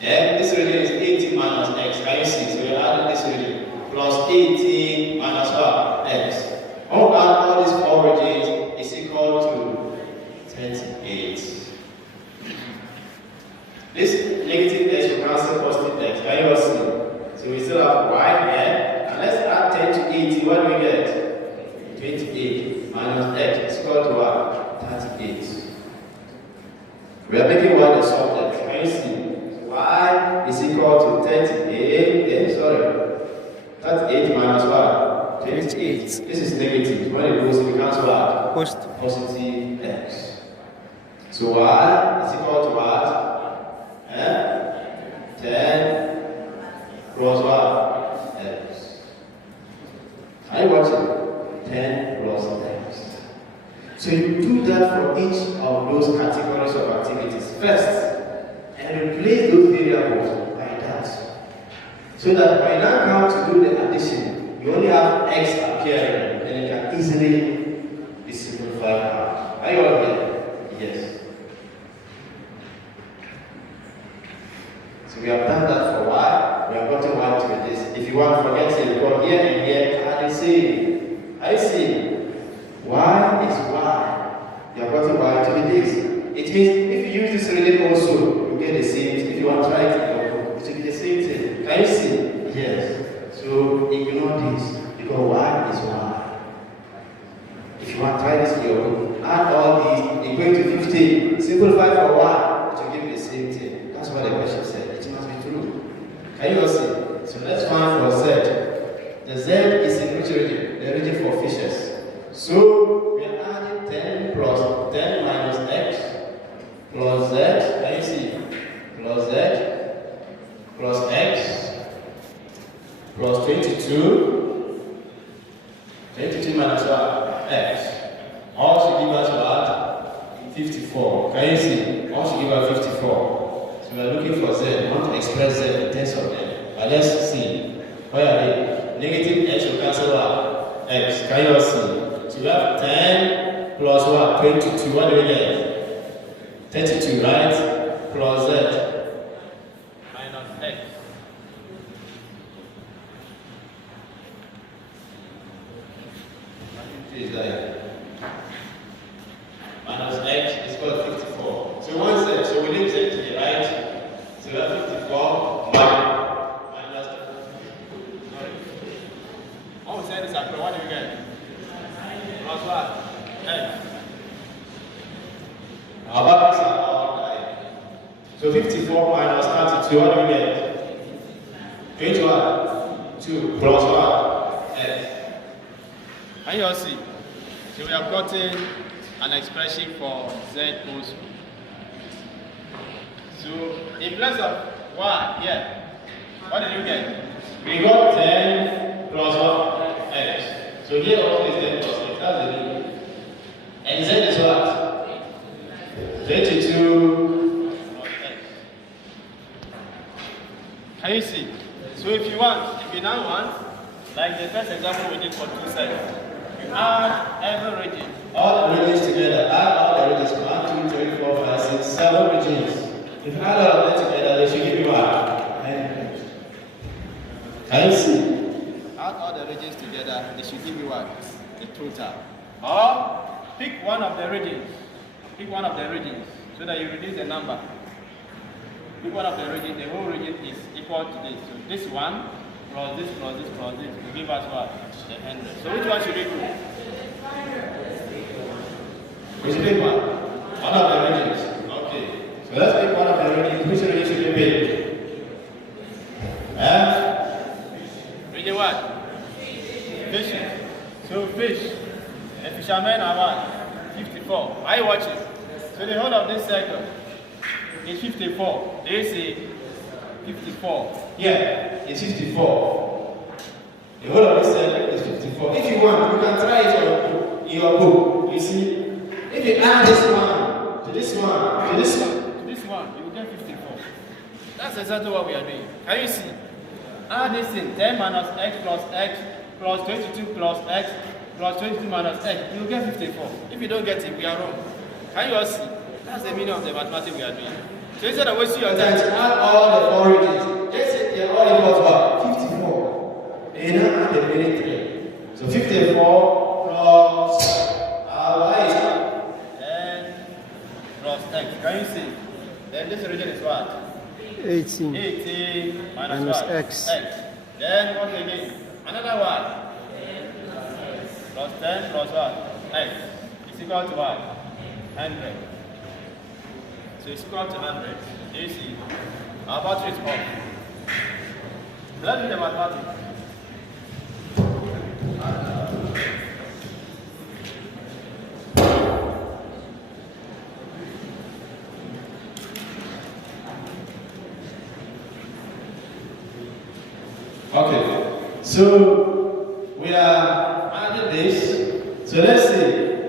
Then this region is 18 minus X. Can you see? So we're adding this region. Plus 18 minus what? X. When we add all these four regions, is equal to 38. This negative X will cancel positive X. Can you all see? So we still have Y here. And let's add 10 to 80. What do we get? 28 minus X is equal to what? 38. We are making Y the subject. Can you see? Y is equal to 38. Sorry. 38 minus what? 28. This is negative. When it goes, it becomes what? Positive X. So Y is equal to what? 10 plus what? X. Are you watching? 10 plus X. So you do that for each of those categories of activities first, and replace those variables by that. So that when I come to do the addition, you only have X appearing, and it can easily be simplified out. Are you all here? Yes. So we have done that for Y. We have gotten Y to this. If you want to forget it, go here and here. Can you see? I see. Y is Y. You have gotten Y to this. It means if you use this region also, you get the same thing. If you want to try it in your book, it will be the same thing. Can you see? Yes. So ignore this because Y is Y. If you want to try this in your book, add all these, equate to 15. Simplify for Y, it will give you the same thing. That's what the question said. It must be true. Can you all see? So let's find for Z. The Z is in which region? The region for fishes. So we are adding 10 plus 10 minus X plus Z. Can you see? Plus Z plus X plus 22. 22 minus what? X. All should give us what? 54. Can you see? All should give us 54. So we are looking for Z. We want to express Z in terms of them. But let's see. Where are they? Negative X will cancel what? X. Can you all see? So we have 10 plus what? 22. What do we get? 32, right? Plus Z. Minus X. Is that minus X is equal to 54. So one Z. So we leave Z here, right? So we have 54 minus. Sorry. One Z is equal. What do we get? Plus what? X. Our values are all right. So 54 minus 32, what do we get? 21. 2 plus what? X. Can you all see? So we have gotten an expression for Z also. So in place of Y, yeah, what did you get? We got 10 plus what? X. So here also is 10 plus X. That's the new. And Z is what? 22 plus X. Can you see? So if you now want, like the first example we did for 2 sides, Add every region. All the regions together. Add all the regions. 1, 2, 3, 4, 5, 6, 7 regions. If you add all of them together, they should give you what? 100. Can you see? Add all the regions together, they should give you what? The total. Or pick one of the regions. Pick one of the regions so that you reduce the number. Pick one of the regions, the whole region is equal to this. So this one plus this plus this plus this will give us what? The 100. So which one should we do? We should pick one. One of the regions. Okay. So let's pick one of the regions. Which region should we pick? Region what? Fishing. So fish. The fishermen are what? 54. Are you watching? So the whole of this circle is 54. They say 54. Yeah, it's 54. The whole of this circle is 54. If you want, you can try it in your book. You see? If you add this one to this one to this one to this one, you will get 54. That's exactly what we are doing. Can you see? Add this in 10 minus x plus 22 plus x plus 22 minus x. You will get 54. If you don't get it, we are wrong. Can you all see? That's the meaning of the mathematics we are doing. So instead of wasting your time, add all the 4 regions. Let's say they're all equal to what? 54. And now add the remaining 3. So 54 plus y is 10 plus x. Can you see? Then this region is what? 18. 18 Minus what? x. Then what again? Another one. Plus 10 plus what? X. Is equal to what? 100. So it's equal to 100. Do you see? Our battery is off. Let's do the mathematics. Okay, so we are adding this. So let's see.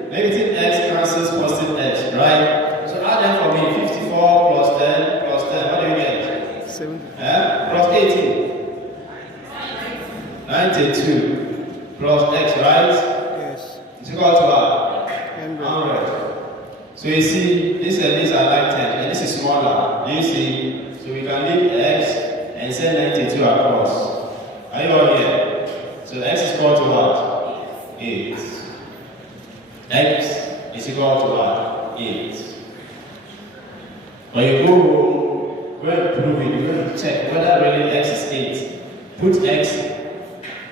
Negative x cancels positive x, right? So add them for me. 54 plus 10 plus 10. What do you get? 70. Plus 18. 92 plus x, right? Yes. It's equal to what? 100. 100. So you see, this and this are like 10, and this is smaller. Do you see? So we can leave x and send 92 across. Are you all here? So x is equal to what? 8. X is equal to what? 8. When you go home, go and prove it. You're going to check whether really x is 8. Put x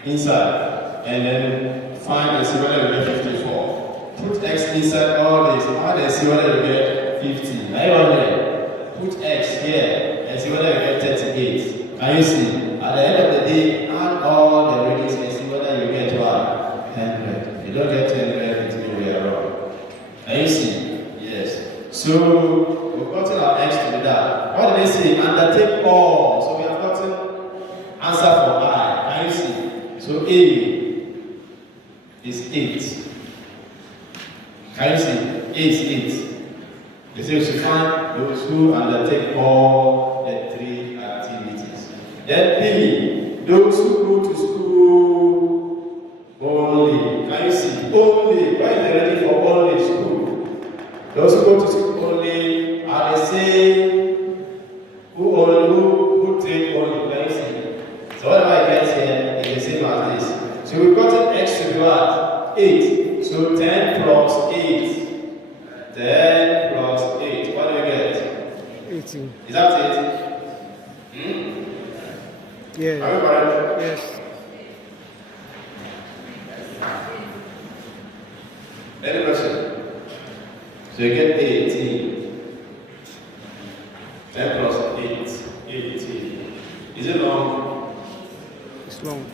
inside and then find and see whether you get 54. Put x inside all this, find and see whether you get 50. Are you all here? Put x here and see whether you get 38. Can you see? At the end of the day, add all the readings and see whether you get what? 100. If you don't get 100, it means we are wrong. Can you see? Yes. So we've gotten our x to be that. What did they say? Undertake all. So we have gotten answer for I. Can you see? So A is 8. Can you see? A is 8. They say we should find those who undertake all the 3 activities. Then B, those who go to school only. Can you see? Only. Why is it ready for only school? Those who go to school only are the same who take only. Can you see? So whatever I get here is the same as this. So we've gotten x to be what? 8. So 10 plus 8. 10 plus 8. What do you get? 18. Is that it? Yeah. Are you correct? Yes. Any question? So you get 18. 10 plus 8. 18. Is it long? It's long.